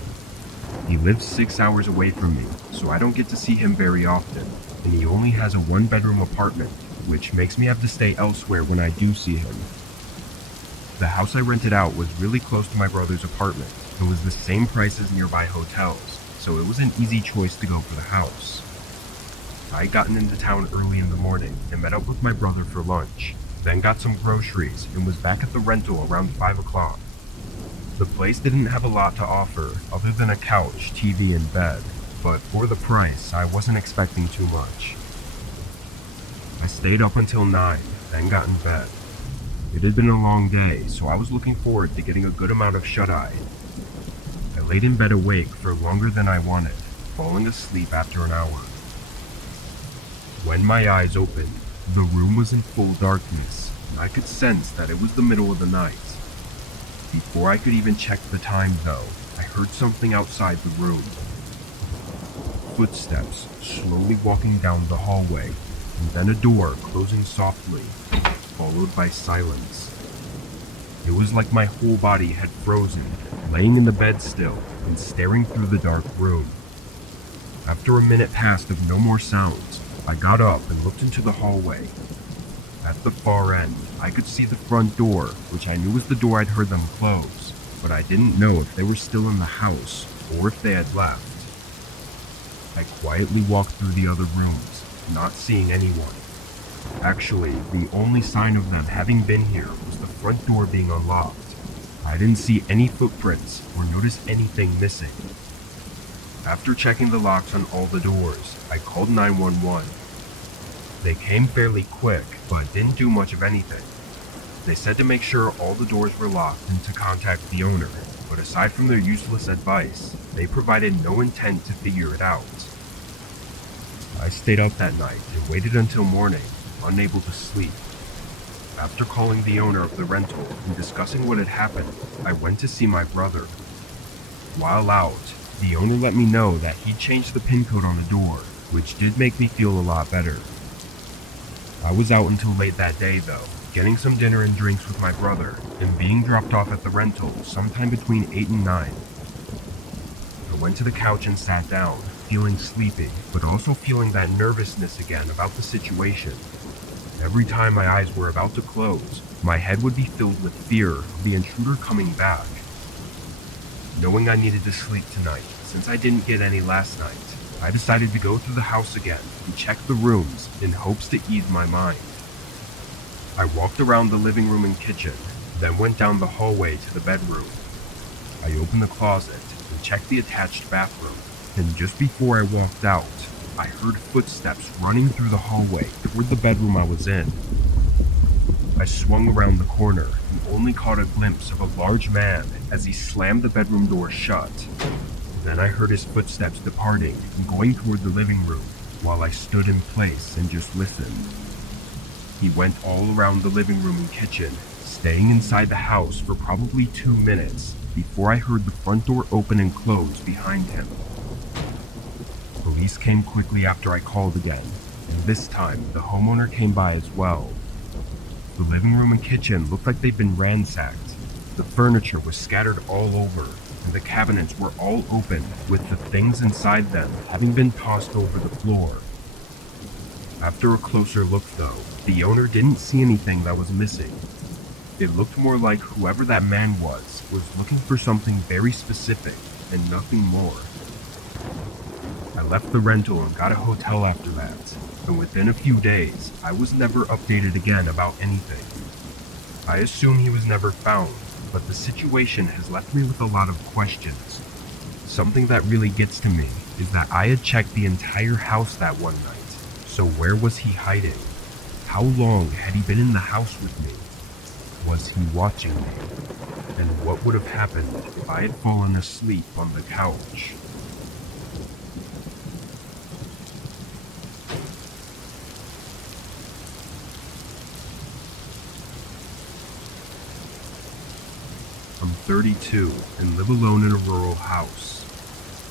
He lives 6 hours away from me, so I don't get to see him very often, and he only has a 1-bedroom apartment, which makes me have to stay elsewhere when I do see him. The house I rented out was really close to my brother's apartment. It was the same price as nearby hotels, so it was an easy choice to go for the house. I had gotten into town early in the morning and met up with my brother for lunch, then got some groceries and was back at the rental around 5 o'clock. The place didn't have a lot to offer other than a couch, TV, and bed, but for the price, I wasn't expecting too much. I stayed up until 9, then got in bed. It had been a long day, so I was looking forward to getting a good amount of shut-eye. I laid in bed awake for longer than I wanted, falling asleep after an hour. When my eyes opened, the room was in full darkness, and I could sense that it was the middle of the night. Before I could even check the time, though, I heard something outside the room. Footsteps slowly walking down the hallway, and then a door closing softly, followed by silence. It was like my whole body had frozen, laying in the bed still and staring through the dark room. After a minute passed of no more sounds, I got up and looked into the hallway. At the far end, I could see the front door, which I knew was the door I'd heard them close, but I didn't know if they were still in the house or if they had left. I quietly walked through the other rooms, not seeing anyone. Actually, the only sign of them having been here was the front door being unlocked. I didn't see any footprints or notice anything missing. After checking the locks on all the doors, I called 911. They came fairly quick, but didn't do much of anything. They said to make sure all the doors were locked and to contact the owner, but aside from their useless advice, they provided no intent to figure it out. I stayed up that night and waited until morning, unable to sleep. After calling the owner of the rental and discussing what had happened, I went to see my brother. While out, the owner let me know that he'd changed the pin code on the door, which did make me feel a lot better. I was out until late that day though, getting some dinner and drinks with my brother, and being dropped off at the rental sometime between 8 and 9. I went to the couch and sat down, feeling sleepy, but also feeling that nervousness again about the situation. Every time my eyes were about to close, my head would be filled with fear of the intruder coming back. Knowing I needed to sleep tonight, since I didn't get any last night, I decided to go through the house again and check the rooms in hopes to ease my mind. I walked around the living room and kitchen, then went down the hallway to the bedroom. I opened the closet and checked the attached bathroom, and just before I walked out, I heard footsteps running through the hallway toward the bedroom I was in. I swung around the corner and only caught a glimpse of a large man as he slammed the bedroom door shut. Then I heard his footsteps departing and going toward the living room, while I stood in place and just listened. He went all around the living room and kitchen, staying inside the house for probably 2 minutes before I heard the front door open and close behind him. Police came quickly after I called again, and this time the homeowner came by as well. The living room and kitchen looked like they'd been ransacked. The furniture was scattered all over, and the cabinets were all open, with the things inside them having been tossed over the floor. After a closer look though, the owner didn't see anything that was missing. It looked more like whoever that man was looking for something very specific and nothing more. I left the rental and got a hotel after that, and within a few days, I was never updated again about anything. I assume he was never found, but the situation has left me with a lot of questions. Something that really gets to me is that I had checked the entire house that one night, so where was he hiding? How long had he been in the house with me? Was he watching me? And what would have happened if I had fallen asleep on the couch? I'm 32 and live alone in a rural house.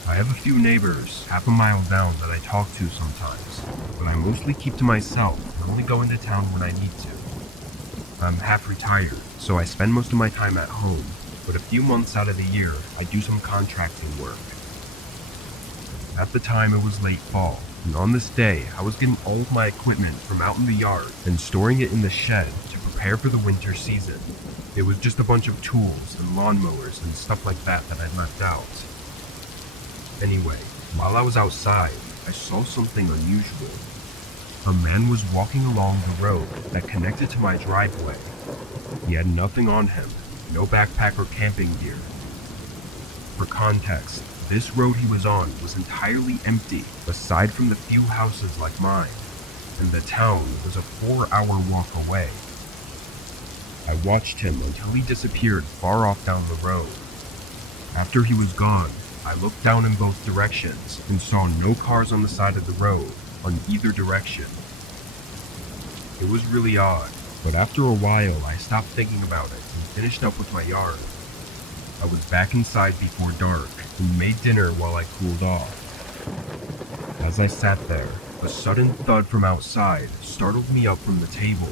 I have a few neighbors half a mile down that I talk to sometimes, but I mostly keep to myself and only go into town when I need to. I'm half retired, so I spend most of my time at home, but a few months out of the year, I do some contracting work. At the time, it was late fall, and on this day, I was getting all of my equipment from out in the yard and storing it in the shed to prepare for the winter season. It was just a bunch of tools and lawnmowers and stuff like that I'd left out. Anyway, while I was outside, I saw something unusual. A man was walking along the road that connected to my driveway. He had nothing on him, no backpack or camping gear. For context, this road he was on was entirely empty, aside from the few houses like mine, and the town was a 4-hour walk away. I watched him until he disappeared far off down the road. After he was gone, I looked down in both directions and saw no cars on the side of the road on either direction. It was really odd, but after a while I stopped thinking about it and finished up with my yard. I was back inside before dark and made dinner while I cooled off. As I sat there, a sudden thud from outside startled me up from the table.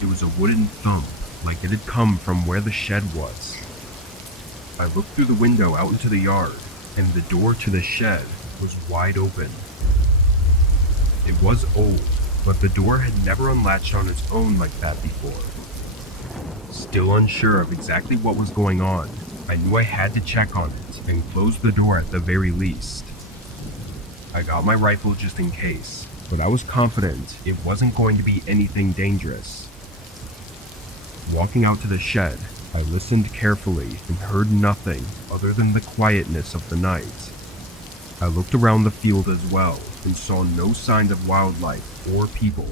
It was a wooden thump, like it had come from where the shed was. I looked through the window out into the yard, and the door to the shed was wide open. It was old, but the door had never unlatched on its own like that before. Still unsure of exactly what was going on, I knew I had to check on it and close the door at the very least. I got my rifle just in case, but I was confident it wasn't going to be anything dangerous. Walking out to the shed, I listened carefully and heard nothing other than the quietness of the night. I looked around the field as well and saw no signs of wildlife or people.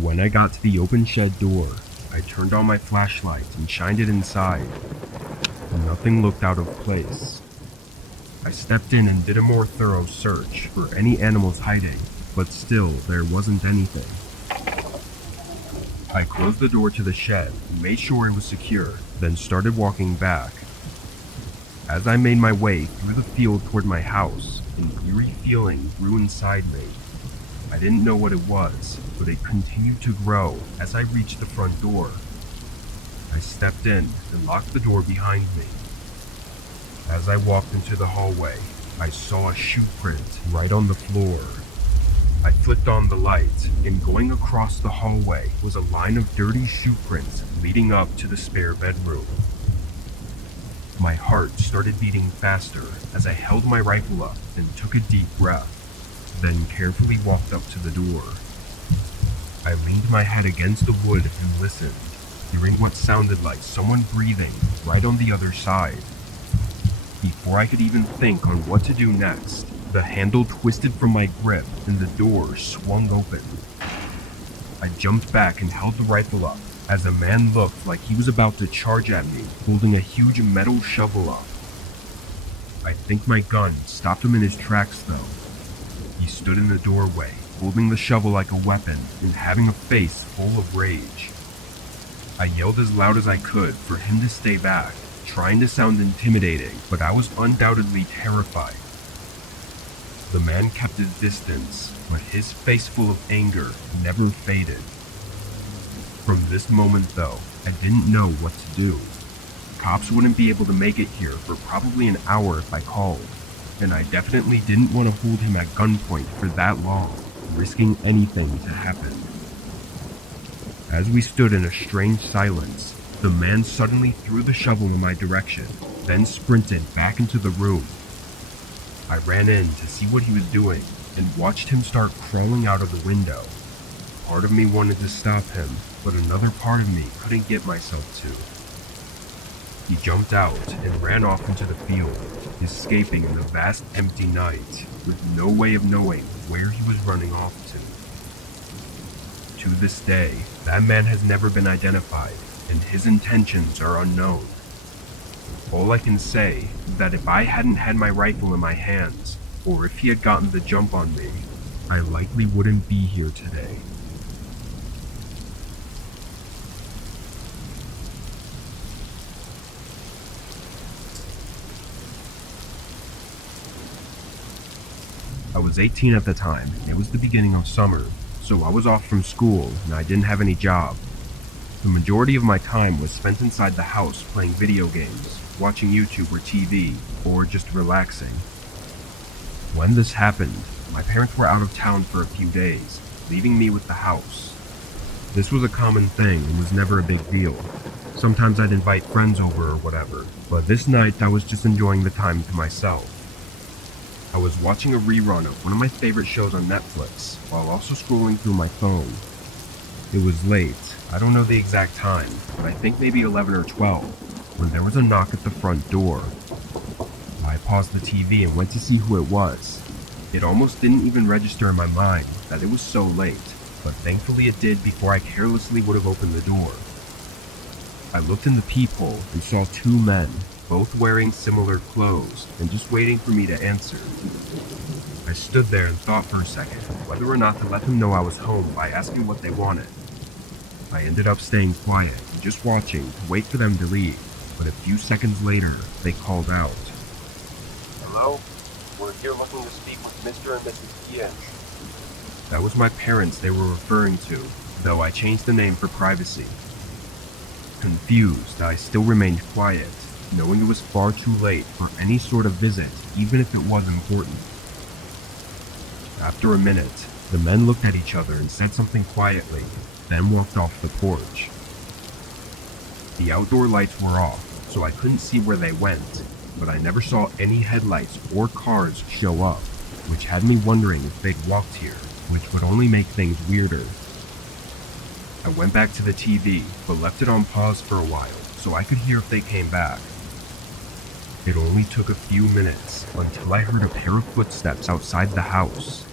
When I got to the open shed door, I turned on my flashlight and shined it inside. Nothing looked out of place. I stepped in and did a more thorough search for any animals hiding, but still there wasn't anything. I closed the door to the shed and made sure it was secure, then started walking back. As I made my way through the field toward my house, an eerie feeling grew inside me. I didn't know what it was, but it continued to grow as I reached the front door. I stepped in and locked the door behind me. As I walked into the hallway, I saw a shoe print right on the floor. I flicked on the light, and going across the hallway was a line of dirty shoe prints leading up to the spare bedroom. My heart started beating faster as I held my rifle up and took a deep breath, then carefully walked up to the door. I leaned my head against the wood and listened, hearing what sounded like someone breathing right on the other side. Before I could even think on what to do next, the handle twisted from my grip and the door swung open. I jumped back and held the rifle up as a man looked like he was about to charge at me, holding a huge metal shovel up. I think my gun stopped him in his tracks though. He stood in the doorway, holding the shovel like a weapon and having a face full of rage. I yelled as loud as I could for him to stay back, trying to sound intimidating, but I was undoubtedly terrified. The man kept his distance, but his face full of anger never faded. From this moment though, I didn't know what to do. Cops wouldn't be able to make it here for probably an hour if I called, and I definitely didn't want to hold him at gunpoint for that long, risking anything to happen. As we stood in a strange silence, the man suddenly threw the shovel in my direction, then sprinted back into the room. I ran in to see what he was doing and watched him start crawling out of the window. Part of me wanted to stop him, but another part of me couldn't get myself to. He jumped out and ran off into the field, escaping in the vast empty night, with no way of knowing where he was running off to. To this day, that man has never been identified, and his intentions are unknown. All I can say is that if I hadn't had my rifle in my hands, or if he had gotten the jump on me, I likely wouldn't be here today. I was 18 at the time. It was the beginning of summer, so I was off from school and I didn't have any job. The majority of my time was spent inside the house playing video games, watching YouTube or TV, or just relaxing. When this happened, my parents were out of town for a few days, leaving me with the house. This was a common thing and was never a big deal. Sometimes I'd invite friends over or whatever, but this night I was just enjoying the time to myself. I was watching a rerun of one of my favorite shows on Netflix, while also scrolling through my phone. It was late, I don't know the exact time, but I think maybe 11 or 12, when there was a knock at the front door. I paused the TV and went to see who it was. It almost didn't even register in my mind that it was so late, but thankfully it did before I carelessly would have opened the door. I looked in the peephole and saw two men, both wearing similar clothes, and just waiting for me to answer. I stood there and thought for a second whether or not to let them know I was home by asking what they wanted. I ended up staying quiet and just watching to wait for them to leave, but a few seconds later, they called out. Hello? We're here looking to speak with Mr. and Mrs. Ian. That was my parents they were referring to, though I changed the name for privacy. Confused, I still remained quiet, knowing it was far too late for any sort of visit, even if it was important. After a minute, the men looked at each other and said something quietly, then walked off the porch. The outdoor lights were off, so I couldn't see where they went, but I never saw any headlights or cars show up, which had me wondering if they'd walked here, which would only make things weirder. I went back to the TV, but left it on pause for a while, so I could hear if they came back. It only took a few minutes until I heard a pair of footsteps outside the house.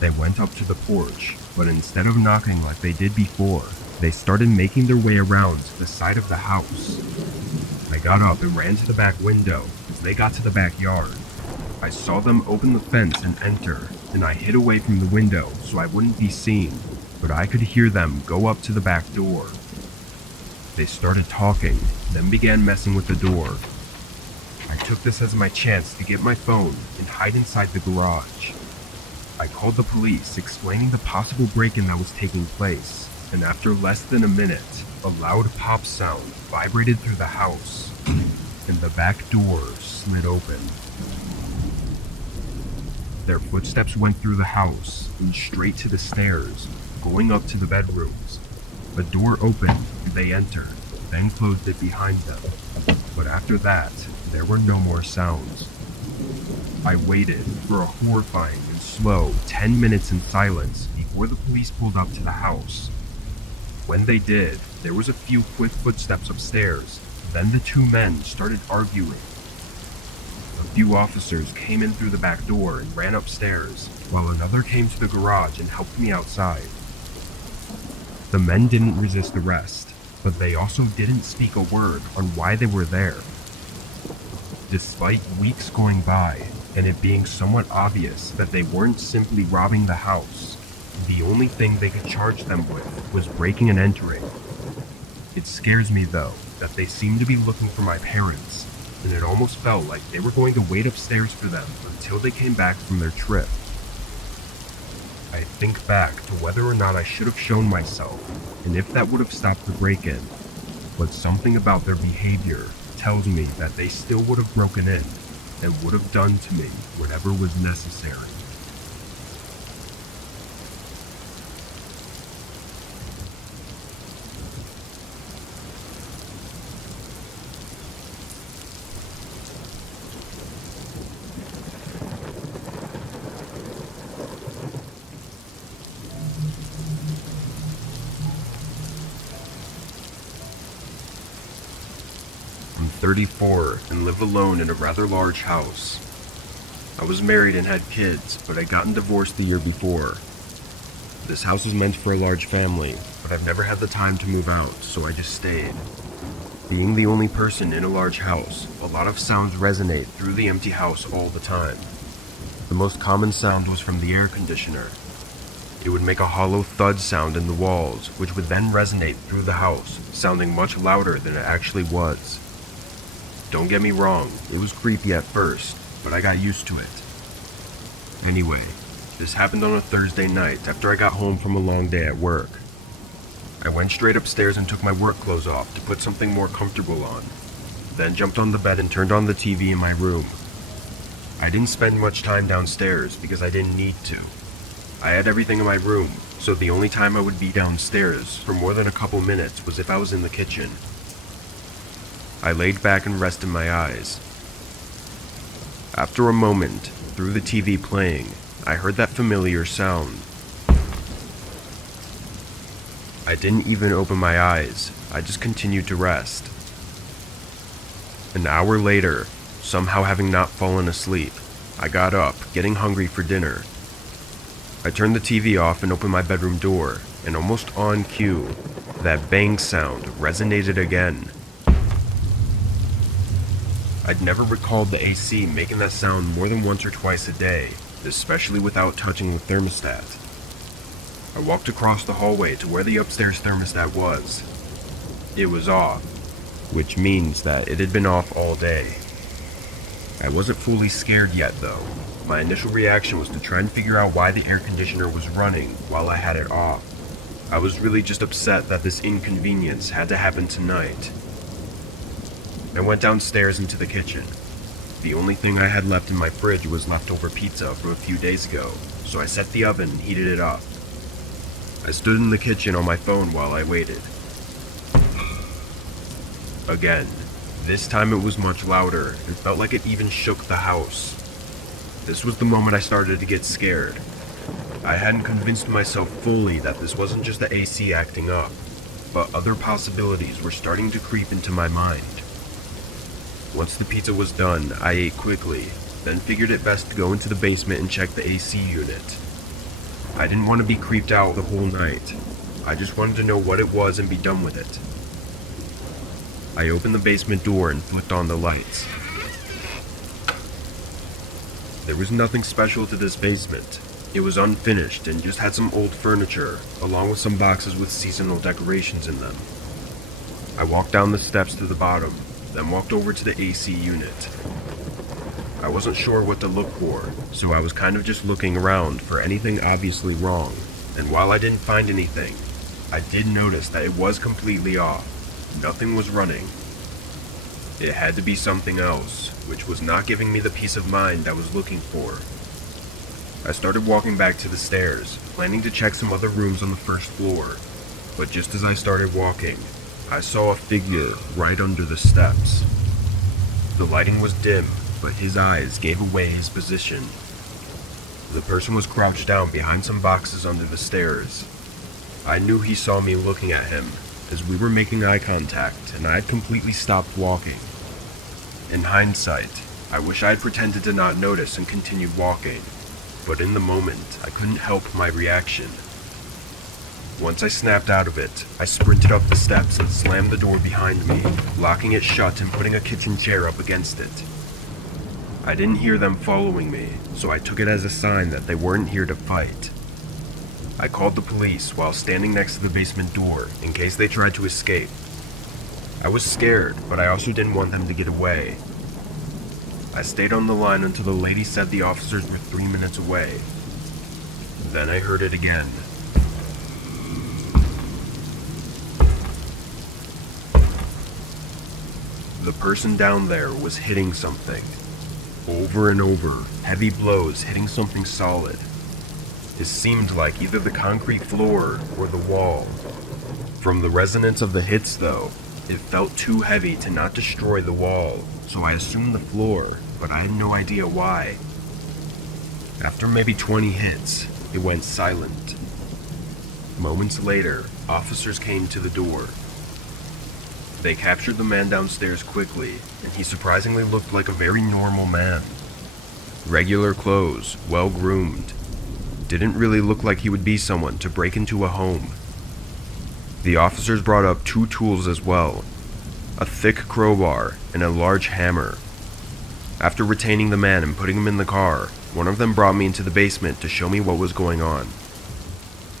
They went up to the porch, but instead of knocking like they did before, they started making their way around to the side of the house. I got up and ran to the back window as they got to the backyard. I saw them open the fence and enter, and I hid away from the window so I wouldn't be seen, but I could hear them go up to the back door. They started talking, then began messing with the door. I took this as my chance to get my phone and hide inside the garage. I called the police, explaining the possible break-in that was taking place, and after less than a minute, a loud pop sound vibrated through the house, and the back door slid open. Their footsteps went through the house and straight to the stairs, going up to the bedrooms. The door opened and they entered, then closed it behind them. But after that, there were no more sounds. I waited for a horrifying and slow 10 minutes in silence before the police pulled up to the house. When they did, there was a few quick footsteps upstairs, then the two men started arguing. A few officers came in through the back door and ran upstairs, while another came to the garage and helped me outside. The men didn't resist arrest, but they also didn't speak a word on why they were there. Despite weeks going by, and it being somewhat obvious that they weren't simply robbing the house. The only thing they could charge them with was breaking and entering. It scares me, though, that they seem to be looking for my parents, and it almost felt like they were going to wait upstairs for them until they came back from their trip. I think back to whether or not I should have shown myself, and if that would have stopped the break-in, but something about their behavior tells me that they still would have broken in and would have done to me whatever was necessary. I'm 34 and live alone in a rather large house. I was married and had kids, but I'd gotten divorced the year before. This house is meant for a large family, but I've never had the time to move out, so I just stayed. Being the only person in a large house, a lot of sounds resonate through the empty house all the time. The most common sound was from the air conditioner. It would make a hollow thud sound in the walls, which would then resonate through the house, sounding much louder than it actually was. Don't get me wrong, it was creepy at first, but I got used to it. Anyway, this happened on a Thursday night after I got home from a long day at work. I went straight upstairs and took my work clothes off to put something more comfortable on, then jumped on the bed and turned on the TV in my room. I didn't spend much time downstairs because I didn't need to. I had everything in my room, so the only time I would be downstairs for more than a couple minutes was if I was in the kitchen. I laid back and rested my eyes. After a moment, through the TV playing, I heard that familiar sound. I didn't even open my eyes, I just continued to rest. An hour later, somehow having not fallen asleep, I got up, getting hungry for dinner. I turned the TV off and opened my bedroom door, and almost on cue, that bang sound resonated again. I'd never recalled the AC making that sound more than once or twice a day, especially without touching the thermostat. I walked across the hallway to where the upstairs thermostat was. It was off, which means that it had been off all day. I wasn't fully scared yet though. My initial reaction was to try and figure out why the air conditioner was running while I had it off. I was really just upset that this inconvenience had to happen tonight. I went downstairs into the kitchen. The only thing I had left in my fridge was leftover pizza from a few days ago, so I set the oven and heated it up. I stood in the kitchen on my phone while I waited. Again, this time it was much louder and felt like it even shook the house. This was the moment I started to get scared. I hadn't convinced myself fully that this wasn't just the AC acting up, but other possibilities were starting to creep into my mind. Once the pizza was done, I ate quickly, then figured it best to go into the basement and check the AC unit. I didn't want to be creeped out the whole night. I just wanted to know what it was and be done with it. I opened the basement door and flicked on the lights. There was nothing special to this basement. It was unfinished and just had some old furniture, along with some boxes with seasonal decorations in them. I walked down the steps to the bottom, then walked over to the AC unit. I wasn't sure what to look for, so I was kind of just looking around for anything obviously wrong, and while I didn't find anything, I did notice that it was completely off. Nothing was running. It had to be something else, which was not giving me the peace of mind I was looking for. I started walking back to the stairs, planning to check some other rooms on the first floor, but just as I started walking, I saw a figure right under the steps. The lighting was dim, but his eyes gave away his position. The person was crouched down behind some boxes under the stairs. I knew he saw me looking at him, as we were making eye contact and I had completely stopped walking. In hindsight, I wish I had pretended to not notice and continued walking, but in the moment, I couldn't help my reaction. Once I snapped out of it, I sprinted up the steps and slammed the door behind me, locking it shut and putting a kitchen chair up against it. I didn't hear them following me, so I took it as a sign that they weren't here to fight. I called the police while standing next to the basement door in case they tried to escape. I was scared, but I also didn't want them to get away. I stayed on the line until the lady said the officers were 3 minutes away. Then I heard it again. The person down there was hitting something. Over and over, heavy blows hitting something solid. It seemed like either the concrete floor or the wall. From the resonance of the hits though, it felt too heavy to not destroy the wall, so I assumed the floor, but I had no idea why. After maybe 20 hits, it went silent. Moments later, officers came to the door. They captured the man downstairs quickly, and he surprisingly looked like a very normal man. Regular clothes, well-groomed. Didn't really look like he would be someone to break into a home. The officers brought up 2 tools as well, a thick crowbar and a large hammer. After retaining the man and putting him in the car, one of them brought me into the basement to show me what was going on.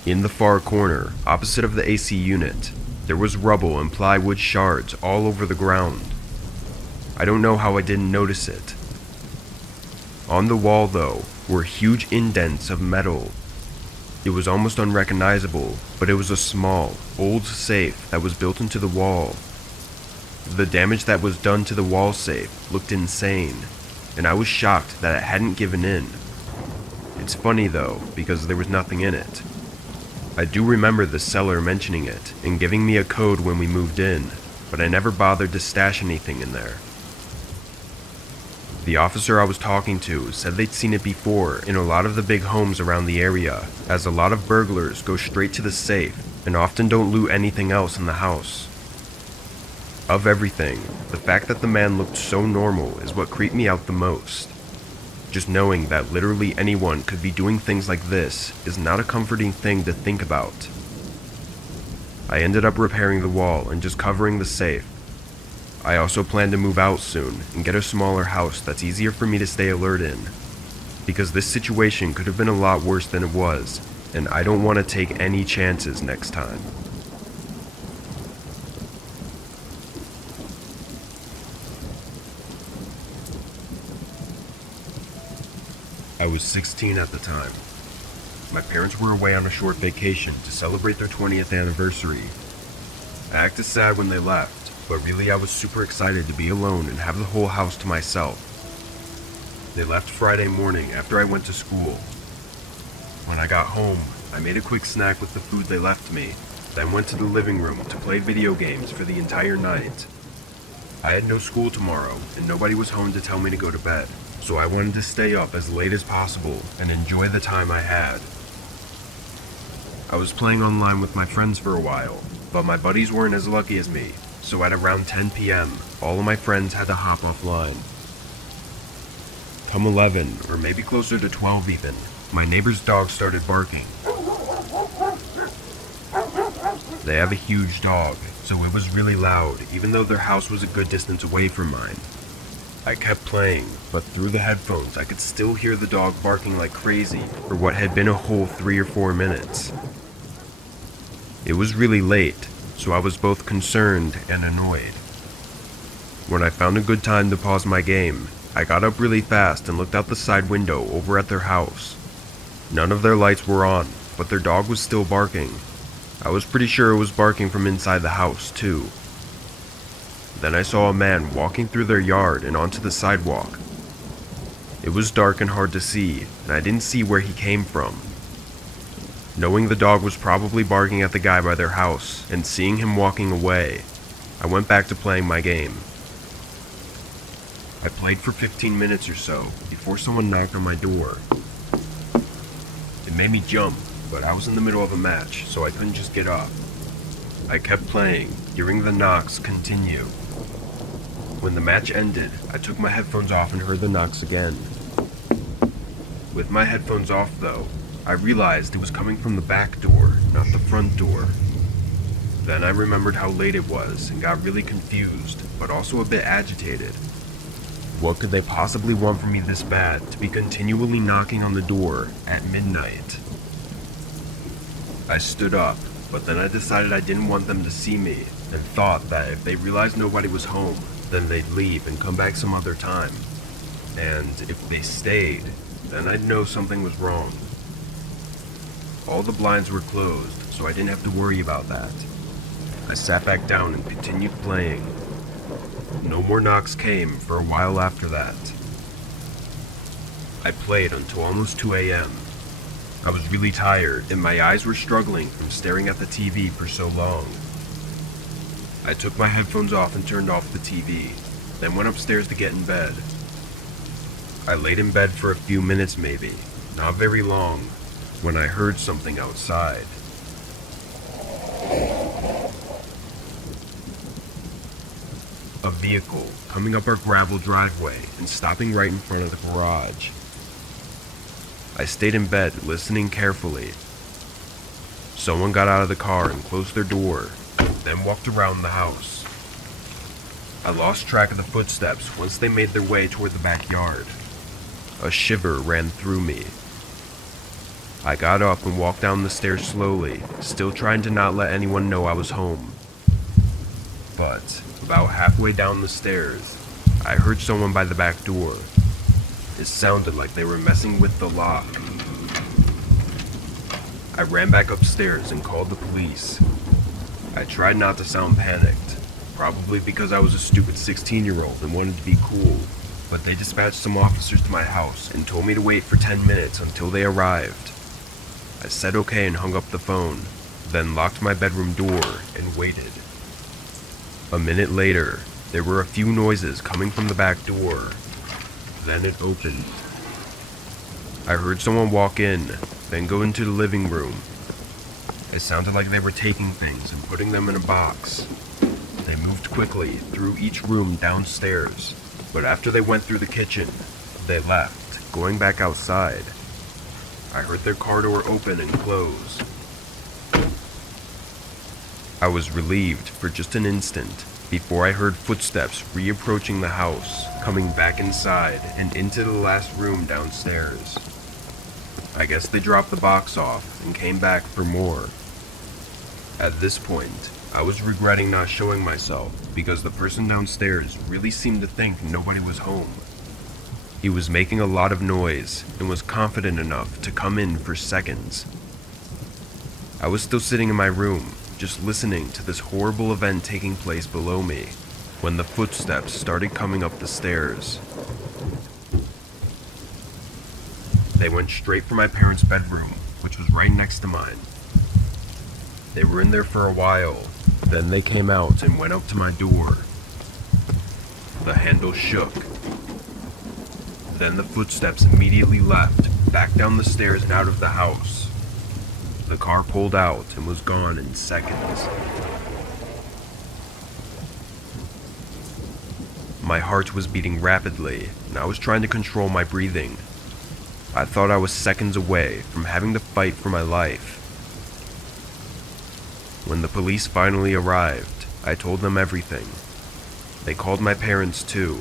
In the far corner, opposite of the AC unit, there was rubble and plywood shards all over the ground. I don't know how I didn't notice it. On the wall, though, were huge indents of metal. It was almost unrecognizable, but it was a small, old safe that was built into the wall. The damage that was done to the wall safe looked insane, and I was shocked that it hadn't given in. It's funny though, because there was nothing in it. I do remember the seller mentioning it and giving me a code when we moved in, but I never bothered to stash anything in there. The officer I was talking to said they'd seen it before in a lot of the big homes around the area, as a lot of burglars go straight to the safe and often don't loot anything else in the house. Of everything, the fact that the man looked so normal is what creeped me out the most. Just knowing that literally anyone could be doing things like this is not a comforting thing to think about. I ended up repairing the wall and just covering the safe. I also plan to move out soon and get a smaller house that's easier for me to stay alert in, because this situation could have been a lot worse than it was, and I don't want to take any chances next time. I was 16 at the time. My parents were away on a short vacation to celebrate their 20th anniversary. I acted sad when they left, but really I was super excited to be alone and have the whole house to myself. They left Friday morning after I went to school. When I got home, I made a quick snack with the food they left me, then went to the living room to play video games for the entire night. I had no school tomorrow, and nobody was home to tell me to go to bed, so I wanted to stay up as late as possible and enjoy the time I had. I was playing online with my friends for a while, but my buddies weren't as lucky as me, so at around 10 p.m., all of my friends had to hop offline. Come 11, or maybe closer to 12 even, my neighbor's dog started barking. They have a huge dog, so it was really loud, even though their house was a good distance away from mine. I kept playing, but through the headphones I could still hear the dog barking like crazy for what had been a whole 3 or 4 minutes. It was really late, so I was both concerned and annoyed. When I found a good time to pause my game, I got up really fast and looked out the side window over at their house. None of their lights were on, but their dog was still barking. I was pretty sure it was barking from inside the house, too. Then I saw a man walking through their yard and onto the sidewalk. It was dark and hard to see, and I didn't see where he came from. Knowing the dog was probably barking at the guy by their house, and seeing him walking away, I went back to playing my game. I played for 15 minutes or so before someone knocked on my door. It made me jump, but I was in the middle of a match, so I couldn't just get up. I kept playing, hearing the knocks continue. When the match ended, I took my headphones off and heard the knocks again. With my headphones off though, I realized it was coming from the back door, not the front door. Then I remembered how late it was and got really confused, but also a bit agitated. What could they possibly want from me this bad to be continually knocking on the door at midnight? I stood up, but then I decided I didn't want them to see me and thought that if they realized nobody was home, then they'd leave and come back some other time. And if they stayed, then I'd know something was wrong. All the blinds were closed, so I didn't have to worry about that. I sat back down and continued playing. No more knocks came for a while after that. I played until almost 2 a.m. I was really tired and my eyes were struggling from staring at the TV for so long. I took my headphones off and turned off the TV, then went upstairs to get in bed. I laid in bed for a few minutes maybe, not very long, when I heard something outside. A vehicle coming up our gravel driveway and stopping right in front of the garage. I stayed in bed listening carefully. Someone got out of the car and closed their door, then walked around the house. I lost track of the footsteps once they made their way toward the backyard. A shiver ran through me. I got up and walked down the stairs slowly, still trying to not let anyone know I was home. But about halfway down the stairs, I heard someone by the back door. It sounded like they were messing with the lock. I ran back upstairs and called the police. I tried not to sound panicked, probably because I was a stupid 16-year-old and wanted to be cool, but they dispatched some officers to my house and told me to wait for 10 minutes until they arrived. I said okay and hung up the phone, then locked my bedroom door and waited. A minute later, there were a few noises coming from the back door. Then it opened. I heard someone walk in, then go into the living room. It sounded like they were taking things and putting them in a box. They moved quickly through each room downstairs, but after they went through the kitchen, they left, going back outside. I heard their car door open and close. I was relieved for just an instant before I heard footsteps reapproaching the house, coming back inside and into the last room downstairs. I guess they dropped the box off and came back for more. At this point, I was regretting not showing myself because the person downstairs really seemed to think nobody was home. He was making a lot of noise and was confident enough to come in for seconds. I was still sitting in my room, just listening to this horrible event taking place below me, when the footsteps started coming up the stairs. They went straight for my parents' bedroom, which was right next to mine. They were in there for a while, then they came out and went up to my door. The handle shook. Then the footsteps immediately left, back down the stairs and out of the house. The car pulled out and was gone in seconds. My heart was beating rapidly, and I was trying to control my breathing. I thought I was seconds away from having to fight for my life. When the police finally arrived, I told them everything. They called my parents too.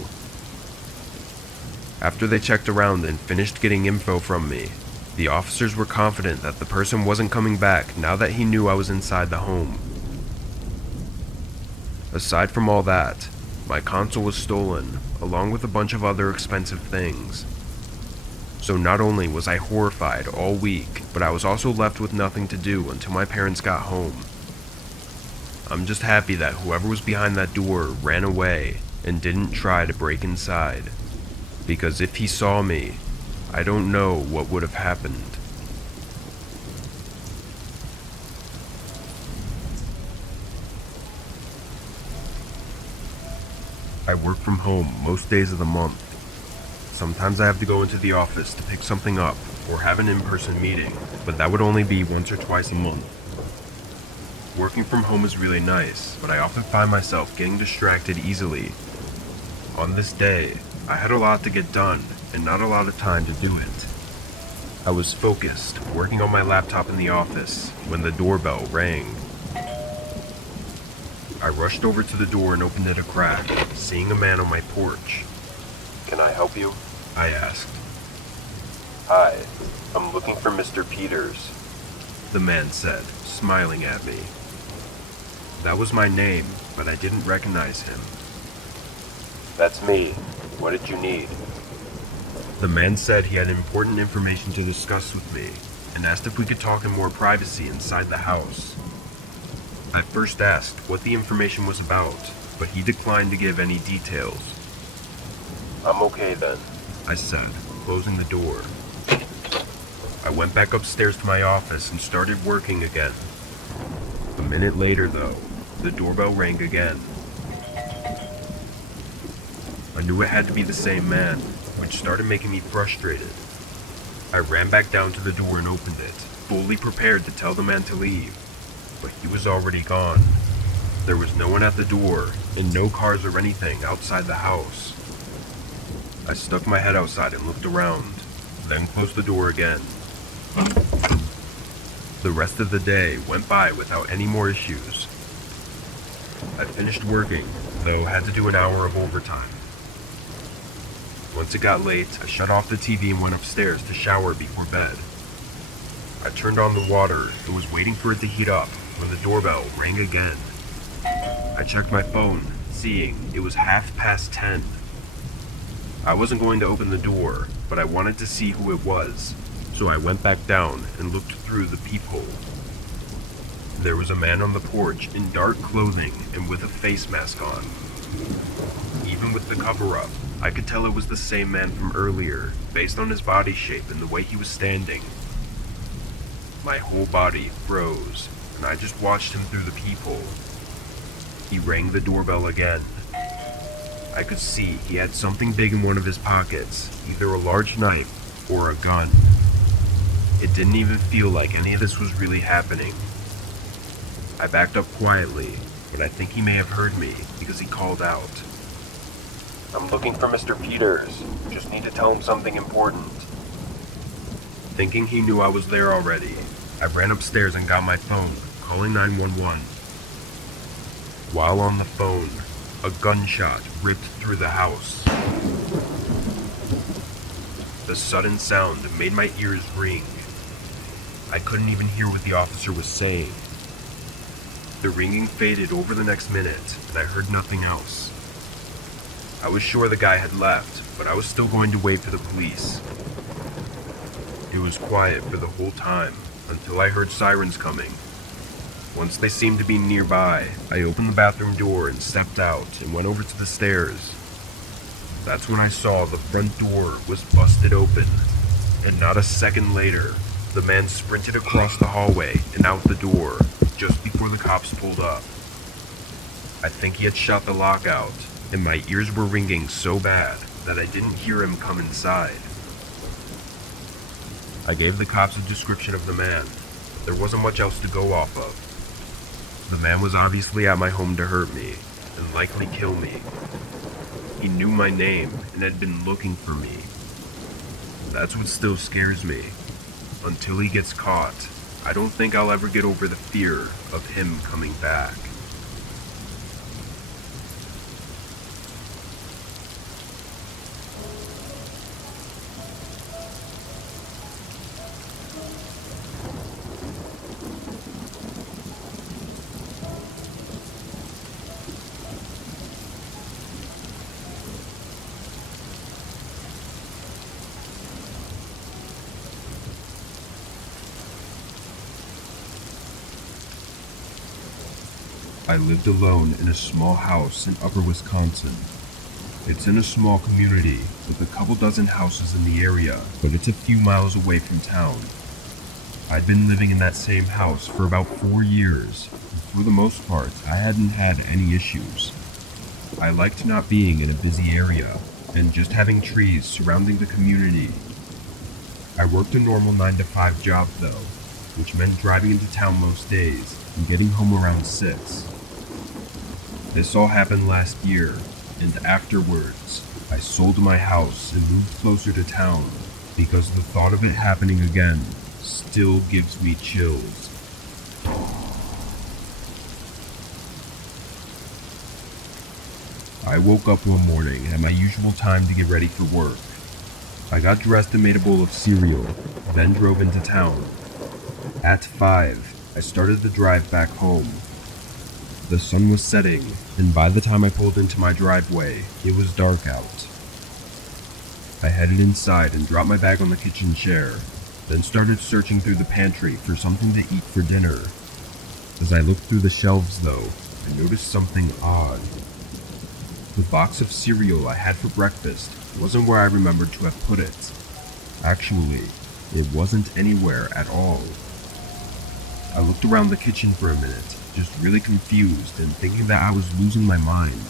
After they checked around and finished getting info from me, the officers were confident that the person wasn't coming back now that he knew I was inside the home. Aside from all that, my console was stolen, along with a bunch of other expensive things. So not only was I horrified all week, but I was also left with nothing to do until my parents got home. I'm just happy that whoever was behind that door ran away and didn't try to break inside. Because if he saw me, I don't know what would have happened. I work from home most days of the month. Sometimes I have to go into the office to pick something up or have an in-person meeting, but that would only be once or twice a month. Working from home is really nice, but I often find myself getting distracted easily. On this day, I had a lot to get done and not a lot of time to do it. I was focused, working on my laptop in the office, when the doorbell rang. I rushed over to the door and opened it a crack, seeing a man on my porch. Can I help you? I asked. Hi, I'm looking for Mr. Peters. The man said, smiling at me. That was my name, but I didn't recognize him. That's me. What did you need? The man said he had important information to discuss with me and asked if we could talk in more privacy inside the house. I first asked what the information was about, but he declined to give any details. I'm okay then. I said, closing the door. I went back upstairs to my office and started working again. A minute later, though, the doorbell rang again. I knew it had to be the same man, which started making me frustrated. I ran back down to the door and opened it, fully prepared to tell the man to leave, but he was already gone. There was no one at the door, and no cars or anything outside the house. I stuck my head outside and looked around, then closed the door again. The rest of the day went by without any more issues. I finished working, though had to do an hour of overtime. Once it got late, I shut off the TV and went upstairs to shower before bed. I turned on the water and was waiting for it to heat up when the doorbell rang again. I checked my phone, seeing it was 10:30. I wasn't going to open the door, but I wanted to see who it was, so I went back down and looked through the peephole. There was a man on the porch in dark clothing and with a face mask on. Even with the cover-up, I could tell it was the same man from earlier, based on his body shape and the way he was standing. My whole body froze, and I just watched him through the peephole. He rang the doorbell again. I could see he had something big in one of his pockets, either a large knife or a gun. It didn't even feel like any of this was really happening. I backed up quietly, but I think he may have heard me because he called out. I'm looking for Mr. Peters. Just need to tell him something important. Thinking he knew I was there already, I ran upstairs and got my phone, calling 911. While on the phone, a gunshot ripped through the house. The sudden sound made my ears ring. I couldn't even hear what the officer was saying. The ringing faded over the next minute, and I heard nothing else. I was sure the guy had left, but I was still going to wait for the police. It was quiet for the whole time, until I heard sirens coming. Once they seemed to be nearby, I opened the bathroom door and stepped out and went over to the stairs. That's when I saw the front door was busted open, and not a second later, the man sprinted across the hallway and out the door, just before the cops pulled up. I think he had shot the lock out, and my ears were ringing so bad that I didn't hear him come inside. I gave the cops a description of the man, but there wasn't much else to go off of. The man was obviously at my home to hurt me, and likely kill me. He knew my name and had been looking for me. That's what still scares me. Until he gets caught, I don't think I'll ever get over the fear of him coming back. I lived alone in a small house in upper Wisconsin. It's in a small community with a couple dozen houses in the area, but it's a few miles away from town. I'd been living in that same house for about 4 years, and for the most part, I hadn't had any issues. I liked not being in a busy area, and just having trees surrounding the community. I worked a normal 9-to-5 job though, which meant driving into town most days and getting home around 6. This all happened last year, and afterwards, I sold my house and moved closer to town because the thought of it happening again still gives me chills. I woke up one morning at my usual time to get ready for work. I got dressed and made a bowl of cereal, then drove into town. At 5, I started the drive back home. The sun was setting, and by the time I pulled into my driveway, it was dark out. I headed inside and dropped my bag on the kitchen chair, then started searching through the pantry for something to eat for dinner. As I looked through the shelves, though, I noticed something odd. The box of cereal I had for breakfast wasn't where I remembered to have put it. Actually, it wasn't anywhere at all. I looked around the kitchen for a minute, just really confused and thinking that I was losing my mind.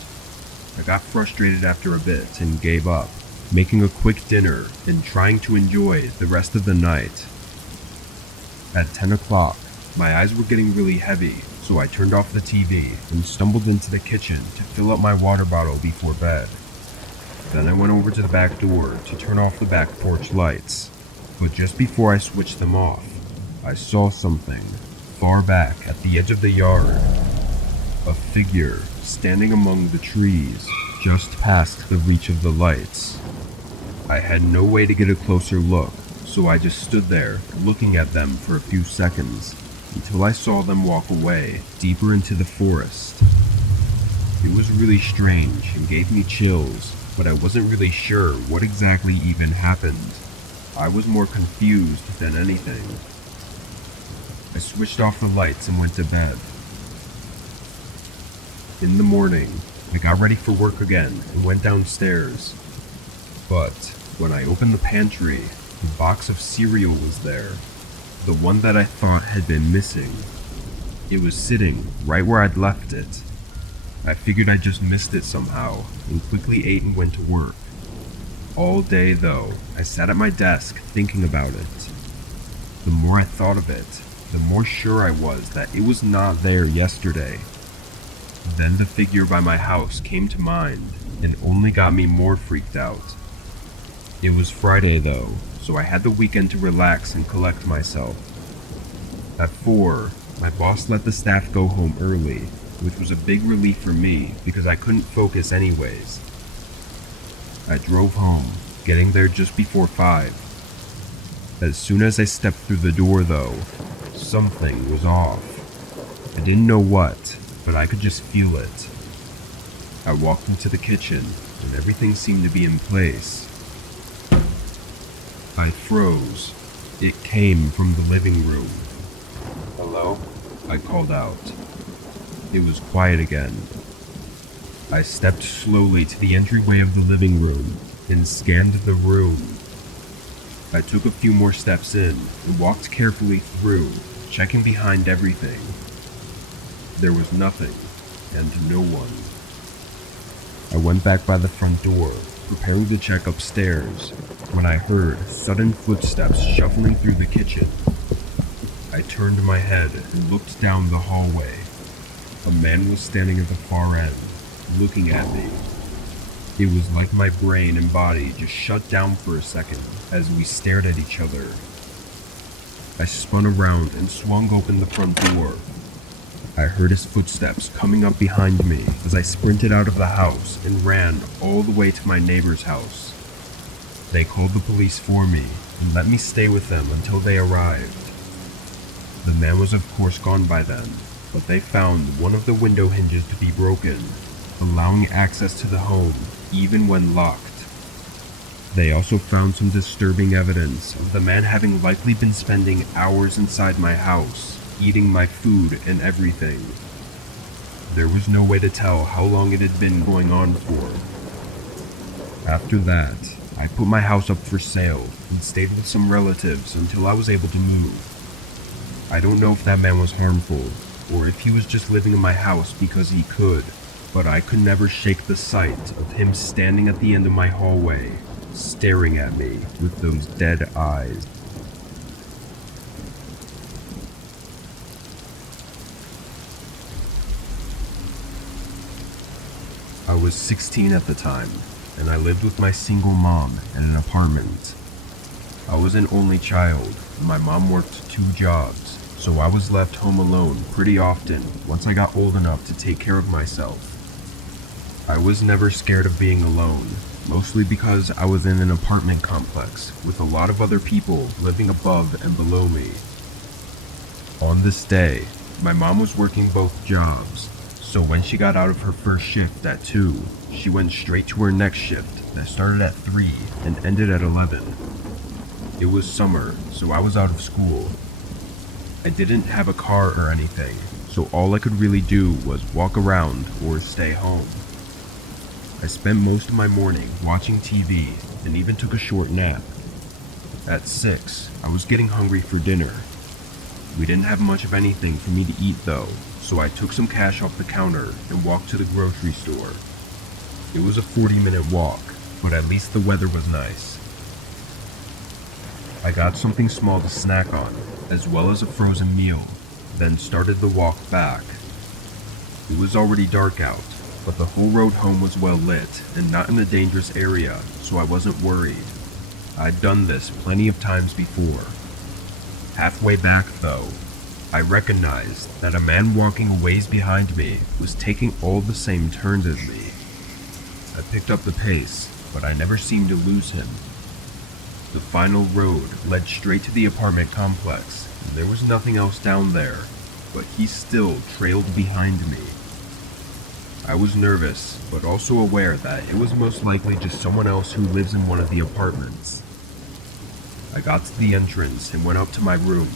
I got frustrated after a bit and gave up, making a quick dinner and trying to enjoy the rest of the night. At 10 o'clock, my eyes were getting really heavy, so I turned off the TV and stumbled into the kitchen to fill up my water bottle before bed. Then I went over to the back door to turn off the back porch lights, but just before I switched them off, I saw something far back at the edge of the yard. A figure standing among the trees, just past the reach of the lights. I had no way to get a closer look, so I just stood there looking at them for a few seconds until I saw them walk away deeper into the forest. It was really strange and gave me chills, but I wasn't really sure what exactly even happened. I was more confused than anything. I switched off the lights and went to bed. In the morning, I got ready for work again and went downstairs. But when I opened the pantry, the box of cereal was there. The one that I thought had been missing. It was sitting right where I'd left it. I figured I just missed it somehow and quickly ate and went to work. All day though, I sat at my desk thinking about it. The more I thought of it, the more sure I was that it was not there yesterday. Then the figure by my house came to mind and only got me more freaked out. It was Friday though, so I had the weekend to relax and collect myself. At 4, my boss let the staff go home early, which was a big relief for me because I couldn't focus anyways. I drove home, getting there just before 5. As soon as I stepped through the door though, something was off. I didn't know what, but I could just feel it. I walked into the kitchen and everything seemed to be in place. I froze. It came from the living room. Hello? I called out. It was quiet again. I stepped slowly to the entryway of the living room and scanned the room. I took a few more steps in and walked carefully through, checking behind everything. There was nothing, and no one. I went back by the front door, preparing to check upstairs, when I heard sudden footsteps shuffling through the kitchen. I turned my head and looked down the hallway. A man was standing at the far end, looking at me. It was like my brain and body just shut down for a second as we stared at each other. I spun around and swung open the front door. I heard his footsteps coming up behind me as I sprinted out of the house and ran all the way to my neighbor's house. They called the police for me and let me stay with them until they arrived. The man was of course gone by then, but they found one of the window hinges to be broken, allowing access to the home even when locked. They also found some disturbing evidence of the man having likely been spending hours inside my house, eating my food and everything. There was no way to tell how long it had been going on for. After that, I put my house up for sale and stayed with some relatives until I was able to move. I don't know if that man was harmful, or if he was just living in my house because he could, but I could never shake the sight of him standing at the end of my hallway, staring at me with those dead eyes. I was 16 at the time, and I lived with my single mom in an apartment. I was an only child, and my mom worked 2 jobs, so I was left home alone pretty often once I got old enough to take care of myself. I was never scared of being alone, mostly because I was in an apartment complex with a lot of other people living above and below me. On this day, my mom was working both jobs, so when she got out of her first shift at 2, she went straight to her next shift that started at 3 and ended at 11. It was summer, so I was out of school. I didn't have a car or anything, so all I could really do was walk around or stay home. I spent most of my morning watching TV and even took a short nap. At 6, I was getting hungry for dinner. We didn't have much of anything for me to eat though, so I took some cash off the counter and walked to the grocery store. It was a 40-minute walk, but at least the weather was nice. I got something small to snack on, as well as a frozen meal, then started the walk back. It was already dark out, but the whole road home was well lit and not in a dangerous area, so I wasn't worried. I'd done this plenty of times before. Halfway back though, I recognized that a man walking a ways behind me was taking all the same turns as me. I picked up the pace, but I never seemed to lose him. The final road led straight to the apartment complex, and there was nothing else down there, but he still trailed behind me. I was nervous, but also aware that it was most likely just someone else who lives in one of the apartments. I got to the entrance and went up to my room.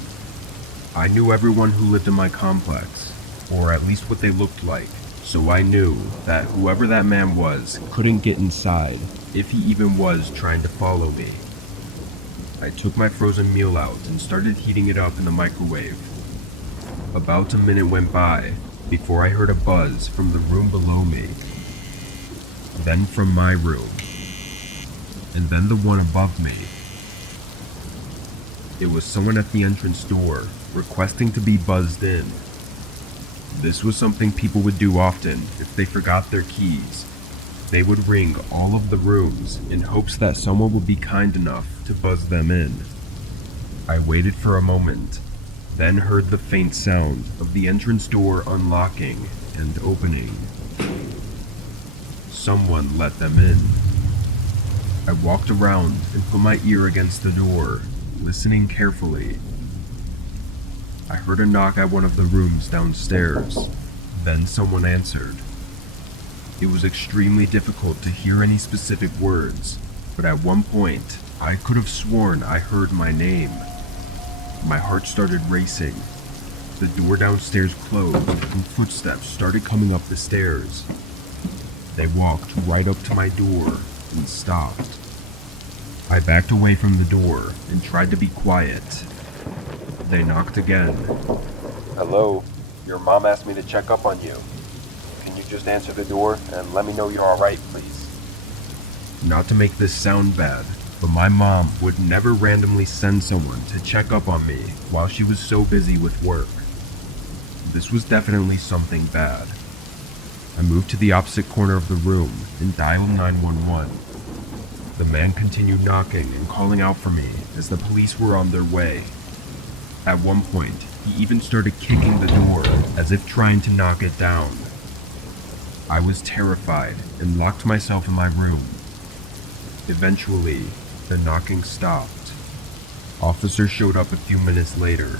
I knew everyone who lived in my complex, or at least what they looked like, so I knew that whoever that man was couldn't get inside, if he even was trying to follow me. I took my frozen meal out and started heating it up in the microwave. About a minute went by before I heard a buzz from the room below me, then from my room, and then the one above me. It was someone at the entrance door, requesting to be buzzed in. This was something people would do often if they forgot their keys. They would ring all of the rooms in hopes that someone would be kind enough to buzz them in. I waited for a moment, then heard the faint sound of the entrance door unlocking and opening. Someone let them in. I walked around and put my ear against the door, listening carefully. I heard a knock at one of the rooms downstairs, then someone answered. It was extremely difficult to hear any specific words, but at one point, I could have sworn I heard my name. My heart started racing. The door downstairs closed and footsteps started coming up the stairs. They walked right up to my door and stopped. I backed away from the door and tried to be quiet. They knocked again. Hello? Your mom asked me to check up on you. Can you just answer the door and let me know you're alright, please? Not to make this sound bad, but my mom would never randomly send someone to check up on me while she was so busy with work. This was definitely something bad. I moved to the opposite corner of the room and dialed 911. The man continued knocking and calling out for me as the police were on their way. At one point, he even started kicking the door as if trying to knock it down. I was terrified and locked myself in my room. Eventually, the knocking stopped. Officers showed up a few minutes later.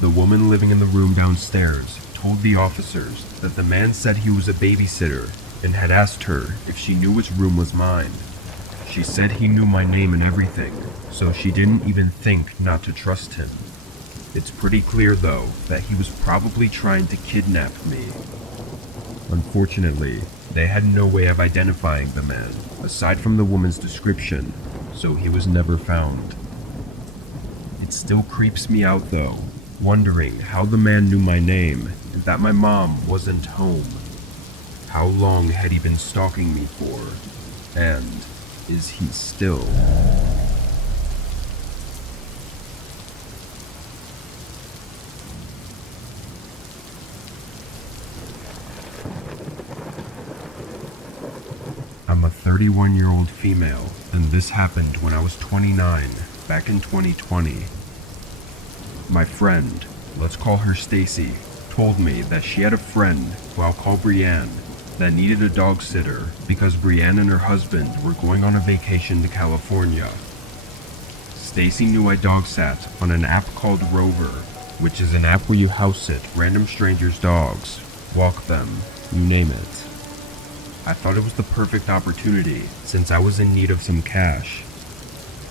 The woman living in the room downstairs told the officers that the man said he was a babysitter and had asked her if she knew which room was mine. She said he knew my name and everything, so she didn't even think not to trust him. It's pretty clear though that he was probably trying to kidnap me. Unfortunately, they had no way of identifying the man, aside from the woman's description, so he was never found. It still creeps me out though, wondering how the man knew my name and that my mom wasn't home. How long had he been stalking me for? And is he still? I'm a 31-year-old female, and this happened when I was 29, back in 2020. My friend, let's call her Stacy, told me that she had a friend, who I'll call Brienne, that needed a dog sitter because Brienne and her husband were going on a vacation to California. Stacy knew I dog sat on an app called Rover, which is an app where you house sit random strangers' dogs, walk them, you name it. I thought it was the perfect opportunity since I was in need of some cash.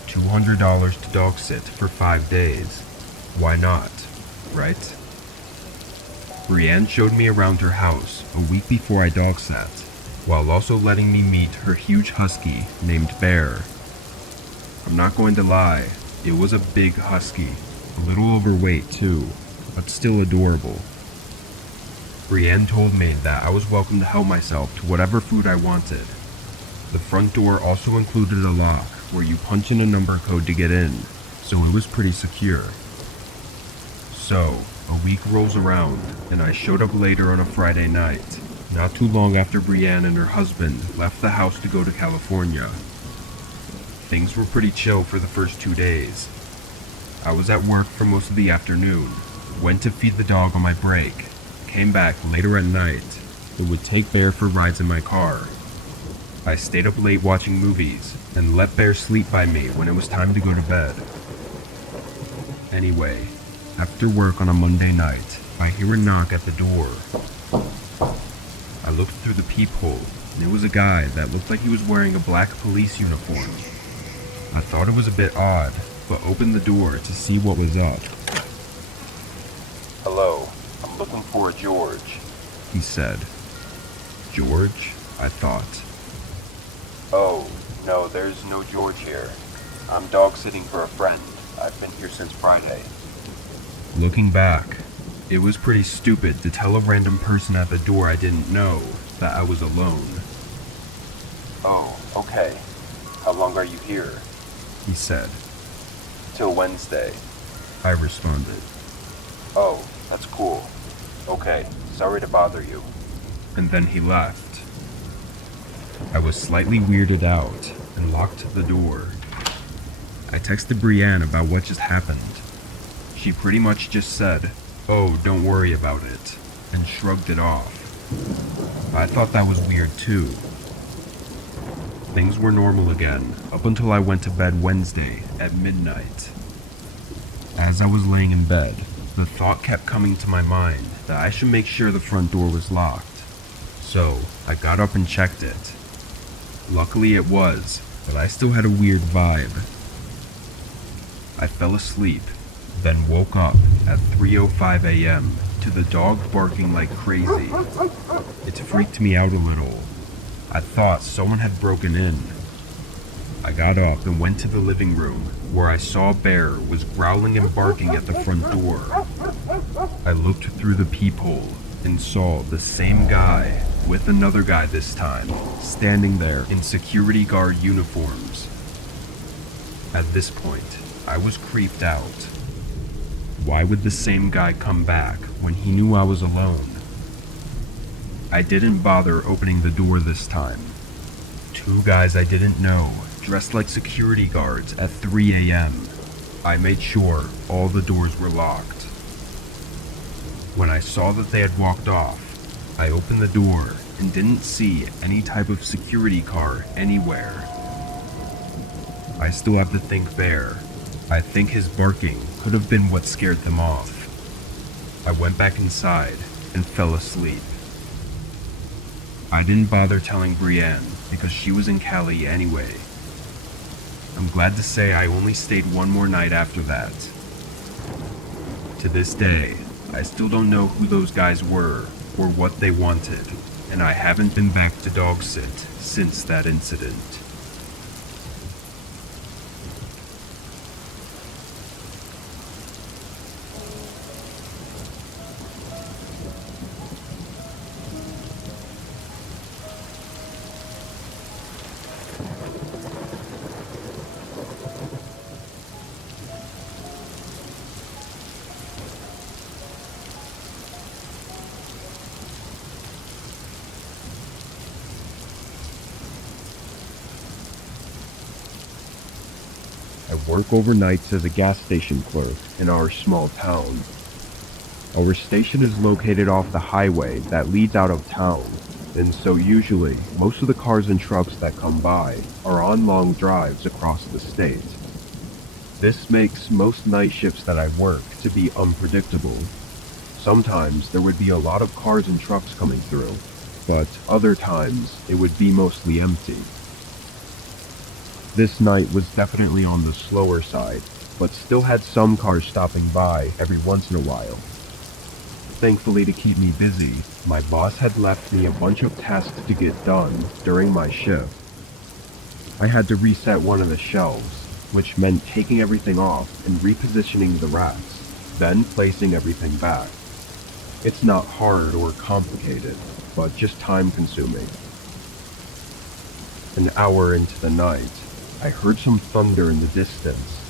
$200 to dog sit for 5 days. Why not, right? Brienne showed me around her house a week before I dog sat, while also letting me meet her huge husky named Bear. I'm not going to lie, it was a big husky, a little overweight too, but still adorable. Brienne told me that I was welcome to help myself to whatever food I wanted. The front door also included a lock where you punch in a number code to get in, so it was pretty secure. So, a week rolls around, and I showed up later on a Friday night, not too long after Brienne and her husband left the house to go to California. Things were pretty chill for the first 2 days. I was at work for most of the afternoon, went to feed the dog on my break, came back later at night, and would take Bear for rides in my car. I stayed up late watching movies, and let Bear sleep by me when it was time to go to bed. Anyway, after work on a Monday night, I hear a knock at the door. I looked through the peephole, and it was a guy that looked like he was wearing a black police uniform. I thought it was a bit odd, but opened the door to see what was up. Hello, I'm looking for a George. He said. George? I thought. Oh, no, there's no George here. I'm dog sitting for a friend. I've been here since Friday. Looking back, it was pretty stupid to tell a random person at the door I didn't know that I was alone. Oh, okay. How long are you here? He said. Till Wednesday. I responded. Oh, that's cool. Okay, sorry to bother you. And then he left. I was slightly weirded out and locked the door. I texted Brienne about what just happened. She pretty much just said, "Oh, don't worry about it," and shrugged it off. I thought that was weird too. Things were normal again up until I went to bed Wednesday at midnight. As I was laying in bed, the thought kept coming to my mind that I should make sure the front door was locked. So I got up and checked it. Luckily it was, but I still had a weird vibe. I fell asleep, then woke up at 3:05 a.m. to the dog barking like crazy. It freaked me out a little. I thought someone had broken in. I got up and went to the living room, where I saw Bear was growling and barking at the front door. I looked through the peephole and saw the same guy, with another guy this time, standing there in security guard uniforms. At this point, I was creeped out. Why would the same guy come back when he knew I was alone? I didn't bother opening the door this time. 2 guys I didn't know, dressed like security guards at 3 a.m. I made sure all the doors were locked. When I saw that they had walked off, I opened the door and didn't see any type of security car anywhere. I still have to think Bear. I think his barking could have been what scared them off. I went back inside and fell asleep. I didn't bother telling Brienne because she was in Cali anyway. I'm glad to say I only stayed one more night after that. To this day, I still don't know who those guys were or what they wanted, and I haven't been back to dog sit since that incident. I work overnights as a gas station clerk in our small town. Our station is located off the highway that leads out of town, and so usually most of the cars and trucks that come by are on long drives across the state. This makes most night shifts that I work to be unpredictable. Sometimes there would be a lot of cars and trucks coming through, but other times it would be mostly empty. This night was definitely on the slower side, but still had some cars stopping by every once in a while. Thankfully, to keep me busy, my boss had left me a bunch of tasks to get done during my shift. I had to reset one of the shelves, which meant taking everything off and repositioning the racks, then placing everything back. It's not hard or complicated, but just time consuming. An hour into the night, I heard some thunder in the distance,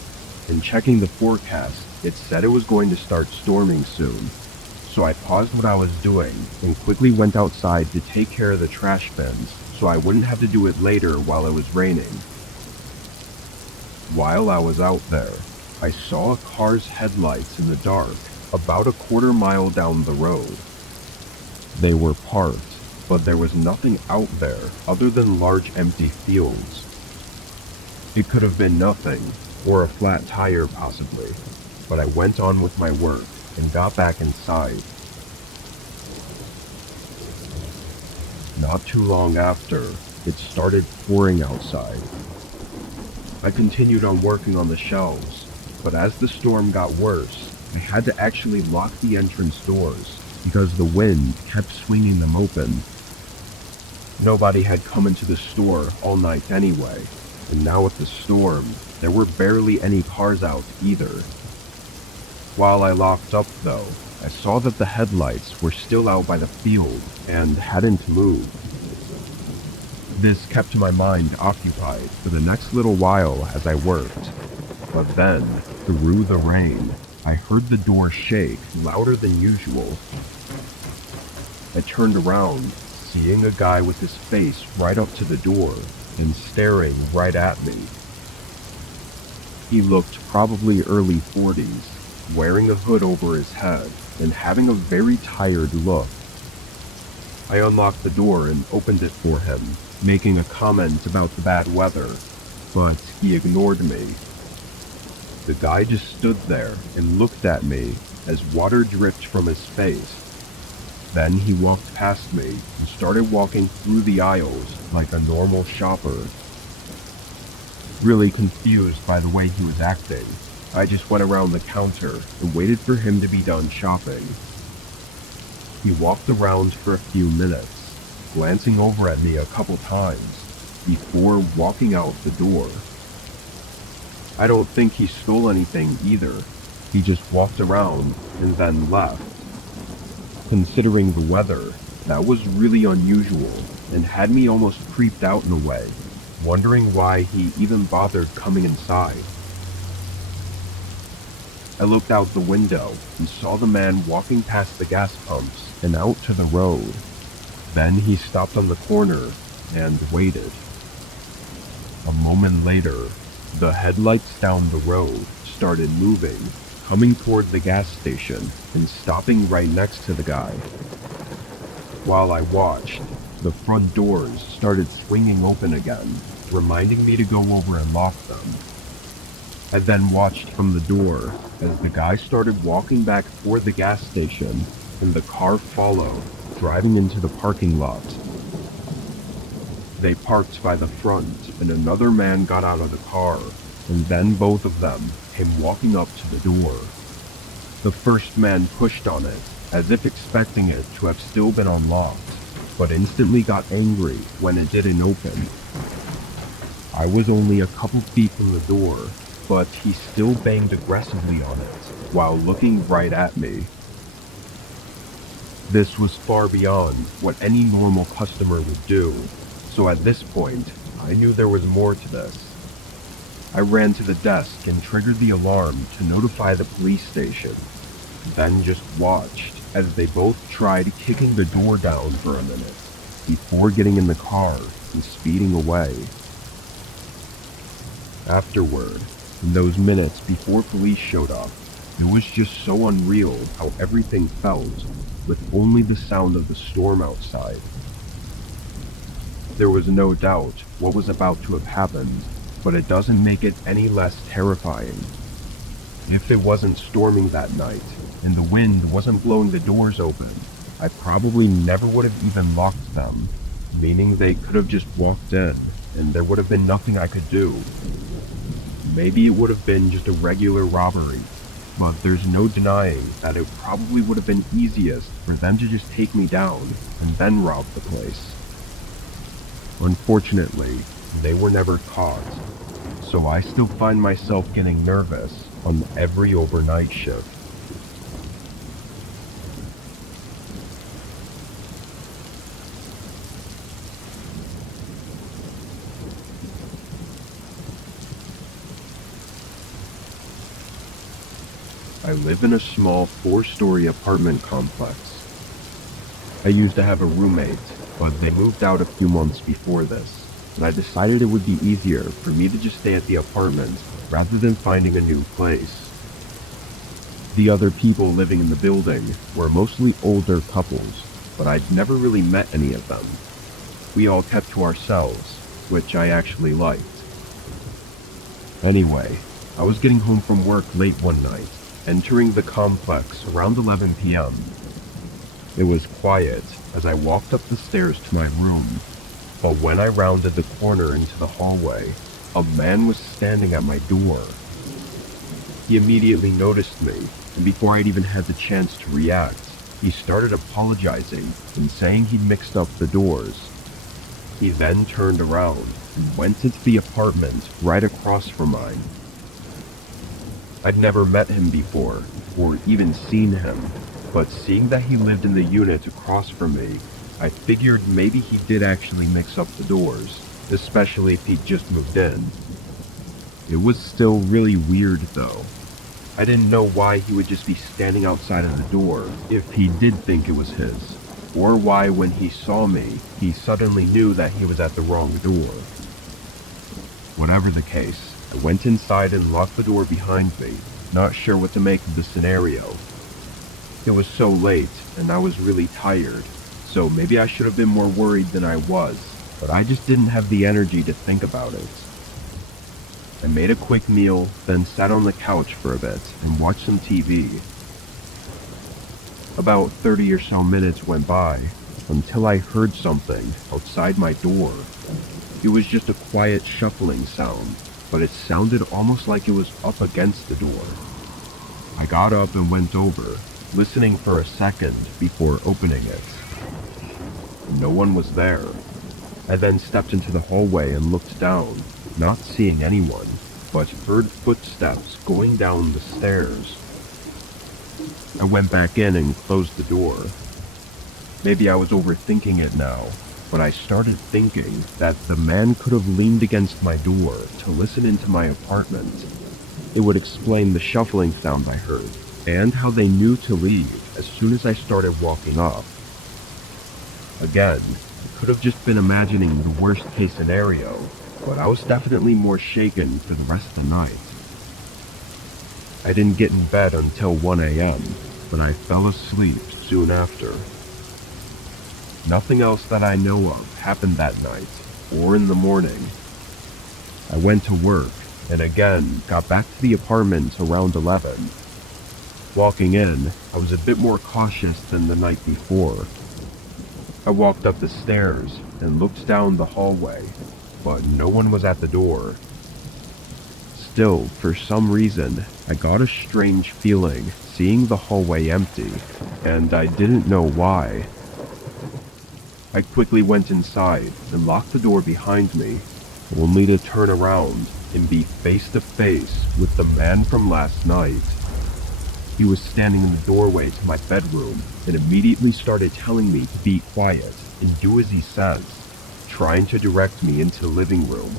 and checking the forecast, it said it was going to start storming soon. So I paused what I was doing and quickly went outside to take care of the trash bins so I wouldn't have to do it later while it was raining. While I was out there, I saw a car's headlights in the dark about a quarter mile down the road. They were parked, but there was nothing out there other than large empty fields. It could have been nothing, or a flat tire possibly, but I went on with my work and got back inside. Not too long after, it started pouring outside. I continued on working on the shelves, but as the storm got worse, I had to actually lock the entrance doors because the wind kept swinging them open. Nobody had come into the store all night anyway, and now with the storm, there were barely any cars out either. While I locked up though, I saw that the headlights were still out by the field and hadn't moved. This kept my mind occupied for the next little while as I worked. But then, through the rain, I heard the door shake louder than usual. I turned around, seeing a guy with his face right up to the door and staring right at me. He looked probably early 40s, wearing a hood over his head and having a very tired look. I unlocked the door and opened it for him, making a comment about the bad weather, but he ignored me. The guy just stood there and looked at me as water dripped from his face. Then he walked past me and started walking through the aisles like a normal shopper. Really confused by the way he was acting, I just went around the counter and waited for him to be done shopping. He walked around for a few minutes, glancing over at me a couple times before walking out the door. I don't think he stole anything either. He just walked around and then left. Considering the weather, that was really unusual and had me almost creeped out in a way, wondering why he even bothered coming inside. I looked out the window and saw the man walking past the gas pumps and out to the road. Then he stopped on the corner and waited. A moment later, the headlights down the road started moving, coming toward the gas station and stopping right next to the guy. While I watched, the front doors started swinging open again, reminding me to go over and lock them. I then watched from the door as the guy started walking back toward the gas station and the car followed, driving into the parking lot. They parked by the front and another man got out of the car, and then both of them came walking up to the door. The first man pushed on it, as if expecting it to have still been unlocked, but instantly got angry when it didn't open. I was only a couple feet from the door, but he still banged aggressively on it while looking right at me. This was far beyond what any normal customer would do, so at this point, I knew there was more to this. I ran to the desk and triggered the alarm to notify the police station, then just watched as they both tried kicking the door down for a minute before getting in the car and speeding away. Afterward, in those minutes before police showed up, it was just so unreal how everything felt, with only the sound of the storm outside. There was no doubt what was about to have happened, but it doesn't make it any less terrifying. If it wasn't storming that night, and the wind wasn't blowing the doors open, I probably never would have even locked them, meaning they could have just walked in, and there would have been nothing I could do. Maybe it would have been just a regular robbery, but there's no denying that it probably would have been easiest for them to just take me down and then rob the place. Unfortunately, they were never caught, so I still find myself getting nervous on every overnight shift. I live in a small 4-story apartment complex. I used to have a roommate, but they moved out a few months before this, and I decided it would be easier for me to just stay at the apartment rather than finding a new place. The other people living in the building were mostly older couples, but I'd never really met any of them. We all kept to ourselves, which I actually liked. Anyway, I was getting home from work late one night, entering the complex around 11 p.m. It was quiet as I walked up the stairs to my room, but when I rounded the corner into the hallway, a man was standing at my door. He immediately noticed me, and before I'd even had the chance to react, he started apologizing and saying he'd mixed up the doors. He then turned around and went into the apartment right across from mine. I'd never met him before, or even seen him, but seeing that he lived in the unit across from me, I figured maybe he did actually mix up the doors, especially if he'd just moved in. It was still really weird though. I didn't know why he would just be standing outside of the door if he did think it was his, or why when he saw me, he suddenly knew that he was at the wrong door. Whatever the case, I went inside and locked the door behind me, not sure what to make of the scenario. It was so late, and I was really tired, so maybe I should have been more worried than I was, but I just didn't have the energy to think about it. I made a quick meal, then sat on the couch for a bit and watched some TV. About 30 or so minutes went by, until I heard something outside my door. It was just a quiet shuffling sound, but it sounded almost like it was up against the door. I got up and went over, listening for a second before opening it. No one was there. I then stepped into the hallway and looked down, not seeing anyone, but heard footsteps going down the stairs. I went back in and closed the door. Maybe I was overthinking it now, but I started thinking that the man could have leaned against my door to listen into my apartment. It would explain the shuffling sound I heard, and how they knew to leave as soon as I started walking up. Again, I could have just been imagining the worst case scenario, but I was definitely more shaken for the rest of the night. I didn't get in bed until 1 a.m., but I fell asleep soon after. Nothing else that I know of happened that night, or in the morning. I went to work, and again got back to the apartment around 11. Walking in, I was a bit more cautious than the night before. I walked up the stairs and looked down the hallway, but no one was at the door. Still, for some reason, I got a strange feeling seeing the hallway empty, and I didn't know why. I quickly went inside and locked the door behind me, only to turn around and be face to face with the man from last night. He was standing in the doorway to my bedroom and immediately started telling me to be quiet and do as he says, trying to direct me into the living room.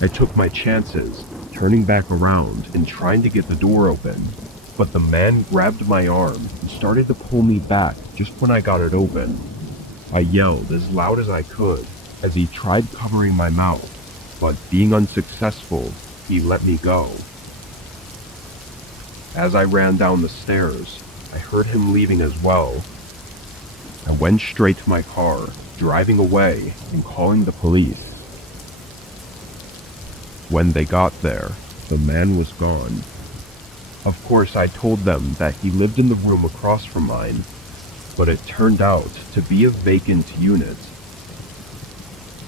I took my chances, turning back around and trying to get the door open, but the man grabbed my arm and started to pull me back just when I got it open. I yelled as loud as I could as he tried covering my mouth, but being unsuccessful, he let me go. As I ran down the stairs, I heard him leaving as well. I went straight to my car, driving away and calling the police. When they got there, the man was gone. Of course, I told them that he lived in the room across from mine, but it turned out to be a vacant unit.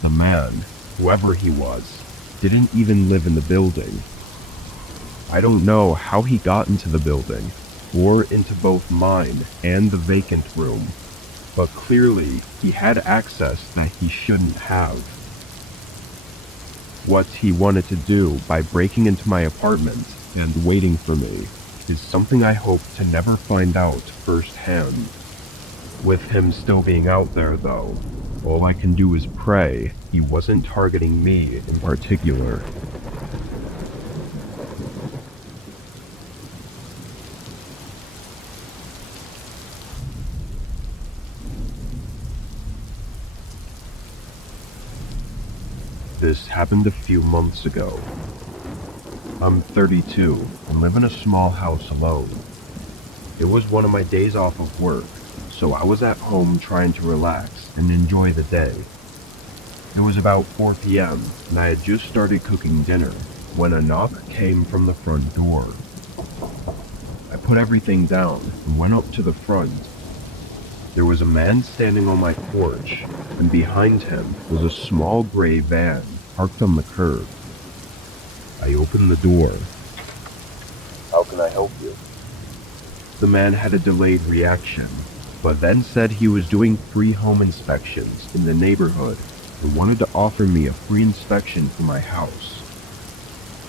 The man, whoever he was, didn't even live in the building. I don't know how he got into the building, or into both mine and the vacant room, but clearly he had access that he shouldn't have. What he wanted to do by breaking into my apartment and waiting for me is something I hope to never find out firsthand. With him still being out there though, all I can do is pray he wasn't targeting me in particular. This happened a few months ago. I'm 32 and live in a small house alone. It was one of my days off of work, so I was at home trying to relax and enjoy the day. It was about 4 p.m. and I had just started cooking dinner when a knock came from the front door. I put everything down and went up to the front. There was a man standing on my porch, and behind him was a small gray van parked on the curb. I opened the door. How can I help you? The man had a delayed reaction, but then said he was doing free home inspections in the neighborhood and wanted to offer me a free inspection for my house.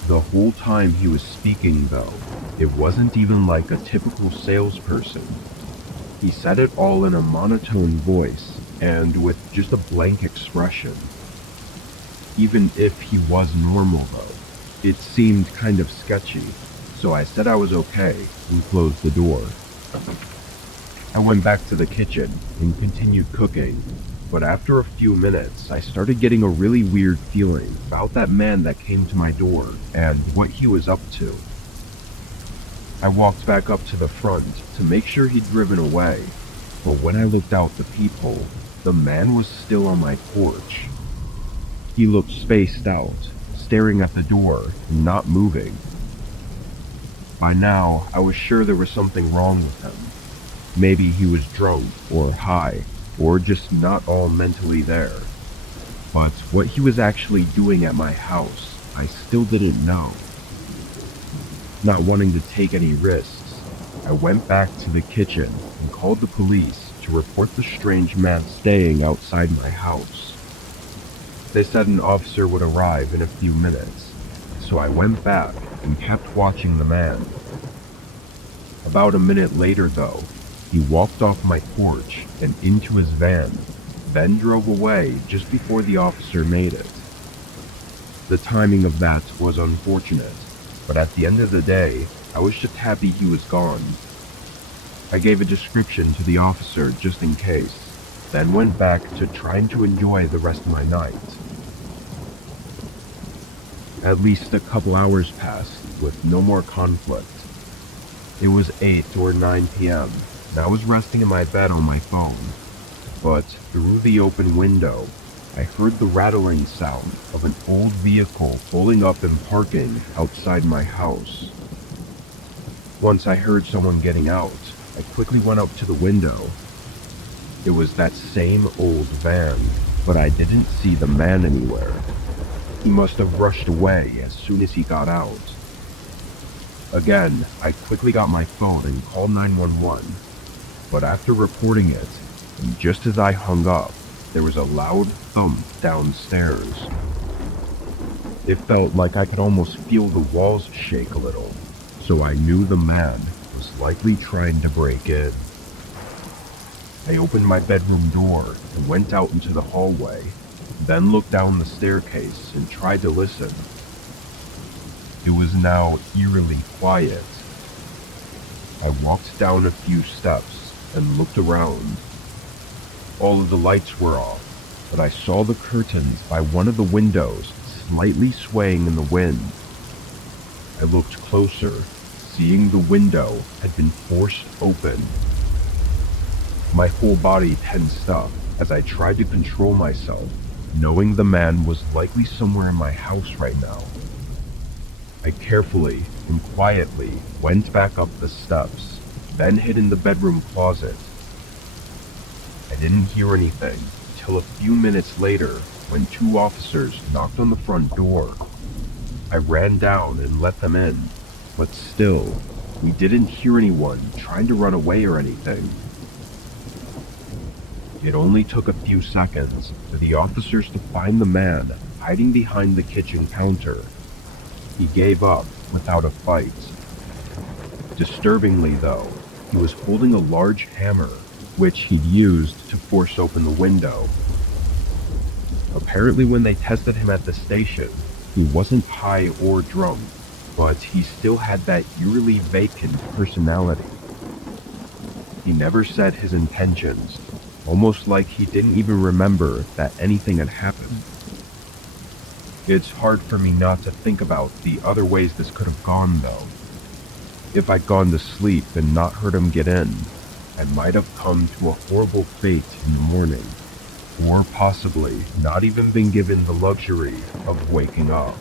The whole time he was speaking though, it wasn't even like a typical salesperson. He said it all in a monotone voice and with just a blank expression. Even if he was normal though, it seemed kind of sketchy, so I said I was okay and closed the door. I went back to the kitchen and continued cooking, but after a few minutes I started getting a really weird feeling about that man that came to my door and what he was up to. I walked back up to the front to make sure he'd driven away, but when I looked out the peephole, the man was still on my porch. He looked spaced out, staring at the door and not moving. By now, I was sure there was something wrong with him. Maybe he was drunk or high, or just not all mentally there. But what he was actually doing at my house, I still didn't know. Not wanting to take any risks, I went back to the kitchen and called the police to report the strange man staying outside my house. They said an officer would arrive in a few minutes, so I went back and kept watching the man. About a minute later though, he walked off my porch and into his van, then drove away just before the officer made it. The timing of that was unfortunate, but at the end of the day, I was just happy he was gone. I gave a description to the officer just in case, then went back to trying to enjoy the rest of my night. At least a couple hours passed with no more conflict. It was 8 or 9 p.m. and I was resting in my bed on my phone, but through the open window, I heard the rattling sound of an old vehicle pulling up and parking outside my house. Once I heard someone getting out, I quickly went up to the window. It was that same old van, but I didn't see the man anywhere. He must have rushed away as soon as he got out. Again, I quickly got my phone and called 911, but after reporting it, and just as I hung up, there was a loud thump downstairs. It felt like I could almost feel the walls shake a little, so I knew the man was likely trying to break in. I opened my bedroom door and went out into the hallway, then looked down the staircase and tried to listen. It was now eerily quiet. I walked down a few steps and looked around. All of the lights were off, but I saw the curtains by one of the windows slightly swaying in the wind. I looked closer, seeing the window had been forced open. My whole body tensed up as I tried to control myself, knowing the man was likely somewhere in my house right now. I carefully and quietly went back up the steps, then hid in the bedroom closet. I didn't hear anything till a few minutes later when 2 officers knocked on the front door. I ran down and let them in, but still, we didn't hear anyone trying to run away or anything. It only took a few seconds for the officers to find the man hiding behind the kitchen counter. He gave up without a fight. Disturbingly though, he was holding a large hammer, which he'd used to force open the window. Apparently when they tested him at the station, he wasn't high or drunk, but he still had that eerily vacant personality. He never said his intentions, almost like he didn't even remember that anything had happened. It's hard for me not to think about the other ways this could have gone, though. If I'd gone to sleep and not heard him get in, I might have come to a horrible fate in the morning, or possibly not even been given the luxury of waking up.